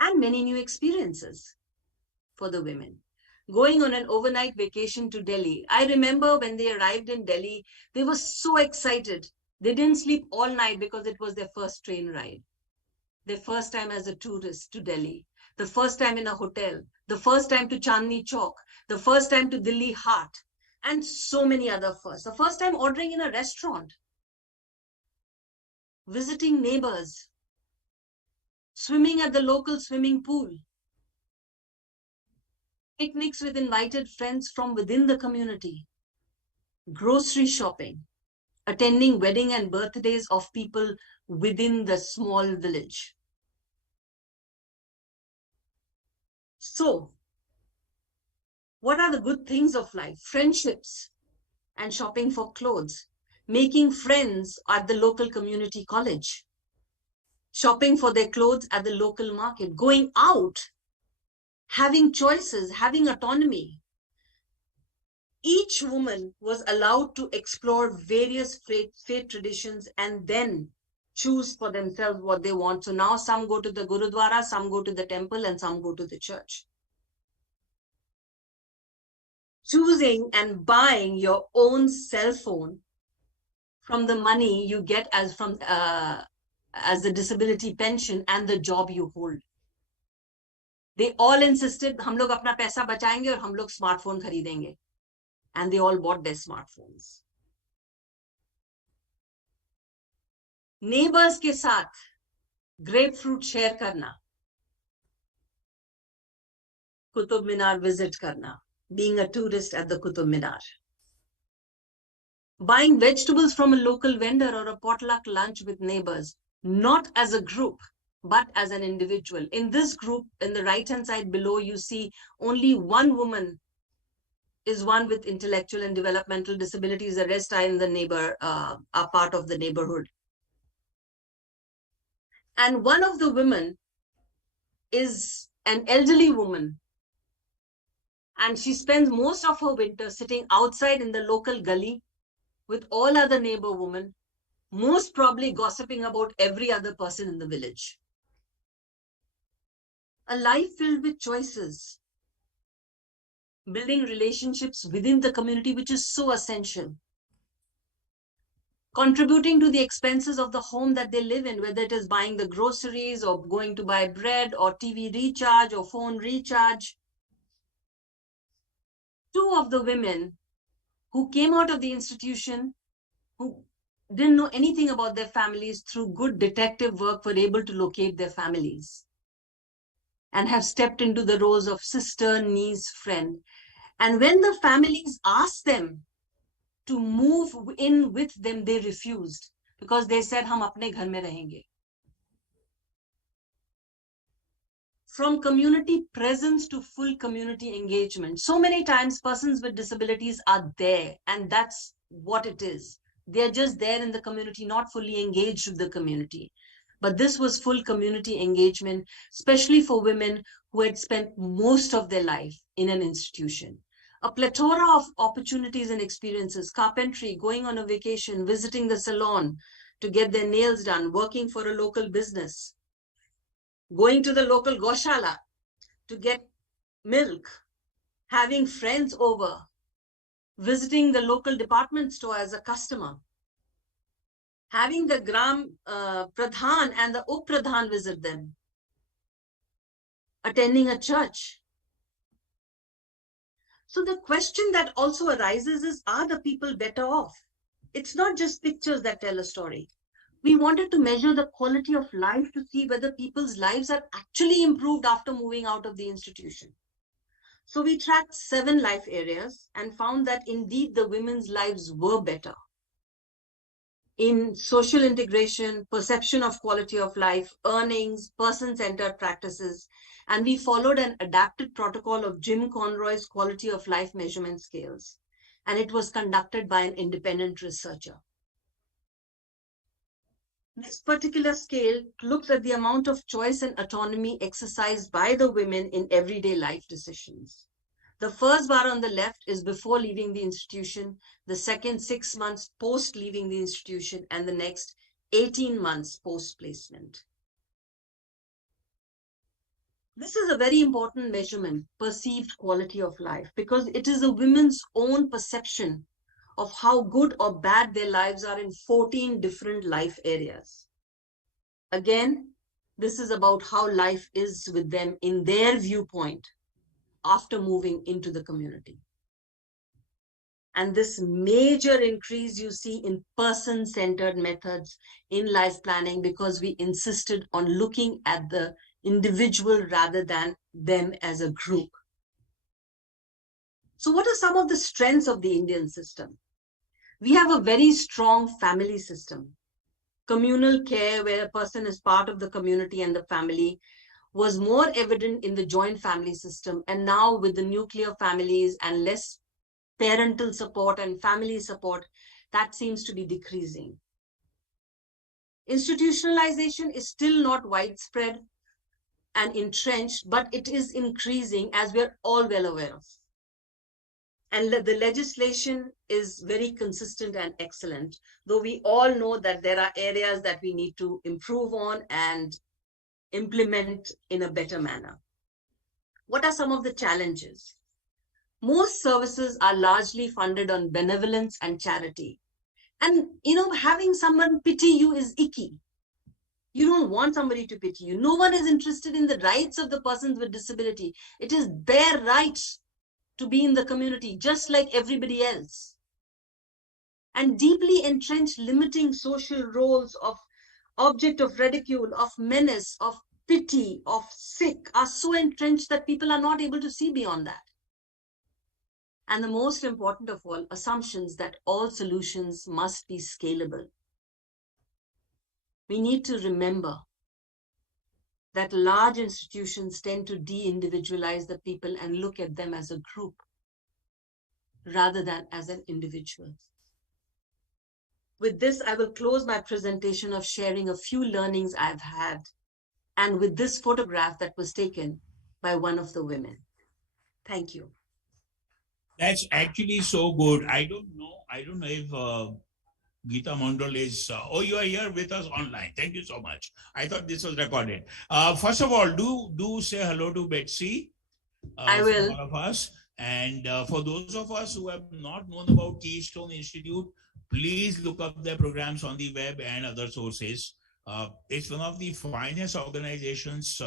And many new experiences for the women. Going on an overnight vacation to Delhi. I remember when they arrived in Delhi, they were so excited. They didn't sleep all night because it was their first train ride. Their first time as a tourist to Delhi. The first time in a hotel. The first time to Chandni Chowk. The first time to Delhi Haat. And so many other firsts. The first time ordering in a restaurant. Visiting neighbors. Swimming at the local swimming pool. Picnics with invited friends from within the community. Grocery shopping. Attending wedding and birthdays of people within the small village. So, what are the good things of life? Friendships and shopping for clothes. Making friends at the local community college. Shopping for their clothes at the local market. Going out. Having choices, having autonomy. Each woman was allowed to explore various faith traditions and then choose for themselves what they want. So now some go to the Gurudwara, some go to the temple, and some go to the church. Choosing and buying your own cell phone from the money you get as the disability pension and the job you hold. They all insisted, हम लोग अपना पैसा बचाएंगे और हम लोग smartphone खरीदेंगे. And they all bought their smartphones. Neighbors के साथ grapefruit share करना. Qutub Minar visit करना. Being a tourist at the Qutub Minar. Buying vegetables from a local vendor or a potluck lunch with neighbors. Not as a group, but as an individual. In this group, in the right-hand side below, you see only one woman is one with intellectual and developmental disabilities. The rest are in the are part of the neighborhood. And one of the women is an elderly woman. And she spends most of her winter sitting outside in the local gully with all other neighbor women, most probably gossiping about every other person in the village. A life filled with choices. Building relationships within the community, which is so essential. Contributing to the expenses of the home that they live in, whether it is buying the groceries or going to buy bread or TV recharge or phone recharge. 2 of the women who came out of the institution, who didn't know anything about their families, through good detective work were able to locate their families and have stepped into the roles of sister, niece, friend. And when the families asked them to move in with them, they refused because they said, "Hum apne ghar mein rahenge." From community presence to full community engagement. So many times persons with disabilities are there, and that's what it is. They're just there in the community, not fully engaged with the community. But this was full community engagement, especially for women who had spent most of their life in an institution. A plethora of opportunities and experiences: carpentry, going on a vacation, visiting the salon to get their nails done, working for a local business, going to the local goshala to get milk, having friends over, visiting the local department store as a customer, having the Gram Pradhan and the Up Pradhan visit them, attending a church. So the question that also arises is, are the people better off? It's not just pictures that tell a story. We wanted to measure the quality of life to see whether people's lives are actually improved after moving out of the institution. So we tracked 7 life areas and found that indeed the women's lives were better in social integration, perception of quality of life, earnings, person-centered practices, and we followed an adapted protocol of Jim Conroy's quality of life measurement scales, and it was conducted by an independent researcher. This particular scale looks at the amount of choice and autonomy exercised by the women in everyday life decisions. The first bar on the left is before leaving the institution, the second 6 months post leaving the institution, and the next 18 months post placement. This is a very important measurement, perceived quality of life, because it is a woman's own perception of how good or bad their lives are in 14 different life areas. Again, this is about how life is with them in their viewpoint after moving into the community. And this major increase you see in person-centered methods in life planning, because we insisted on looking at the individual rather than them as a group. So what are some of the strengths of the Indian system? We have a very strong family system. Communal care, where a person is part of the community and the family, was more evident in the joint family system. And now with the nuclear families and less parental support and family support, that seems to be decreasing. Institutionalization is still not widespread and entrenched, but it is increasing, as we're all well aware of. And the legislation is very consistent and excellent, though we all know that there are areas that we need to improve on and implement in a better manner. What are some of the challenges? Most services are largely funded on benevolence and charity. And, having someone pity you is icky. You don't want somebody to pity you. No one is interested in the rights of the persons with disability. It is their right to be in the community, just like everybody else. And deeply entrenched limiting social roles of object of ridicule, of menace, of pity, of sick are so entrenched that people are not able to see beyond that. And the most important of all, assumptions that all solutions must be scalable. We need to remember that large institutions tend to de-individualize the people and look at them as a group rather than as an individual. With this, I will close my presentation of sharing a few learnings I've had, and with this photograph that was taken by one of the women. Thank you. That's actually so good. I don't know if Geeta Mondal is, you are here with us online. Thank you so much. I thought this was recorded. First of all, do say hello to Betsy. I will. For all of us. And for those of us who have not known about Keystone Institute, please look up their programs on the web and other sources. It's one of the finest organizations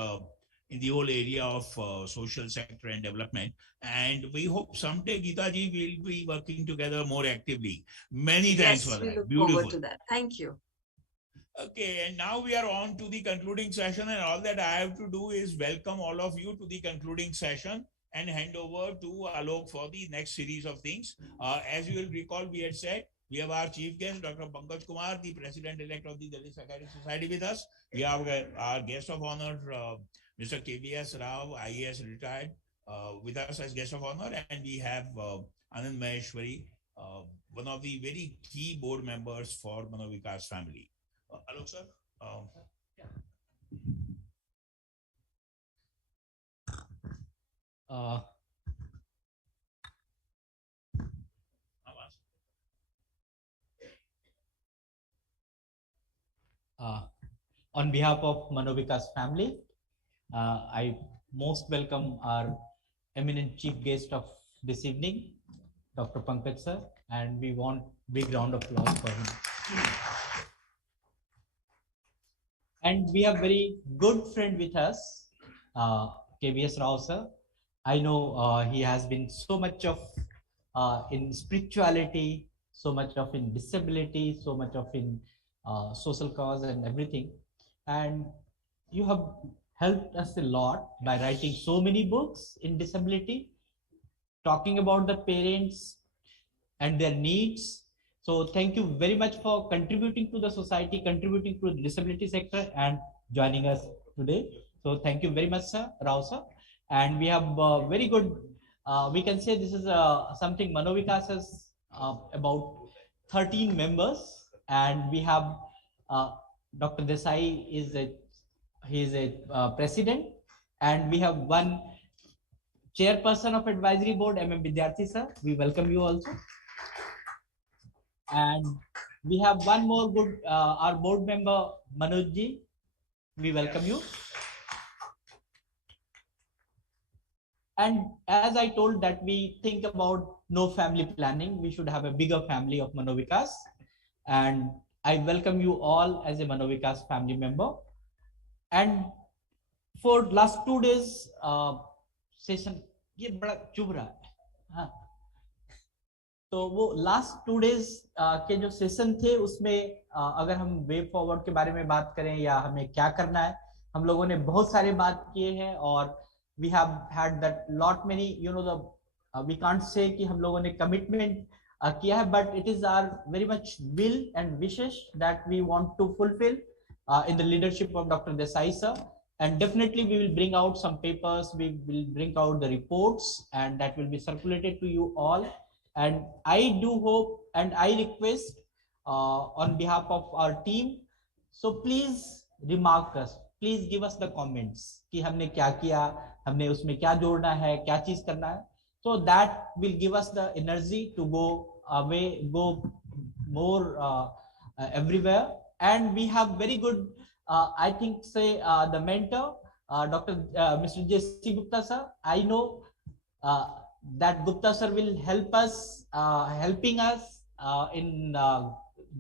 in the whole area of social sector and development. And we hope someday, Geeta ji, will be working together more actively. Many thanks for that. We look Beautiful. forward to that. Thank you. Okay, and now we are on to the concluding session, and all that I have to do is welcome all of you to the concluding session and hand over to Alok for the next series of things. As you will recall, we had said, we have our chief guest, Dr. Pankaj Kumar, the president-elect of the Delhi Psychiatric Society with us. We have our guest of honor, Mr. KVS Rao, IAS retired, with us as guest of honor. And we have Anand Maheshwari, one of the very key board members for Manovikas family. Alok sir. On behalf of Manovikas family, I most welcome our eminent chief guest of this evening, Dr. Pankaj sir, and we want big round of applause for him. And we have very good friend with us, KVS Rao sir. I know he has been so much of in spirituality, so much of in disability, so much of in social cause and everything. And you have helped us a lot by writing so many books in disability, talking about the parents and their needs. So thank you very much for contributing to the society, contributing to the disability sector and joining us today. So thank you very much, sir, Rao sir. And we have very good, we can say this is something Manovikas has about 13 members, and we have Dr. Desai he is a president, and we have one chairperson of advisory board, Vidyarthi sir. We welcome you also. And we have one more good, our board member, Manoj ji. We welcome you. And as I told that we think about no family planning, we should have a bigger family of Manovikas. And I welcome you all as a Manovikas family member. And for last 2 days session, ये बड़ा चुभ रहा है, हाँ. तो वो last 2 days के जो सेशन थे उसमें अगर हम वे फॉरवर्ड के बारे में बात करें या हमें क्या करना है, हम लोगों ने बहुत सारे बात किए हैं और we have had that lot many, you know, the we can't say कि हम लोगों ने commitment किया है, but it is our very much will and wishes that we want to fulfill in the leadership of Dr. Desai sir. And definitely we will bring out some papers, we will bring out the reports, and that will be circulated to you all. And I do hope and I request on behalf of our team, so please remark us, please give us the comments कि हमने क्या किया, हमने उसमें क्या जोड़ना है, क्या चीज करना है. So that will give us the energy to go away, go more everywhere. And we have very good, I think, say the mentor, Dr. Mr. J.C. Gupta sir. I know that Gupta sir will help us, helping us in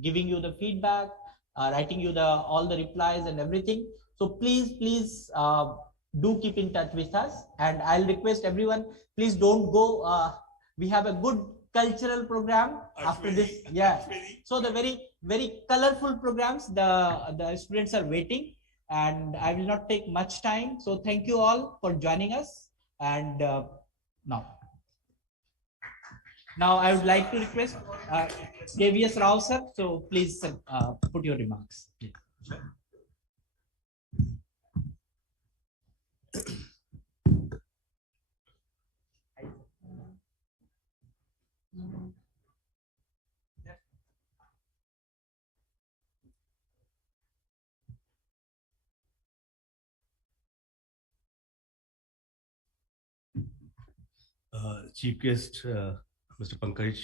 giving you the feedback, writing you all the replies and everything. So please do keep in touch with us. And I'll request everyone, please don't go. We have a good cultural program after this. Yeah. So the very colorful programs, the students are waiting, and I will not take much time. So thank you all for joining us. And now I would like to request KVS Rao sir. So please put your remarks. Chief guest, Mr. Pankaj,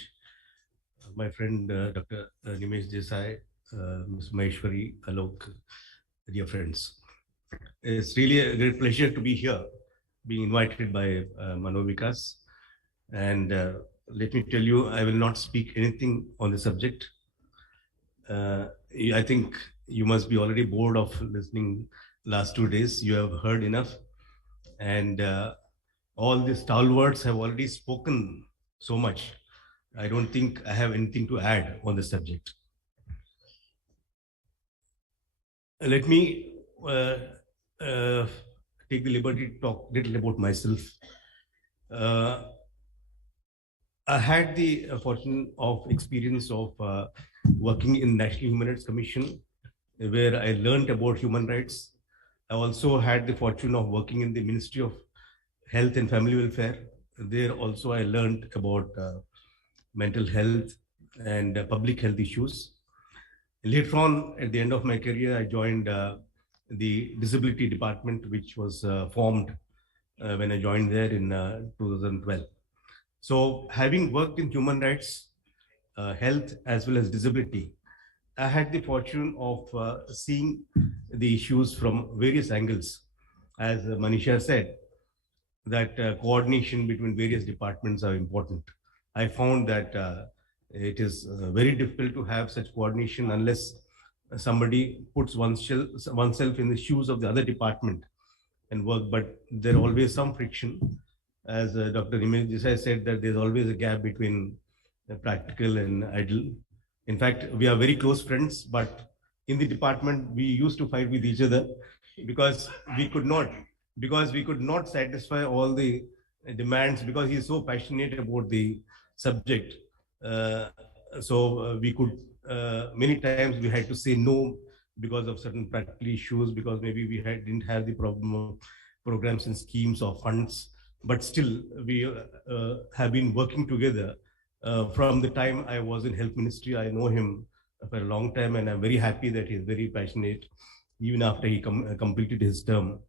my friend Dr. Nimesh Desai, Ms. Maheshwari, Alok, dear friends. It's really a great pleasure to be here, being invited by Manovikas. And let me tell you, I will not speak anything on the subject. I think you must be already bored of listening last 2 days. You have heard enough. And all the stalwarts have already spoken so much. I don't think I have anything to add on the subject. Let me take the liberty to talk a little about myself. I had the fortune of experience of working in National Human Rights Commission, where I learned about human rights. I also had the fortune of working in the Ministry of Health and Family Welfare. There also I learned about mental health and public health issues. Later on, at the end of my career, I joined the Disability Department, which was formed when I joined there in 2012. So having worked in human rights, health, as well as disability, I had the fortune of seeing the issues from various angles. As Manisha said, that coordination between various departments are important. I found that it is very difficult to have such coordination unless somebody puts oneself in the shoes of the other department and work, but there always some friction. As Dr. Imej Desai said, that there's always a gap between practical and idle. In fact, we are very close friends, but in the department, we used to fight with each other because we could not satisfy all the demands, because he's so passionate about the subject. So we could, many times we had to say no because of certain practical issues, because maybe we didn't have the programs and schemes or funds. But still, we have been working together from the time I was in Health Ministry. I know him for a long time, and I'm very happy that he's very passionate, even after he completed his term.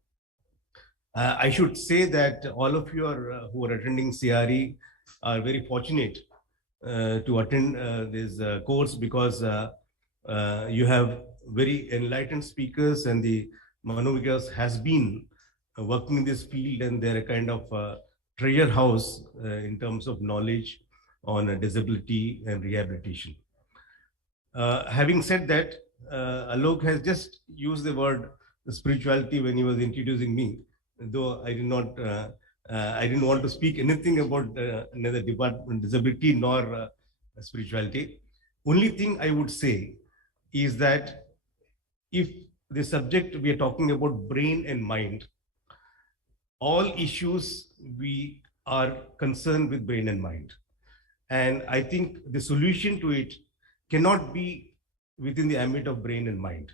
I should say that all of you who are attending CRE are very fortunate to attend this course, because you have very enlightened speakers, and the Manovikas has been working in this field, and they're a kind of treasure house in terms of knowledge on disability and rehabilitation. Having said that, Alok has just used the word spirituality when he was introducing me, though I didn't want to speak anything about neither department disability nor spirituality. Only thing I would say is that if the subject we are talking about brain and mind, all issues we are concerned with brain and mind. And I think the solution to it cannot be within the ambit of brain and mind.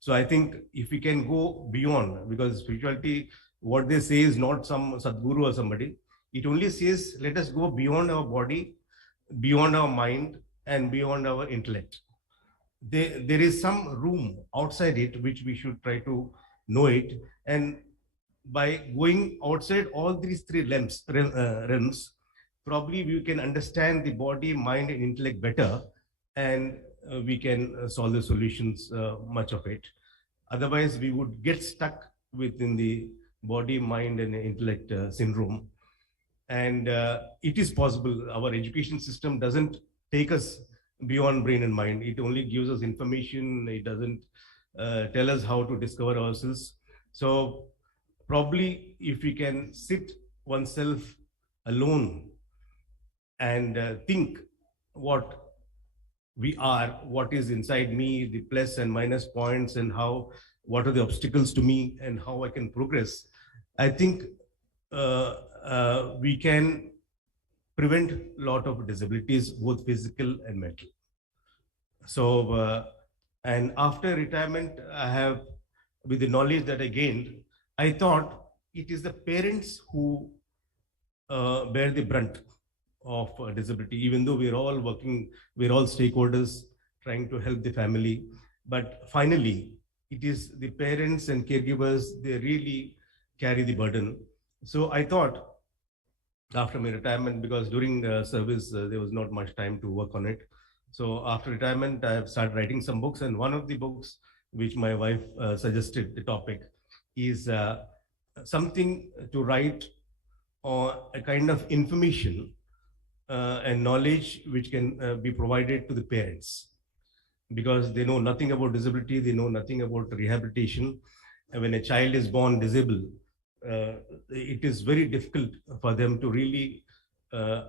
So I think if we can go beyond, because spirituality, what they say is not some Sadguru or somebody, it only says, let us go beyond our body, beyond our mind, and beyond our intellect. There is some room outside it which we should try to know it, and by going outside all these three realms, probably we can understand the body, mind, and intellect better, and we can solve the solutions, much of it. Otherwise, we would get stuck within the body, mind, and intellect syndrome. And it is possible. Our education system doesn't take us beyond brain and mind. It only gives us information. It doesn't tell us how to discover ourselves. So probably if we can sit oneself alone and think what we are, what is inside me, the plus and minus points, and what are the obstacles to me, and how I can progress, I think we can prevent a lot of disabilities, both physical and mental. So, and after retirement, with the knowledge that I gained, I thought it is the parents who bear the brunt of disability, even though we're all working, we're all stakeholders trying to help the family. But finally, it is the parents and caregivers, they really carry the burden. So I thought, after my retirement, because during service, there was not much time to work on it. So after retirement, I have started writing some books, and one of the books which my wife suggested, the topic, is something to write on a kind of information and knowledge which can be provided to the parents, because they know nothing about disability, they know nothing about rehabilitation. And when a child is born disabled, it is very difficult for them to really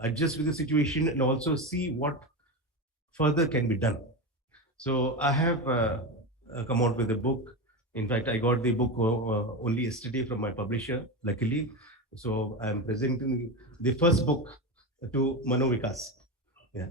adjust with the situation and also see what further can be done. So I have come out with a book. In fact, I got the book only yesterday from my publisher, luckily. So I'm presenting the first book to Manovikas. Yeah.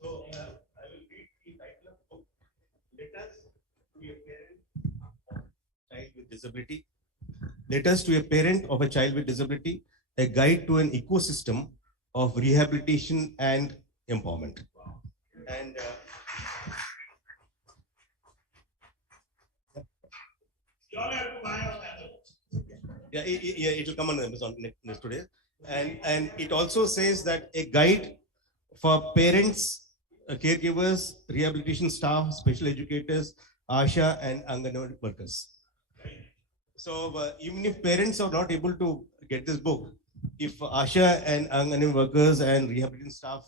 So I will read the title of the book, Letters to a Parent of a Child with Disability. Letters to a Parent of a Child with Disability, a guide to an ecosystem of rehabilitation and empowerment. And yeah, it will come on Amazon next today. And it also says that a guide for parents, caregivers, rehabilitation staff, special educators, ASHA, and Anganwadi workers. So even if parents are not able to get this book, if ASHA and Anganwadi workers and rehabilitation staff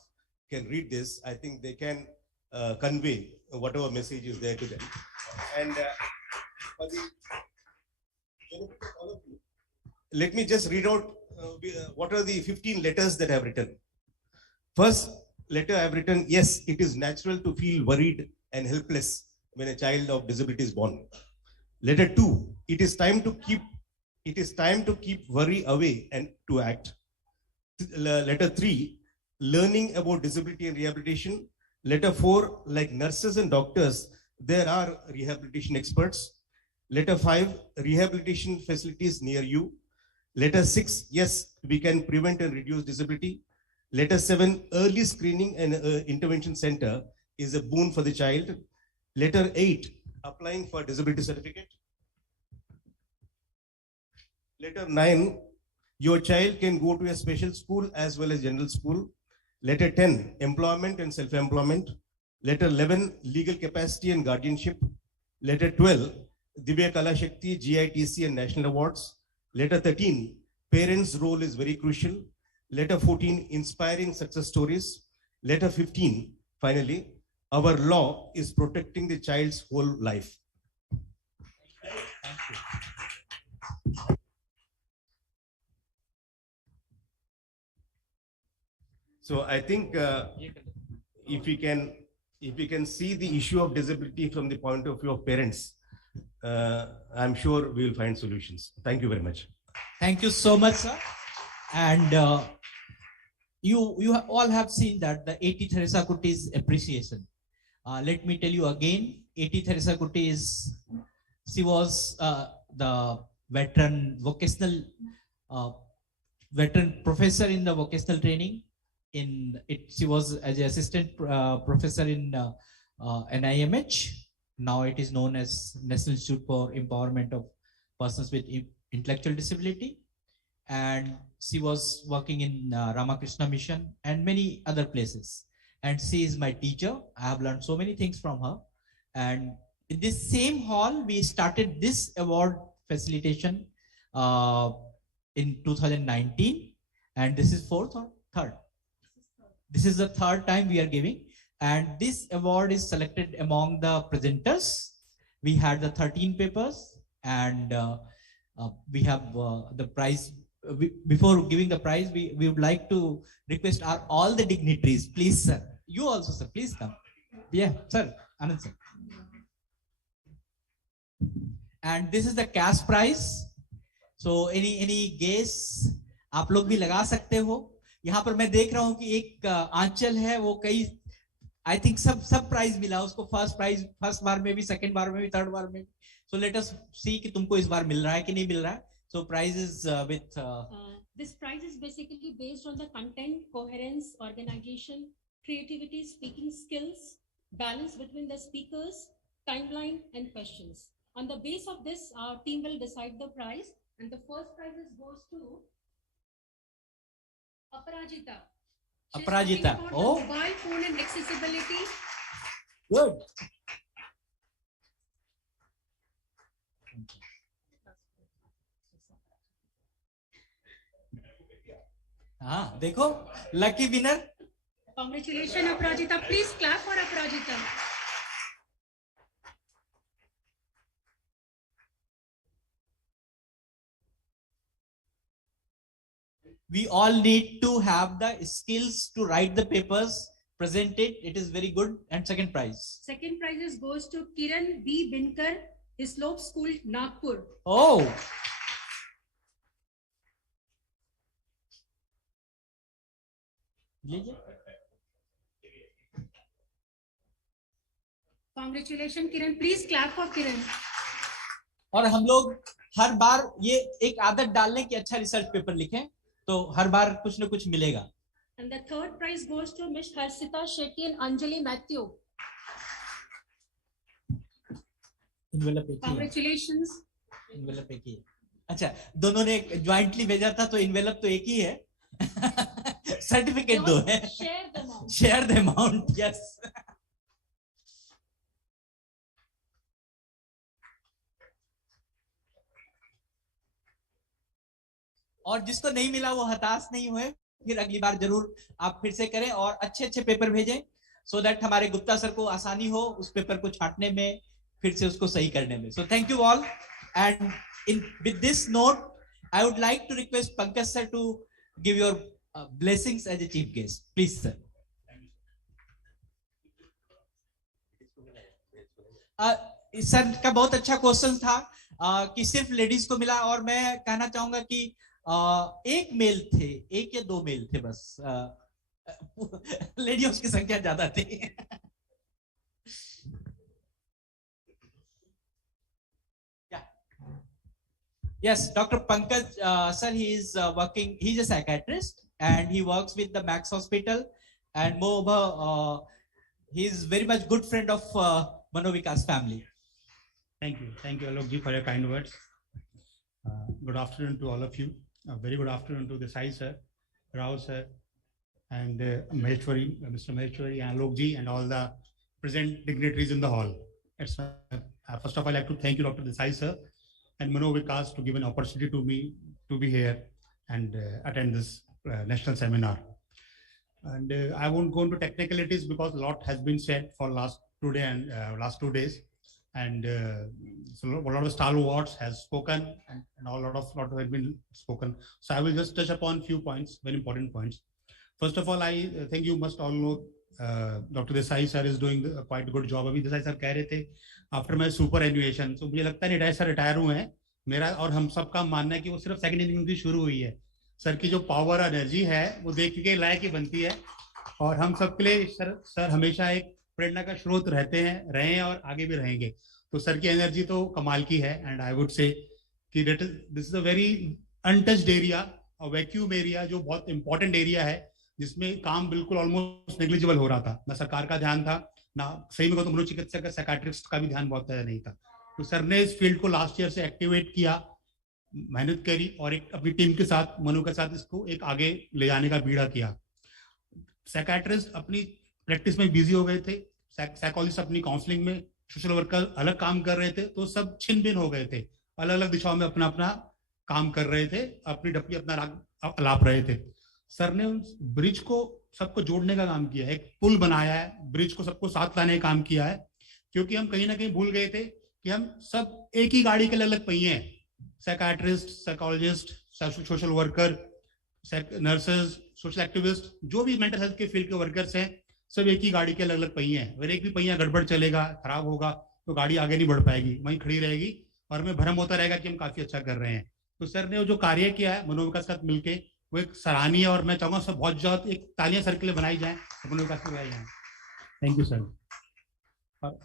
can read this, I think they can convey whatever message is there to them. And for the benefit of all of you, let me just read out what are the 15 letters that I have written. First letter I have written, yes, it is natural to feel worried and helpless when a child of disability is born. Letter 2, it is time to keep worry away and to act. Letter 3, learning about disability and rehabilitation. Letter 4, like nurses and doctors, there are rehabilitation experts. Letter 5, rehabilitation facilities near you. Letter 6, yes, we can prevent and reduce disability. Letter 7, early screening and intervention center is a boon for the child. Letter 8, applying for disability certificate. Letter 9, your child can go to a special school as well as general school. Letter 10, employment and self-employment. Letter 11, legal capacity and guardianship. Letter 12, Divya Kala Shakti, GITC and national awards. Letter 13, parents' role is very crucial. Letter 14, inspiring success stories. Letter 15, finally, our law is protecting the child's whole life. Thank you. So I think if we can see the issue of disability from the point of view of parents, I'm sure we will find solutions. Thank you very much. Thank you so much, sir. And you all have seen that the A.T. Theresa Kutty's appreciation. Let me tell you again, A.T. Theresa Kutty she was the veteran professor in the vocational training. She was as an assistant professor in NIMH. Now it is known as National Institute for Empowerment of Persons with Intellectual Disability. And she was working in Ramakrishna Mission and many other places. And she is my teacher. I have learned so many things from her. And in this same hall, we started this award facilitation in 2019. And this is fourth or third? This is the third time we are giving. And this award is selected among the presenters. We had the 13 papers and we have the prize. Before giving the prize, we would like to request all the dignitaries, please, sir. You also, sir, please come. Yeah, sir, Anand, sir. And this is the cash prize. So any guess? आप लोग भी लगा सकते हो. यहाँ पर मैं देख रहा हूँ कि एक आंचल है, वो कई I think सब प्राइज मिला उसको. फर्स्ट प्राइज फर्स्ट बार में भी, सेकंड बार में भी, थर्ड बार में भी. So let us see कि तुमको इस बार मिल रहा है कि नहीं मिल रहा है. So prize is with this prize is basically based on the content, coherence, organization, creativity, speaking skills, balance between the speakers, timeline, and questions. On the base of this, our team will decide the prize, and the first prize goes to Aparajita. Aparajita. Oh, mobile phone and accessibility. Good. हाँ, देखो, lucky winner. Congratulations, Aparajita. Please clap for Aparajita. We all need to have the skills to write the papers, present it. It is very good. And second prize. Second prize goes to Kiran B. Binkar, Slope School, Nagpur. Oh. Congratulations, Kiran. Please clap for Kiran. और हम लोग हर बार ये एक आदत डालने की अच्छा research paper लिखें. तो तो हर बार कुछ न कुछ मिलेगा। And the third prize goes to Miss Harsita Shetty and Anjali Matthew. Congratulations. Envelope एक ही है। अच्छा, दोनों ने ज्वाइंटली भेजा था तो इन्वेलप तो एक ही है। सर्टिफिकेट दो है। Share the amount. Yes. और जिसको नहीं मिला वो हताश नहीं हुए, फिर अगली बार जरूर आप फिर से करें और अच्छे अच्छे पेपर भेजें, सो दैट हमारे गुप्ता सर को आसानी हो उस पेपर को छांटने में, फिर से उसको सही करने में। सो thank you all, and with this note I would like to request Pankaj sir to give your blessings as a chief guest, please sir. Sir का बहुत अच्छा क्वेश्चन था कि सिर्फ लेडीज को मिला, और मैं कहना चाहूंगा कि एक मेल थे, एक या दो मेल थे बस, लेडीज की संख्या ज्यादा थी। Yes, Dr. Pankaj, sir, he is working, he's a psychiatrist and he works with the Max Hospital, and moreover, he is very much good friend of Manovikas family. Thank you Alok ji for your kind words. Good afternoon to all of you. A very good afternoon to Desai sir, Rao sir, and Maheshwari, Mr. Maheshwari, and Alok ji, and all the present dignitaries in the hall. It's, first of all, I'd like to thank you, Dr. Desai sir, and Manovikas to give an opportunity to me to be here and attend this national seminar. And I won't go into technicalities because a lot has been said for last 2 days, and so a lot of stalwarts has spoken, and a lot has been spoken. So I will just touch upon few points, very important points. First of all, I think you must all know Dr. Desai sir is doing quite a good job. अभी Desai sir कह रहे थे after my super एनुएशन, तो मुझे लगता है नहीं sir retire हुए हैं, मेरा और हम सब का मानना है कि वो सिर्फ सेकंड इनिंग की शुरू हुई है। सर की जो पावर एनर्जी है वो देख के लायक ही बनती है, और हम सब के लिए सर हमेशा एक प्रेरणा का स्रोत रहे हैं और आगे भी रहेंगे। तो सर की एनर्जी तो कमाल की है, एंड आई वुड से कि this is a very untouched area, और वैक्यूम एरिया जो बहुत इंपॉर्टेंट एरिया है, जिसमें काम बिल्कुल ऑलमोस्ट नेग्लिजिबल हो रहा था, ना सरकार का ध्यान था, ना सही में तो मनोचिकित्सक का साइकियाट्रिस्ट का भी ध्यान बहुत ज्यादा नहीं था। तो सर ने इस फील्ड को लास्ट ईयर से एक्टिवेट किया, मेहनत करी, और एक अपनी टीम के साथ मनु के साथ इसको एक आगे ले जाने का बीड़ा किया। साइकियाट्रिस्ट अपनी प्रैक्टिस में बिजी हो गए थे, साइकोलॉजिस्ट अपनी काउंसलिंग में, सोशल वर्कर अलग काम कर रहे थे, तो सब छिन भिन हो गए थे, अलग अलग दिशाओं में अपना अपना काम कर रहे थे, अपनी डपली अपना राग अलाप रहे थे। सर ने उस ब्रिज को सबको जोड़ने का काम किया है, एक पुल बनाया है, ब्रिज को सबको साथ लाने का काम किया है, क्योंकि हम कहीं ना कहीं भूल गए थे कि हम सब एक ही गाड़ी के अलग अलग पहिए हैं। Psychiatrist, psychologist, social worker, nurses, social activist, जो भी मेंटल हेल्थ के फील्ड के वर्कर्स हैं, सब एक ही गाड़ी के अलग अलग पहिए हैं। अगर एक भी पहिया गड़बड़ चलेगा, खराब होगा, तो गाड़ी आगे नहीं बढ़ पाएगी, वहीं खड़ी रहेगी, और हमें भ्रम होता रहेगा कि हम काफी अच्छा कर रहे हैं। तो सर ने जो कार्य किया है मनोविकास के साथ मिलकर, वो एक सराहनीय, और मैं चाहूंगा सब बहुत ज्यादा एक तालियां सर के लिए बनाई जाए, मनोविकास में बनाई जाए। Thank you sir. और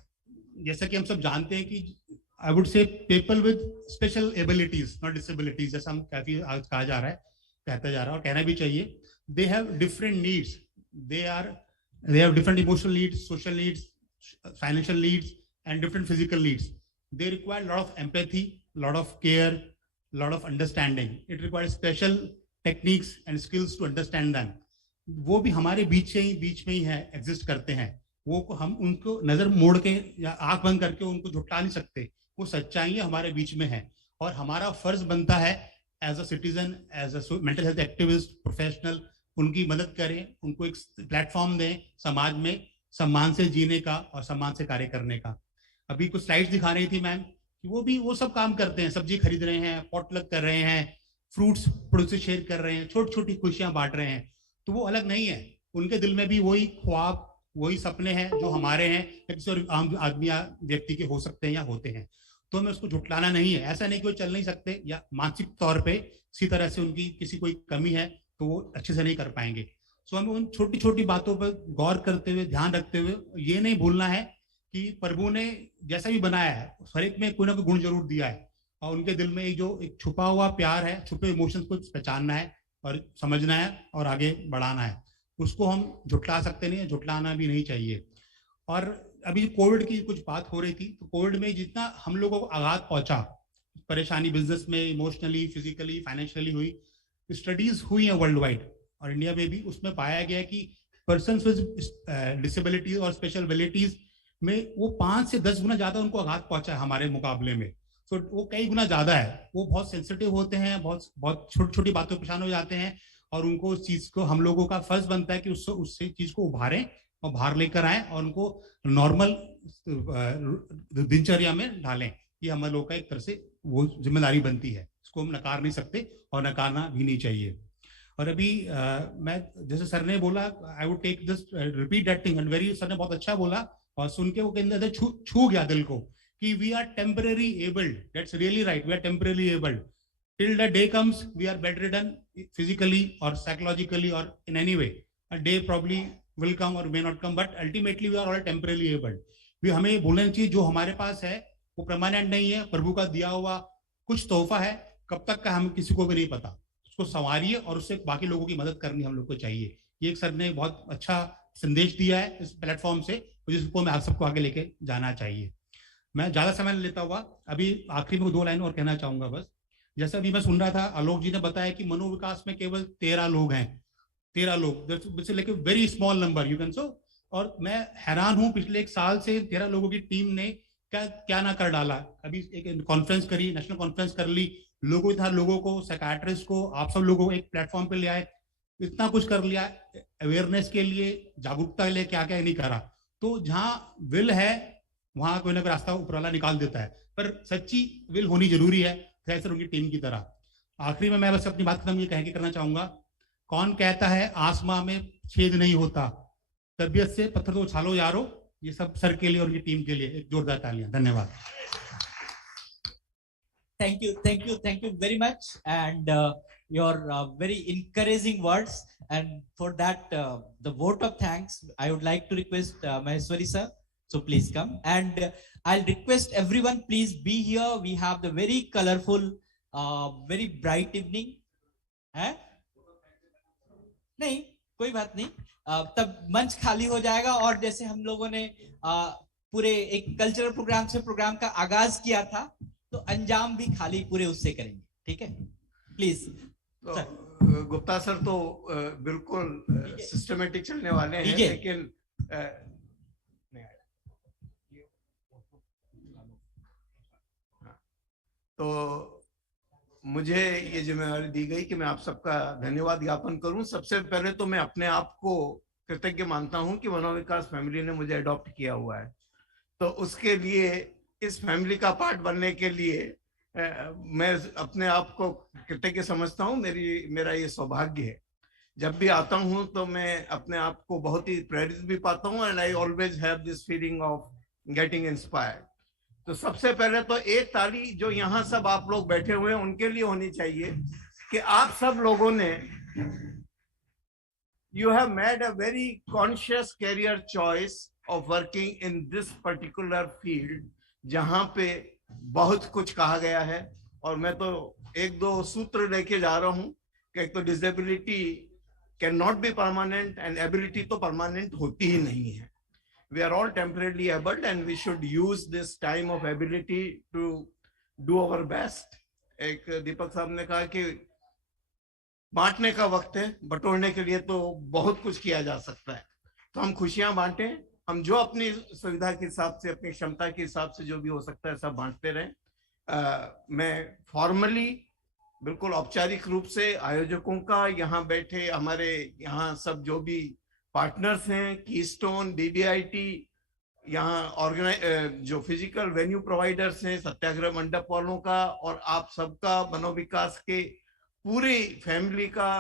जैसा कि हम सब जानते हैं कि I would say people with special abilities, not disabilities, जैसा हम काफी आज कहा जा रहा है, कहता जा रहा है, और कहना भी चाहिए। They have different needs, they have different emotional needs, social needs, financial needs, and different physical needs. They require a lot of empathy, a lot of care, a lot of understanding. It requires special techniques and skills to understand them. वो भी हमारे बीच में ही है, exist करते हैं। वो हम उनको नजर मोड़ के या आंख बंद करके उनको झुठला नहीं सकते, वो सच्चाई हमारे बीच में है, और हमारा फर्ज बनता है as a citizen, as a mental health activist, professional, उनकी मदद करें, उनको एक प्लेटफॉर्म दें समाज में सम्मान से जीने का और सम्मान से कार्य करने का। अभी कुछ स्लाइड्स दिखा रही थी मैम कि वो सब काम करते हैं, सब्जी खरीद रहे हैं, पॉटलक कर रहे हैं, फ्रूट्स पड़ोस से शेयर कर रहे हैं, छोटी छोटी खुशियां बांट रहे हैं। तो वो अलग नहीं है, उनके दिल में भी वही ख्वाब, वही सपने हैं जो हमारे हैं, किसी और आम आदमी या व्यक्ति के हो सकते हैं या होते हैं। तो हमें उसको झुटलाना नहीं है। ऐसा नहीं कि वो चल नहीं सकते या मानसिक तौर पे किसी तरह से उनकी किसी कोई कमी है तो वो अच्छे से नहीं कर पाएंगे। सो हमें उन छोटी छोटी बातों पर गौर करते हुए, ध्यान रखते हुए ये नहीं भूलना है कि प्रभु ने जैसा भी बनाया है हर एक में कोई ना कोई गुण जरूर दिया है, और उनके दिल में जो एक छुपा हुआ प्यार है, छुपे इमोशंस को पहचानना है और समझना है और आगे बढ़ाना है, उसको हम झुटला सकते नहीं है, झुटलाना भी नहीं चाहिए। और अभी कोविड की कुछ बात हो रही थी, तो कोविड में जितना हम लोगों को आघात पहुंचा, परेशानी बिजनेस में, इमोशनली, फिजिकली, फाइनेंशियली हुई, स्टडीज हुई है वर्ल्ड वाइड और इंडिया में भी, उसमें पाया गया कि पर्सन विद डिसेबिलिटी और स्पेशल एबिलिटीज में वो 5 से 10 गुना ज्यादा उनको आघात पहुंचा है हमारे मुकाबले में। तो वो कई गुना ज्यादा है, वो बहुत सेंसिटिव होते हैं, बहुत छोटी छोटी बातों पर परेशान हो जाते हैं, और उनको उस चीज को, हम लोगों का फर्ज बनता है कि उससे चीज को उभारें और बाहर लेकर आए और उनको नॉर्मल दिनचर्या में डालें। ये हम लोगों का एक तरह से वो जिम्मेदारी बनती है, इसको हम नकार नहीं सकते और नकारना भी नहीं चाहिए। और अभी मैं, जैसे सर ने बोला, I would take this, repeat that thing, and very, sir ने बहुत अच्छा बोला और सुन के वो के अंदर छू गया दिल को कि we are temporary abled, that's really right, we are temporary abled till the day comes we are bedridden physically or psychologically or in any way. A day probably will come or may not come, but ultimately we are all temporarily abled. भी हमें बोलना चाहिए जो हमारे पास है वो permanent नहीं है, प्रभु का दिया हुआ कुछ तोहफा है, कब तक का हम किसी को भी नहीं पता, उसको संवारिए और उससे बाकी लोगों की मदद करनी हम लोग को चाहिए। ये एक सर ने बहुत अच्छा संदेश दिया है इस प्लेटफॉर्म से, जिसको मैं आप सबको आगे लेके जाना चाहिए। मैं ज्यादा समय लेता हुआ अभी आखिरी में 2 लाइन और कहना चाहूंगा बस। जैसे अभी मैं सुन रहा था, आलोक जी ने बताया कि मनोविकास में केवल 13 लोग हैं, 13 लोग, like very small number, you can so. और मैं हैरान हूं, पिछले 1 साल से 13 लोगों की टीम ने क्या ना कर डाला। अभी एक कॉन्फ्रेंस करी, नेशनल कॉन्फ्रेंस कर ली, लोगों को, साइकियाट्रिस्ट को, आप सब लोगों को एक प्लेटफॉर्म पे ले आए, इतना कुछ कर लिया अवेयरनेस के लिए, जागरूकता के लिए, क्या क्या नहीं करा। तो जहाँ विल है वहां कोई ना कोई रास्ता ऊपर वाला निकाल देता है, पर सच्ची विल होनी जरूरी है, सर उनकी टीम की तरह। आखिरी में मैं बस अपनी बात खत्म ये कह के करना चाहूंगा, कौन कहता है आसमां में छेद नहीं होता, तबीयत से पत्थर तो उछालो यारो। ये सब सर के लिए और उनकी टीम के लिए एक जोरदार तालियां। धन्यवाद। Thank you very much, and your very encouraging words, and for that the vote of thanks I would like to request Maheshwari sir, so please come, and I'll request everyone, please be here. We have the very colorful, very bright evening. है नहीं, कोई बात नहीं, तब मंच खाली हो जाएगा, और जैसे हम लोगों ने पूरे एक कल्चरल प्रोग्राम से प्रोग्राम का आगाज किया था, तो अंजाम भी खाली पूरे उससे करेंगे, ठीक है? प्लीज। तो गुप्ता सर तो बिल्कुल सिस्टमेटिक चलने वाले हैं, लेकिन तो मुझे ये जिम्मेदारी दी गई कि मैं आप सबका धन्यवाद ज्ञापन करूं। सबसे पहले तो मैं अपने आप को कृतज्ञ मानता हूं कि मनोविकास फैमिली ने मुझे अडॉप्ट किया हुआ है, तो उसके लिए, इस फैमिली का पार्ट बनने के लिए मैं अपने आप को कृतज्ञ समझता हूं। मेरा ये सौभाग्य है। जब भी आता हूं तो मैं अपने आप को बहुत ही प्रेरित भी पाता हूं, and I always have this feeling of getting inspired. तो सबसे पहले तो एक ताली जो यहाँ सब आप लोग बैठे हुए हैं उनके लिए होनी चाहिए कि आप सब लोगों ने, you have made a very conscious career choice of working in this particular field, जहां पे बहुत कुछ कहा गया है। और मैं तो 1-2 सूत्र लेके जा रहा हूं कि एक तो disability can not be permanent, and ability तो परमानेंट होती ही नहीं है। We are all temporarily able, and we should use this time of ability to do our best. एक दीपक साहब ने कहा कि बांटने का वक्त है, बटोरने के लिए तो बहुत कुछ किया जा सकता है। तो हम खुशियां बांटें, हम जो अपनी सुविधा के हिसाब से, अपनी क्षमता के हिसाब से जो भी हो सकता है सब बांटते रहें। मैं फॉर्मली, बिल्कुल औपचारिक रूप से आयोजकों का, यहाँ बैठे हमारे यहाँ सब जो भी पार्टनर्स हैं, कीस्टोन, BBIT, यहाँ जो फिजिकल वेन्यू प्रोवाइडर्स हैं, सत्याग्रह मंडप वालों का, और आप सबका, मनोविकास के पूरी फैमिली का,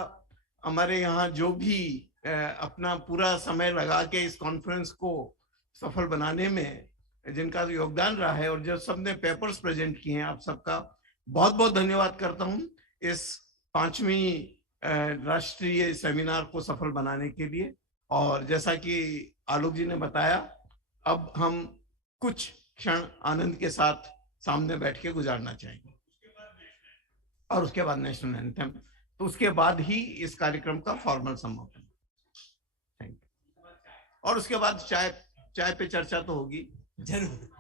हमारे यहाँ जो भी अपना पूरा समय लगा के इस कॉन्फ्रेंस को सफल बनाने में जिनका योगदान रहा है, और जो सबने पेपर्स प्रेजेंट किए हैं, आप सबका बहुत बहुत धन्यवाद करता हूँ इस 5वीं राष्ट्रीय सेमिनार को सफल बनाने के लिए। और जैसा कि आलोक जी ने बताया, अब हम कुछ क्षण आनंद के साथ सामने बैठ के गुजारना चाहेंगे, और उसके बाद नेशनल एंथम। तो उसके बाद ही इस कार्यक्रम का फॉर्मल समापन। Thank you. और उसके बाद चाय पे चर्चा तो होगी जरूर।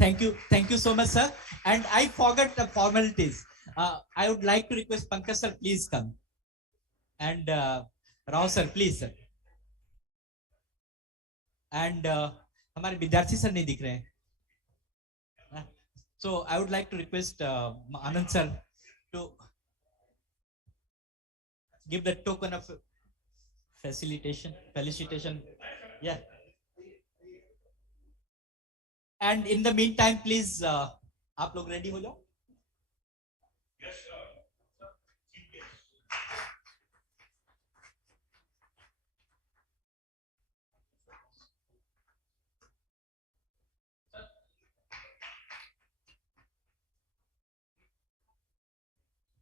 Thank you so much, sir. And I forgot the formalities. I would like to request Pankaj sir, please come. And Rao sir, please sir. And हमारे विद्यार्थी सर नहीं दिख रहे हैं. So I would like to request Anand sir to give the token of felicitation. Yeah. And in the meantime, please, आप लोग ready हो जाओ. Yes, sir.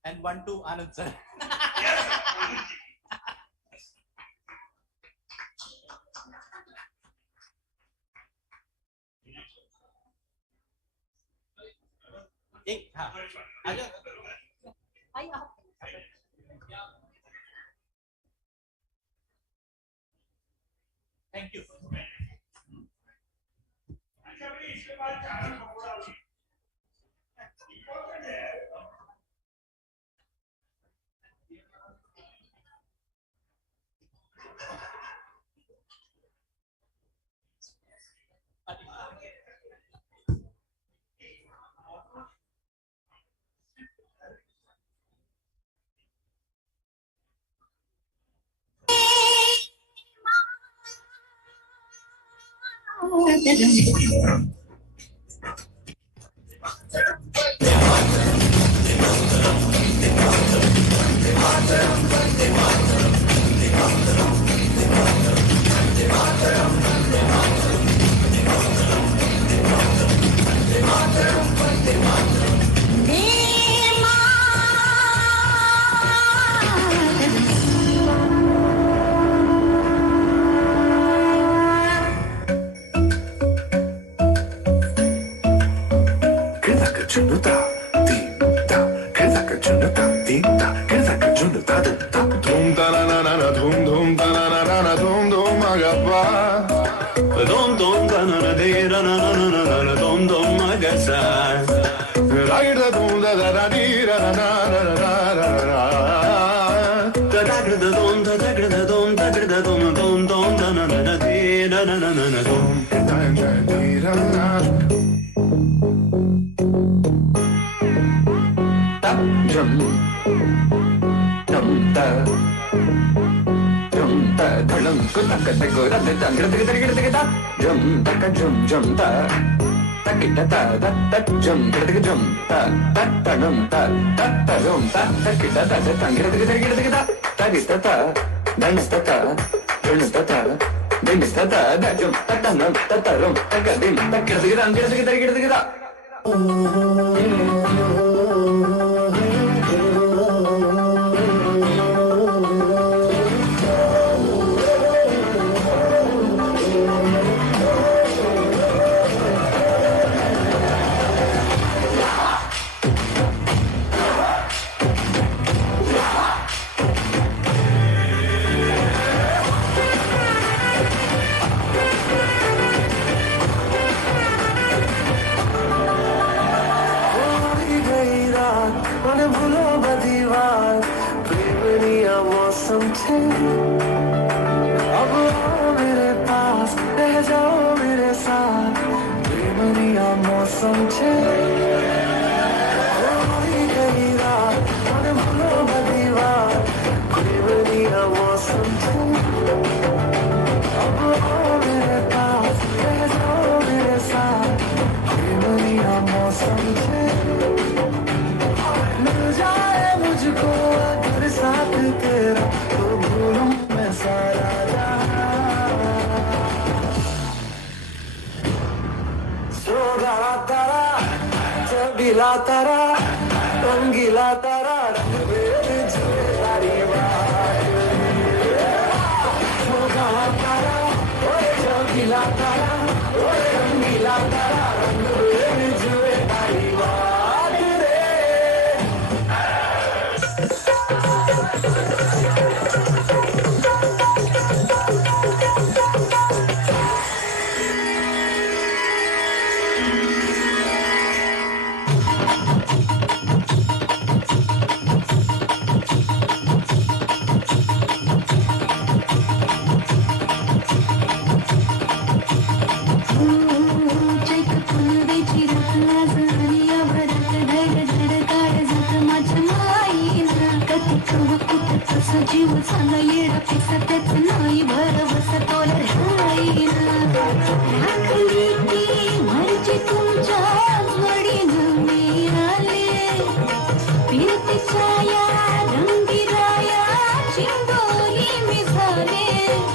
And 1, 2, Anand sir. एक हाँ आजा थैंक यू जीव झाला येडा पिसा त्याच नाही भरवस तोला राहीना राखली ती मर्जी तुमच्या जोडीनं मिळाले फिरते छाया रंगी राया चिंगोली मी झाले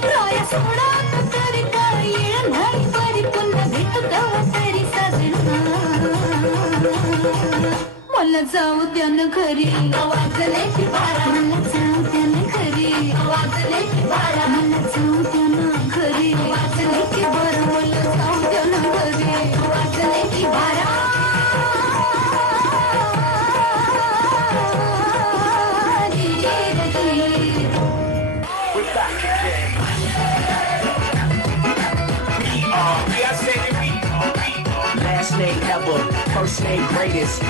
राया सोडा तरी काय येळ नाही परी पुन्हा भेटू तेव्हा तरी साजना मला जाऊ त्यानं घरी वाजले की बारा मला जाऊ त्यानं घरी वाजले की बारा मला जाऊ त्यानं घरी वाजले की बारा मला जाऊ त्यानं घरी वाजले की बारा Last name ever, first name greatest.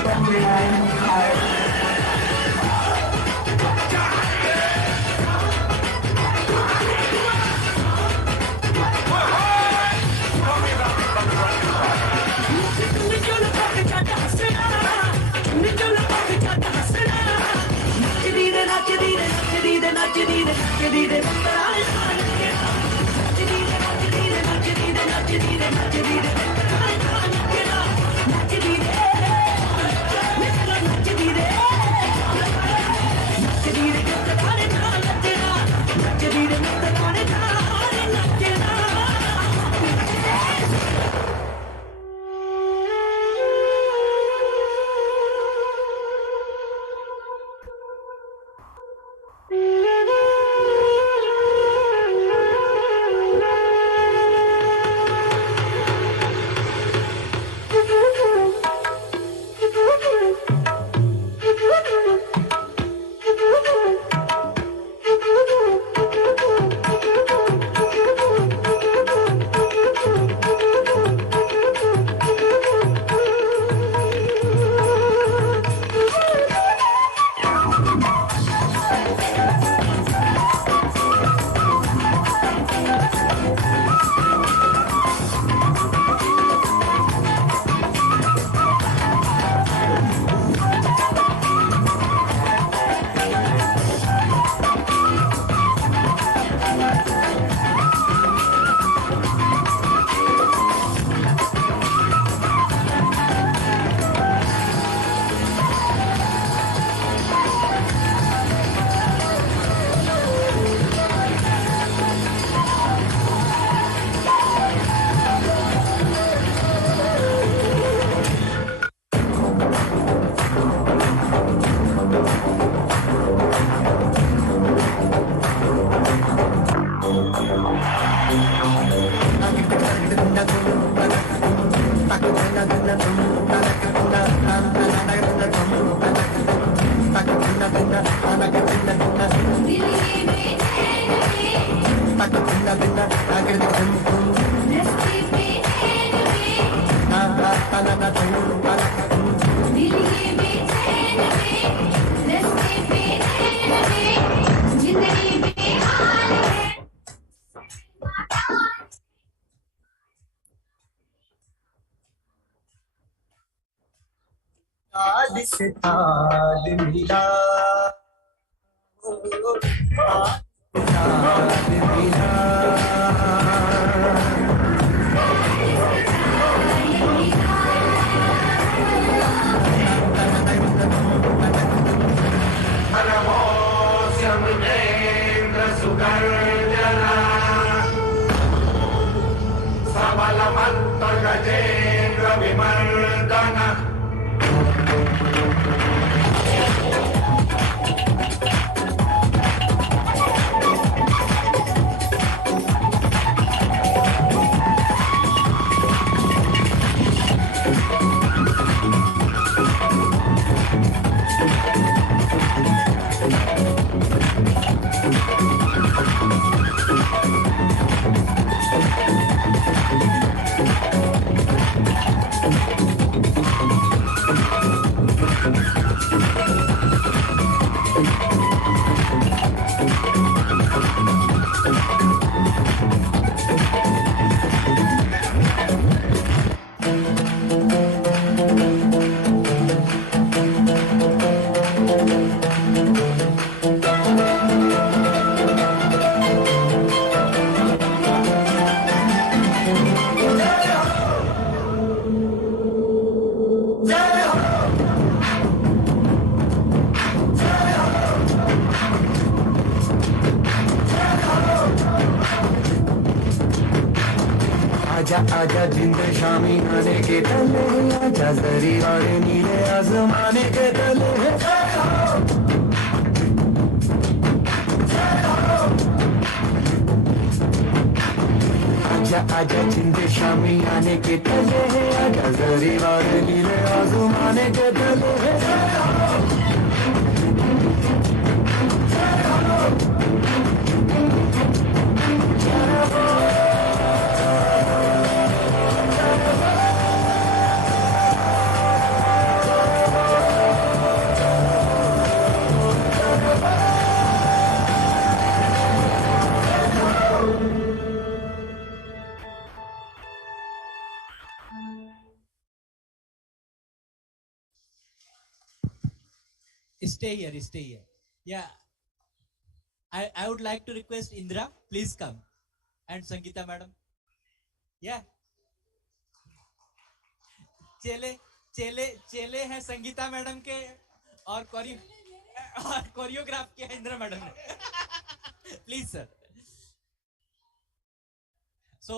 आजा जिंदे शामी आने के तले, आजा जरी वाले नीले आसमाने के तले। आजा आजा जिंदे शामी आने के तले, आजा जरी वाले नीले आसमाने के तले। Stay here, stay here. Yeah. I would like to request Indra, please come. And Sangeeta madam. Yeah. चेले हैं संगीता मैडम के और कोरियोग्राफ किया है इंदिरा मैडम ने। Please sir. So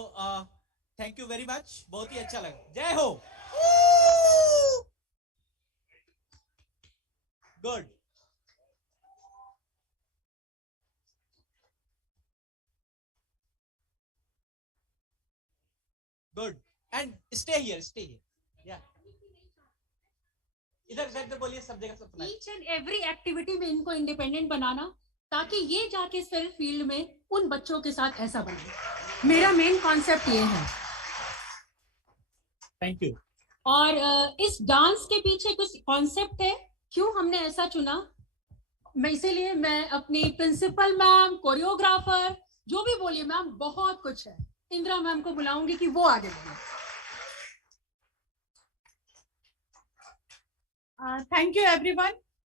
thank you very much, बहुत ही अच्छा लगा। जय हो। Good. Good and stay here या इधर बोलिए, सब जगह सब सुनाइए। ईच एंड एवरी एक्टिविटी में इनको इंडिपेंडेंट बनाना, ताकि ये जाके सेल्फ फील्ड में उन बच्चों के साथ ऐसा बने। मेरा मेन कॉन्सेप्ट ये है। Thank you. और इस डांस के पीछे कुछ कॉन्सेप्ट है, क्यों हमने ऐसा चुना, इसीलिए मैं अपनी प्रिंसिपल मैम, कोरियोग्राफर, जो भी बोलिए मैम, बहुत कुछ है, इंदिरा मैम को बुलाऊंगी कि वो आगे बढ़े। थैंक यू एवरीवन,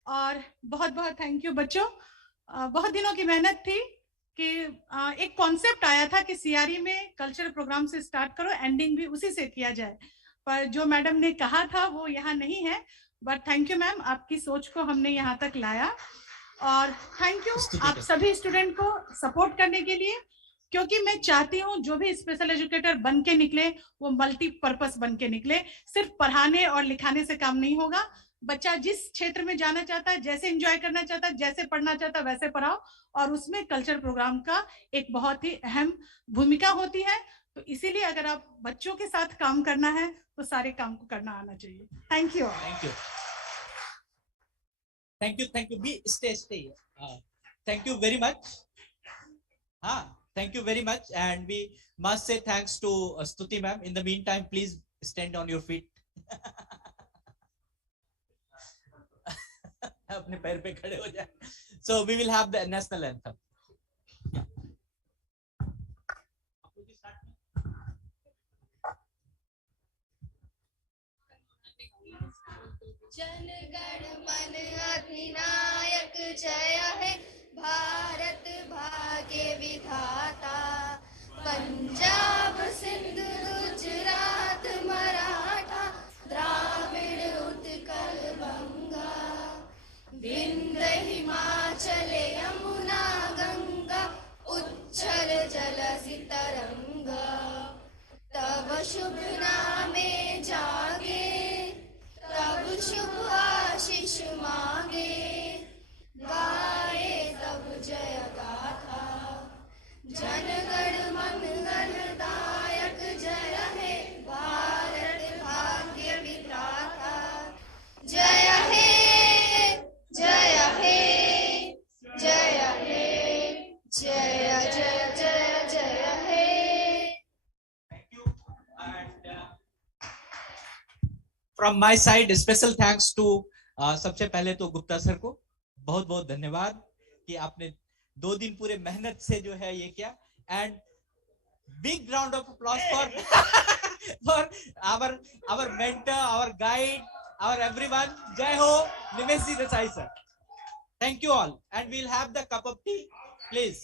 और बहुत बहुत थैंक यू बच्चों। बहुत दिनों की मेहनत थी कि एक कॉन्सेप्ट आया था कि सीआरई में कल्चरल प्रोग्राम से स्टार्ट करो, एंडिंग भी उसी से किया जाए, पर जो मैडम ने कहा था वो यहाँ नहीं है। बट थैंक यू मैम, आपकी सोच को हमने यहाँ तक लाया, और थैंक यू आप सभी स्टूडेंट को सपोर्ट करने के लिए, क्योंकि मैं चाहती हूँ जो भी स्पेशल एजुकेटर बन के निकले वो मल्टीपर्पस बन के निकले। सिर्फ पढ़ाने और लिखाने से काम नहीं होगा। बच्चा जिस क्षेत्र में जाना चाहता है, जैसे एंजॉय करना चाहता है, जैसे पढ़ना चाहता है, वैसे पढ़ाओ, और उसमें कल्चर प्रोग्राम का एक बहुत ही अहम भूमिका होती है। तो इसीलिए अगर आप बच्चों के साथ काम करना है तो सारे काम को करना आना चाहिए। Thank you. Thank you be stay thank you very much. हाँ, thank you very much, and we must say thanks to Stuti ma'am. In the meantime, please stand on your feet. अपने पैर पे खड़े हो जाए। So we will have the national anthem. Jana Gana मन अधिनायक जय है, भारत भाग्य विधाता, पंजाब सिंध गुजरात मराठा, द्राविड़ उत्कल बंगा, विंध्य हिमाचल यमुना गंगा, उच्छल जलधि तरंगा, तब शुभ नामे जागे, तब शुभ आशीष मांगे, गाए तब जय गाथा, जन गण मन गणदायक जय हे, भारत भाग्य विधाता, जय हे जय हे जय हे जय जय जय जय हे। From my side, special thanks to सबसे पहले तो गुप्ता सर को बहुत बहुत धन्यवाद कि आपने 2 दिन पूरे मेहनत से जो है ये किया, and big round of applause for our mentor, our guide, our everyone. जय हो Nimesh ji Desai sir. Thank you all, and we'll have the cup of tea, please.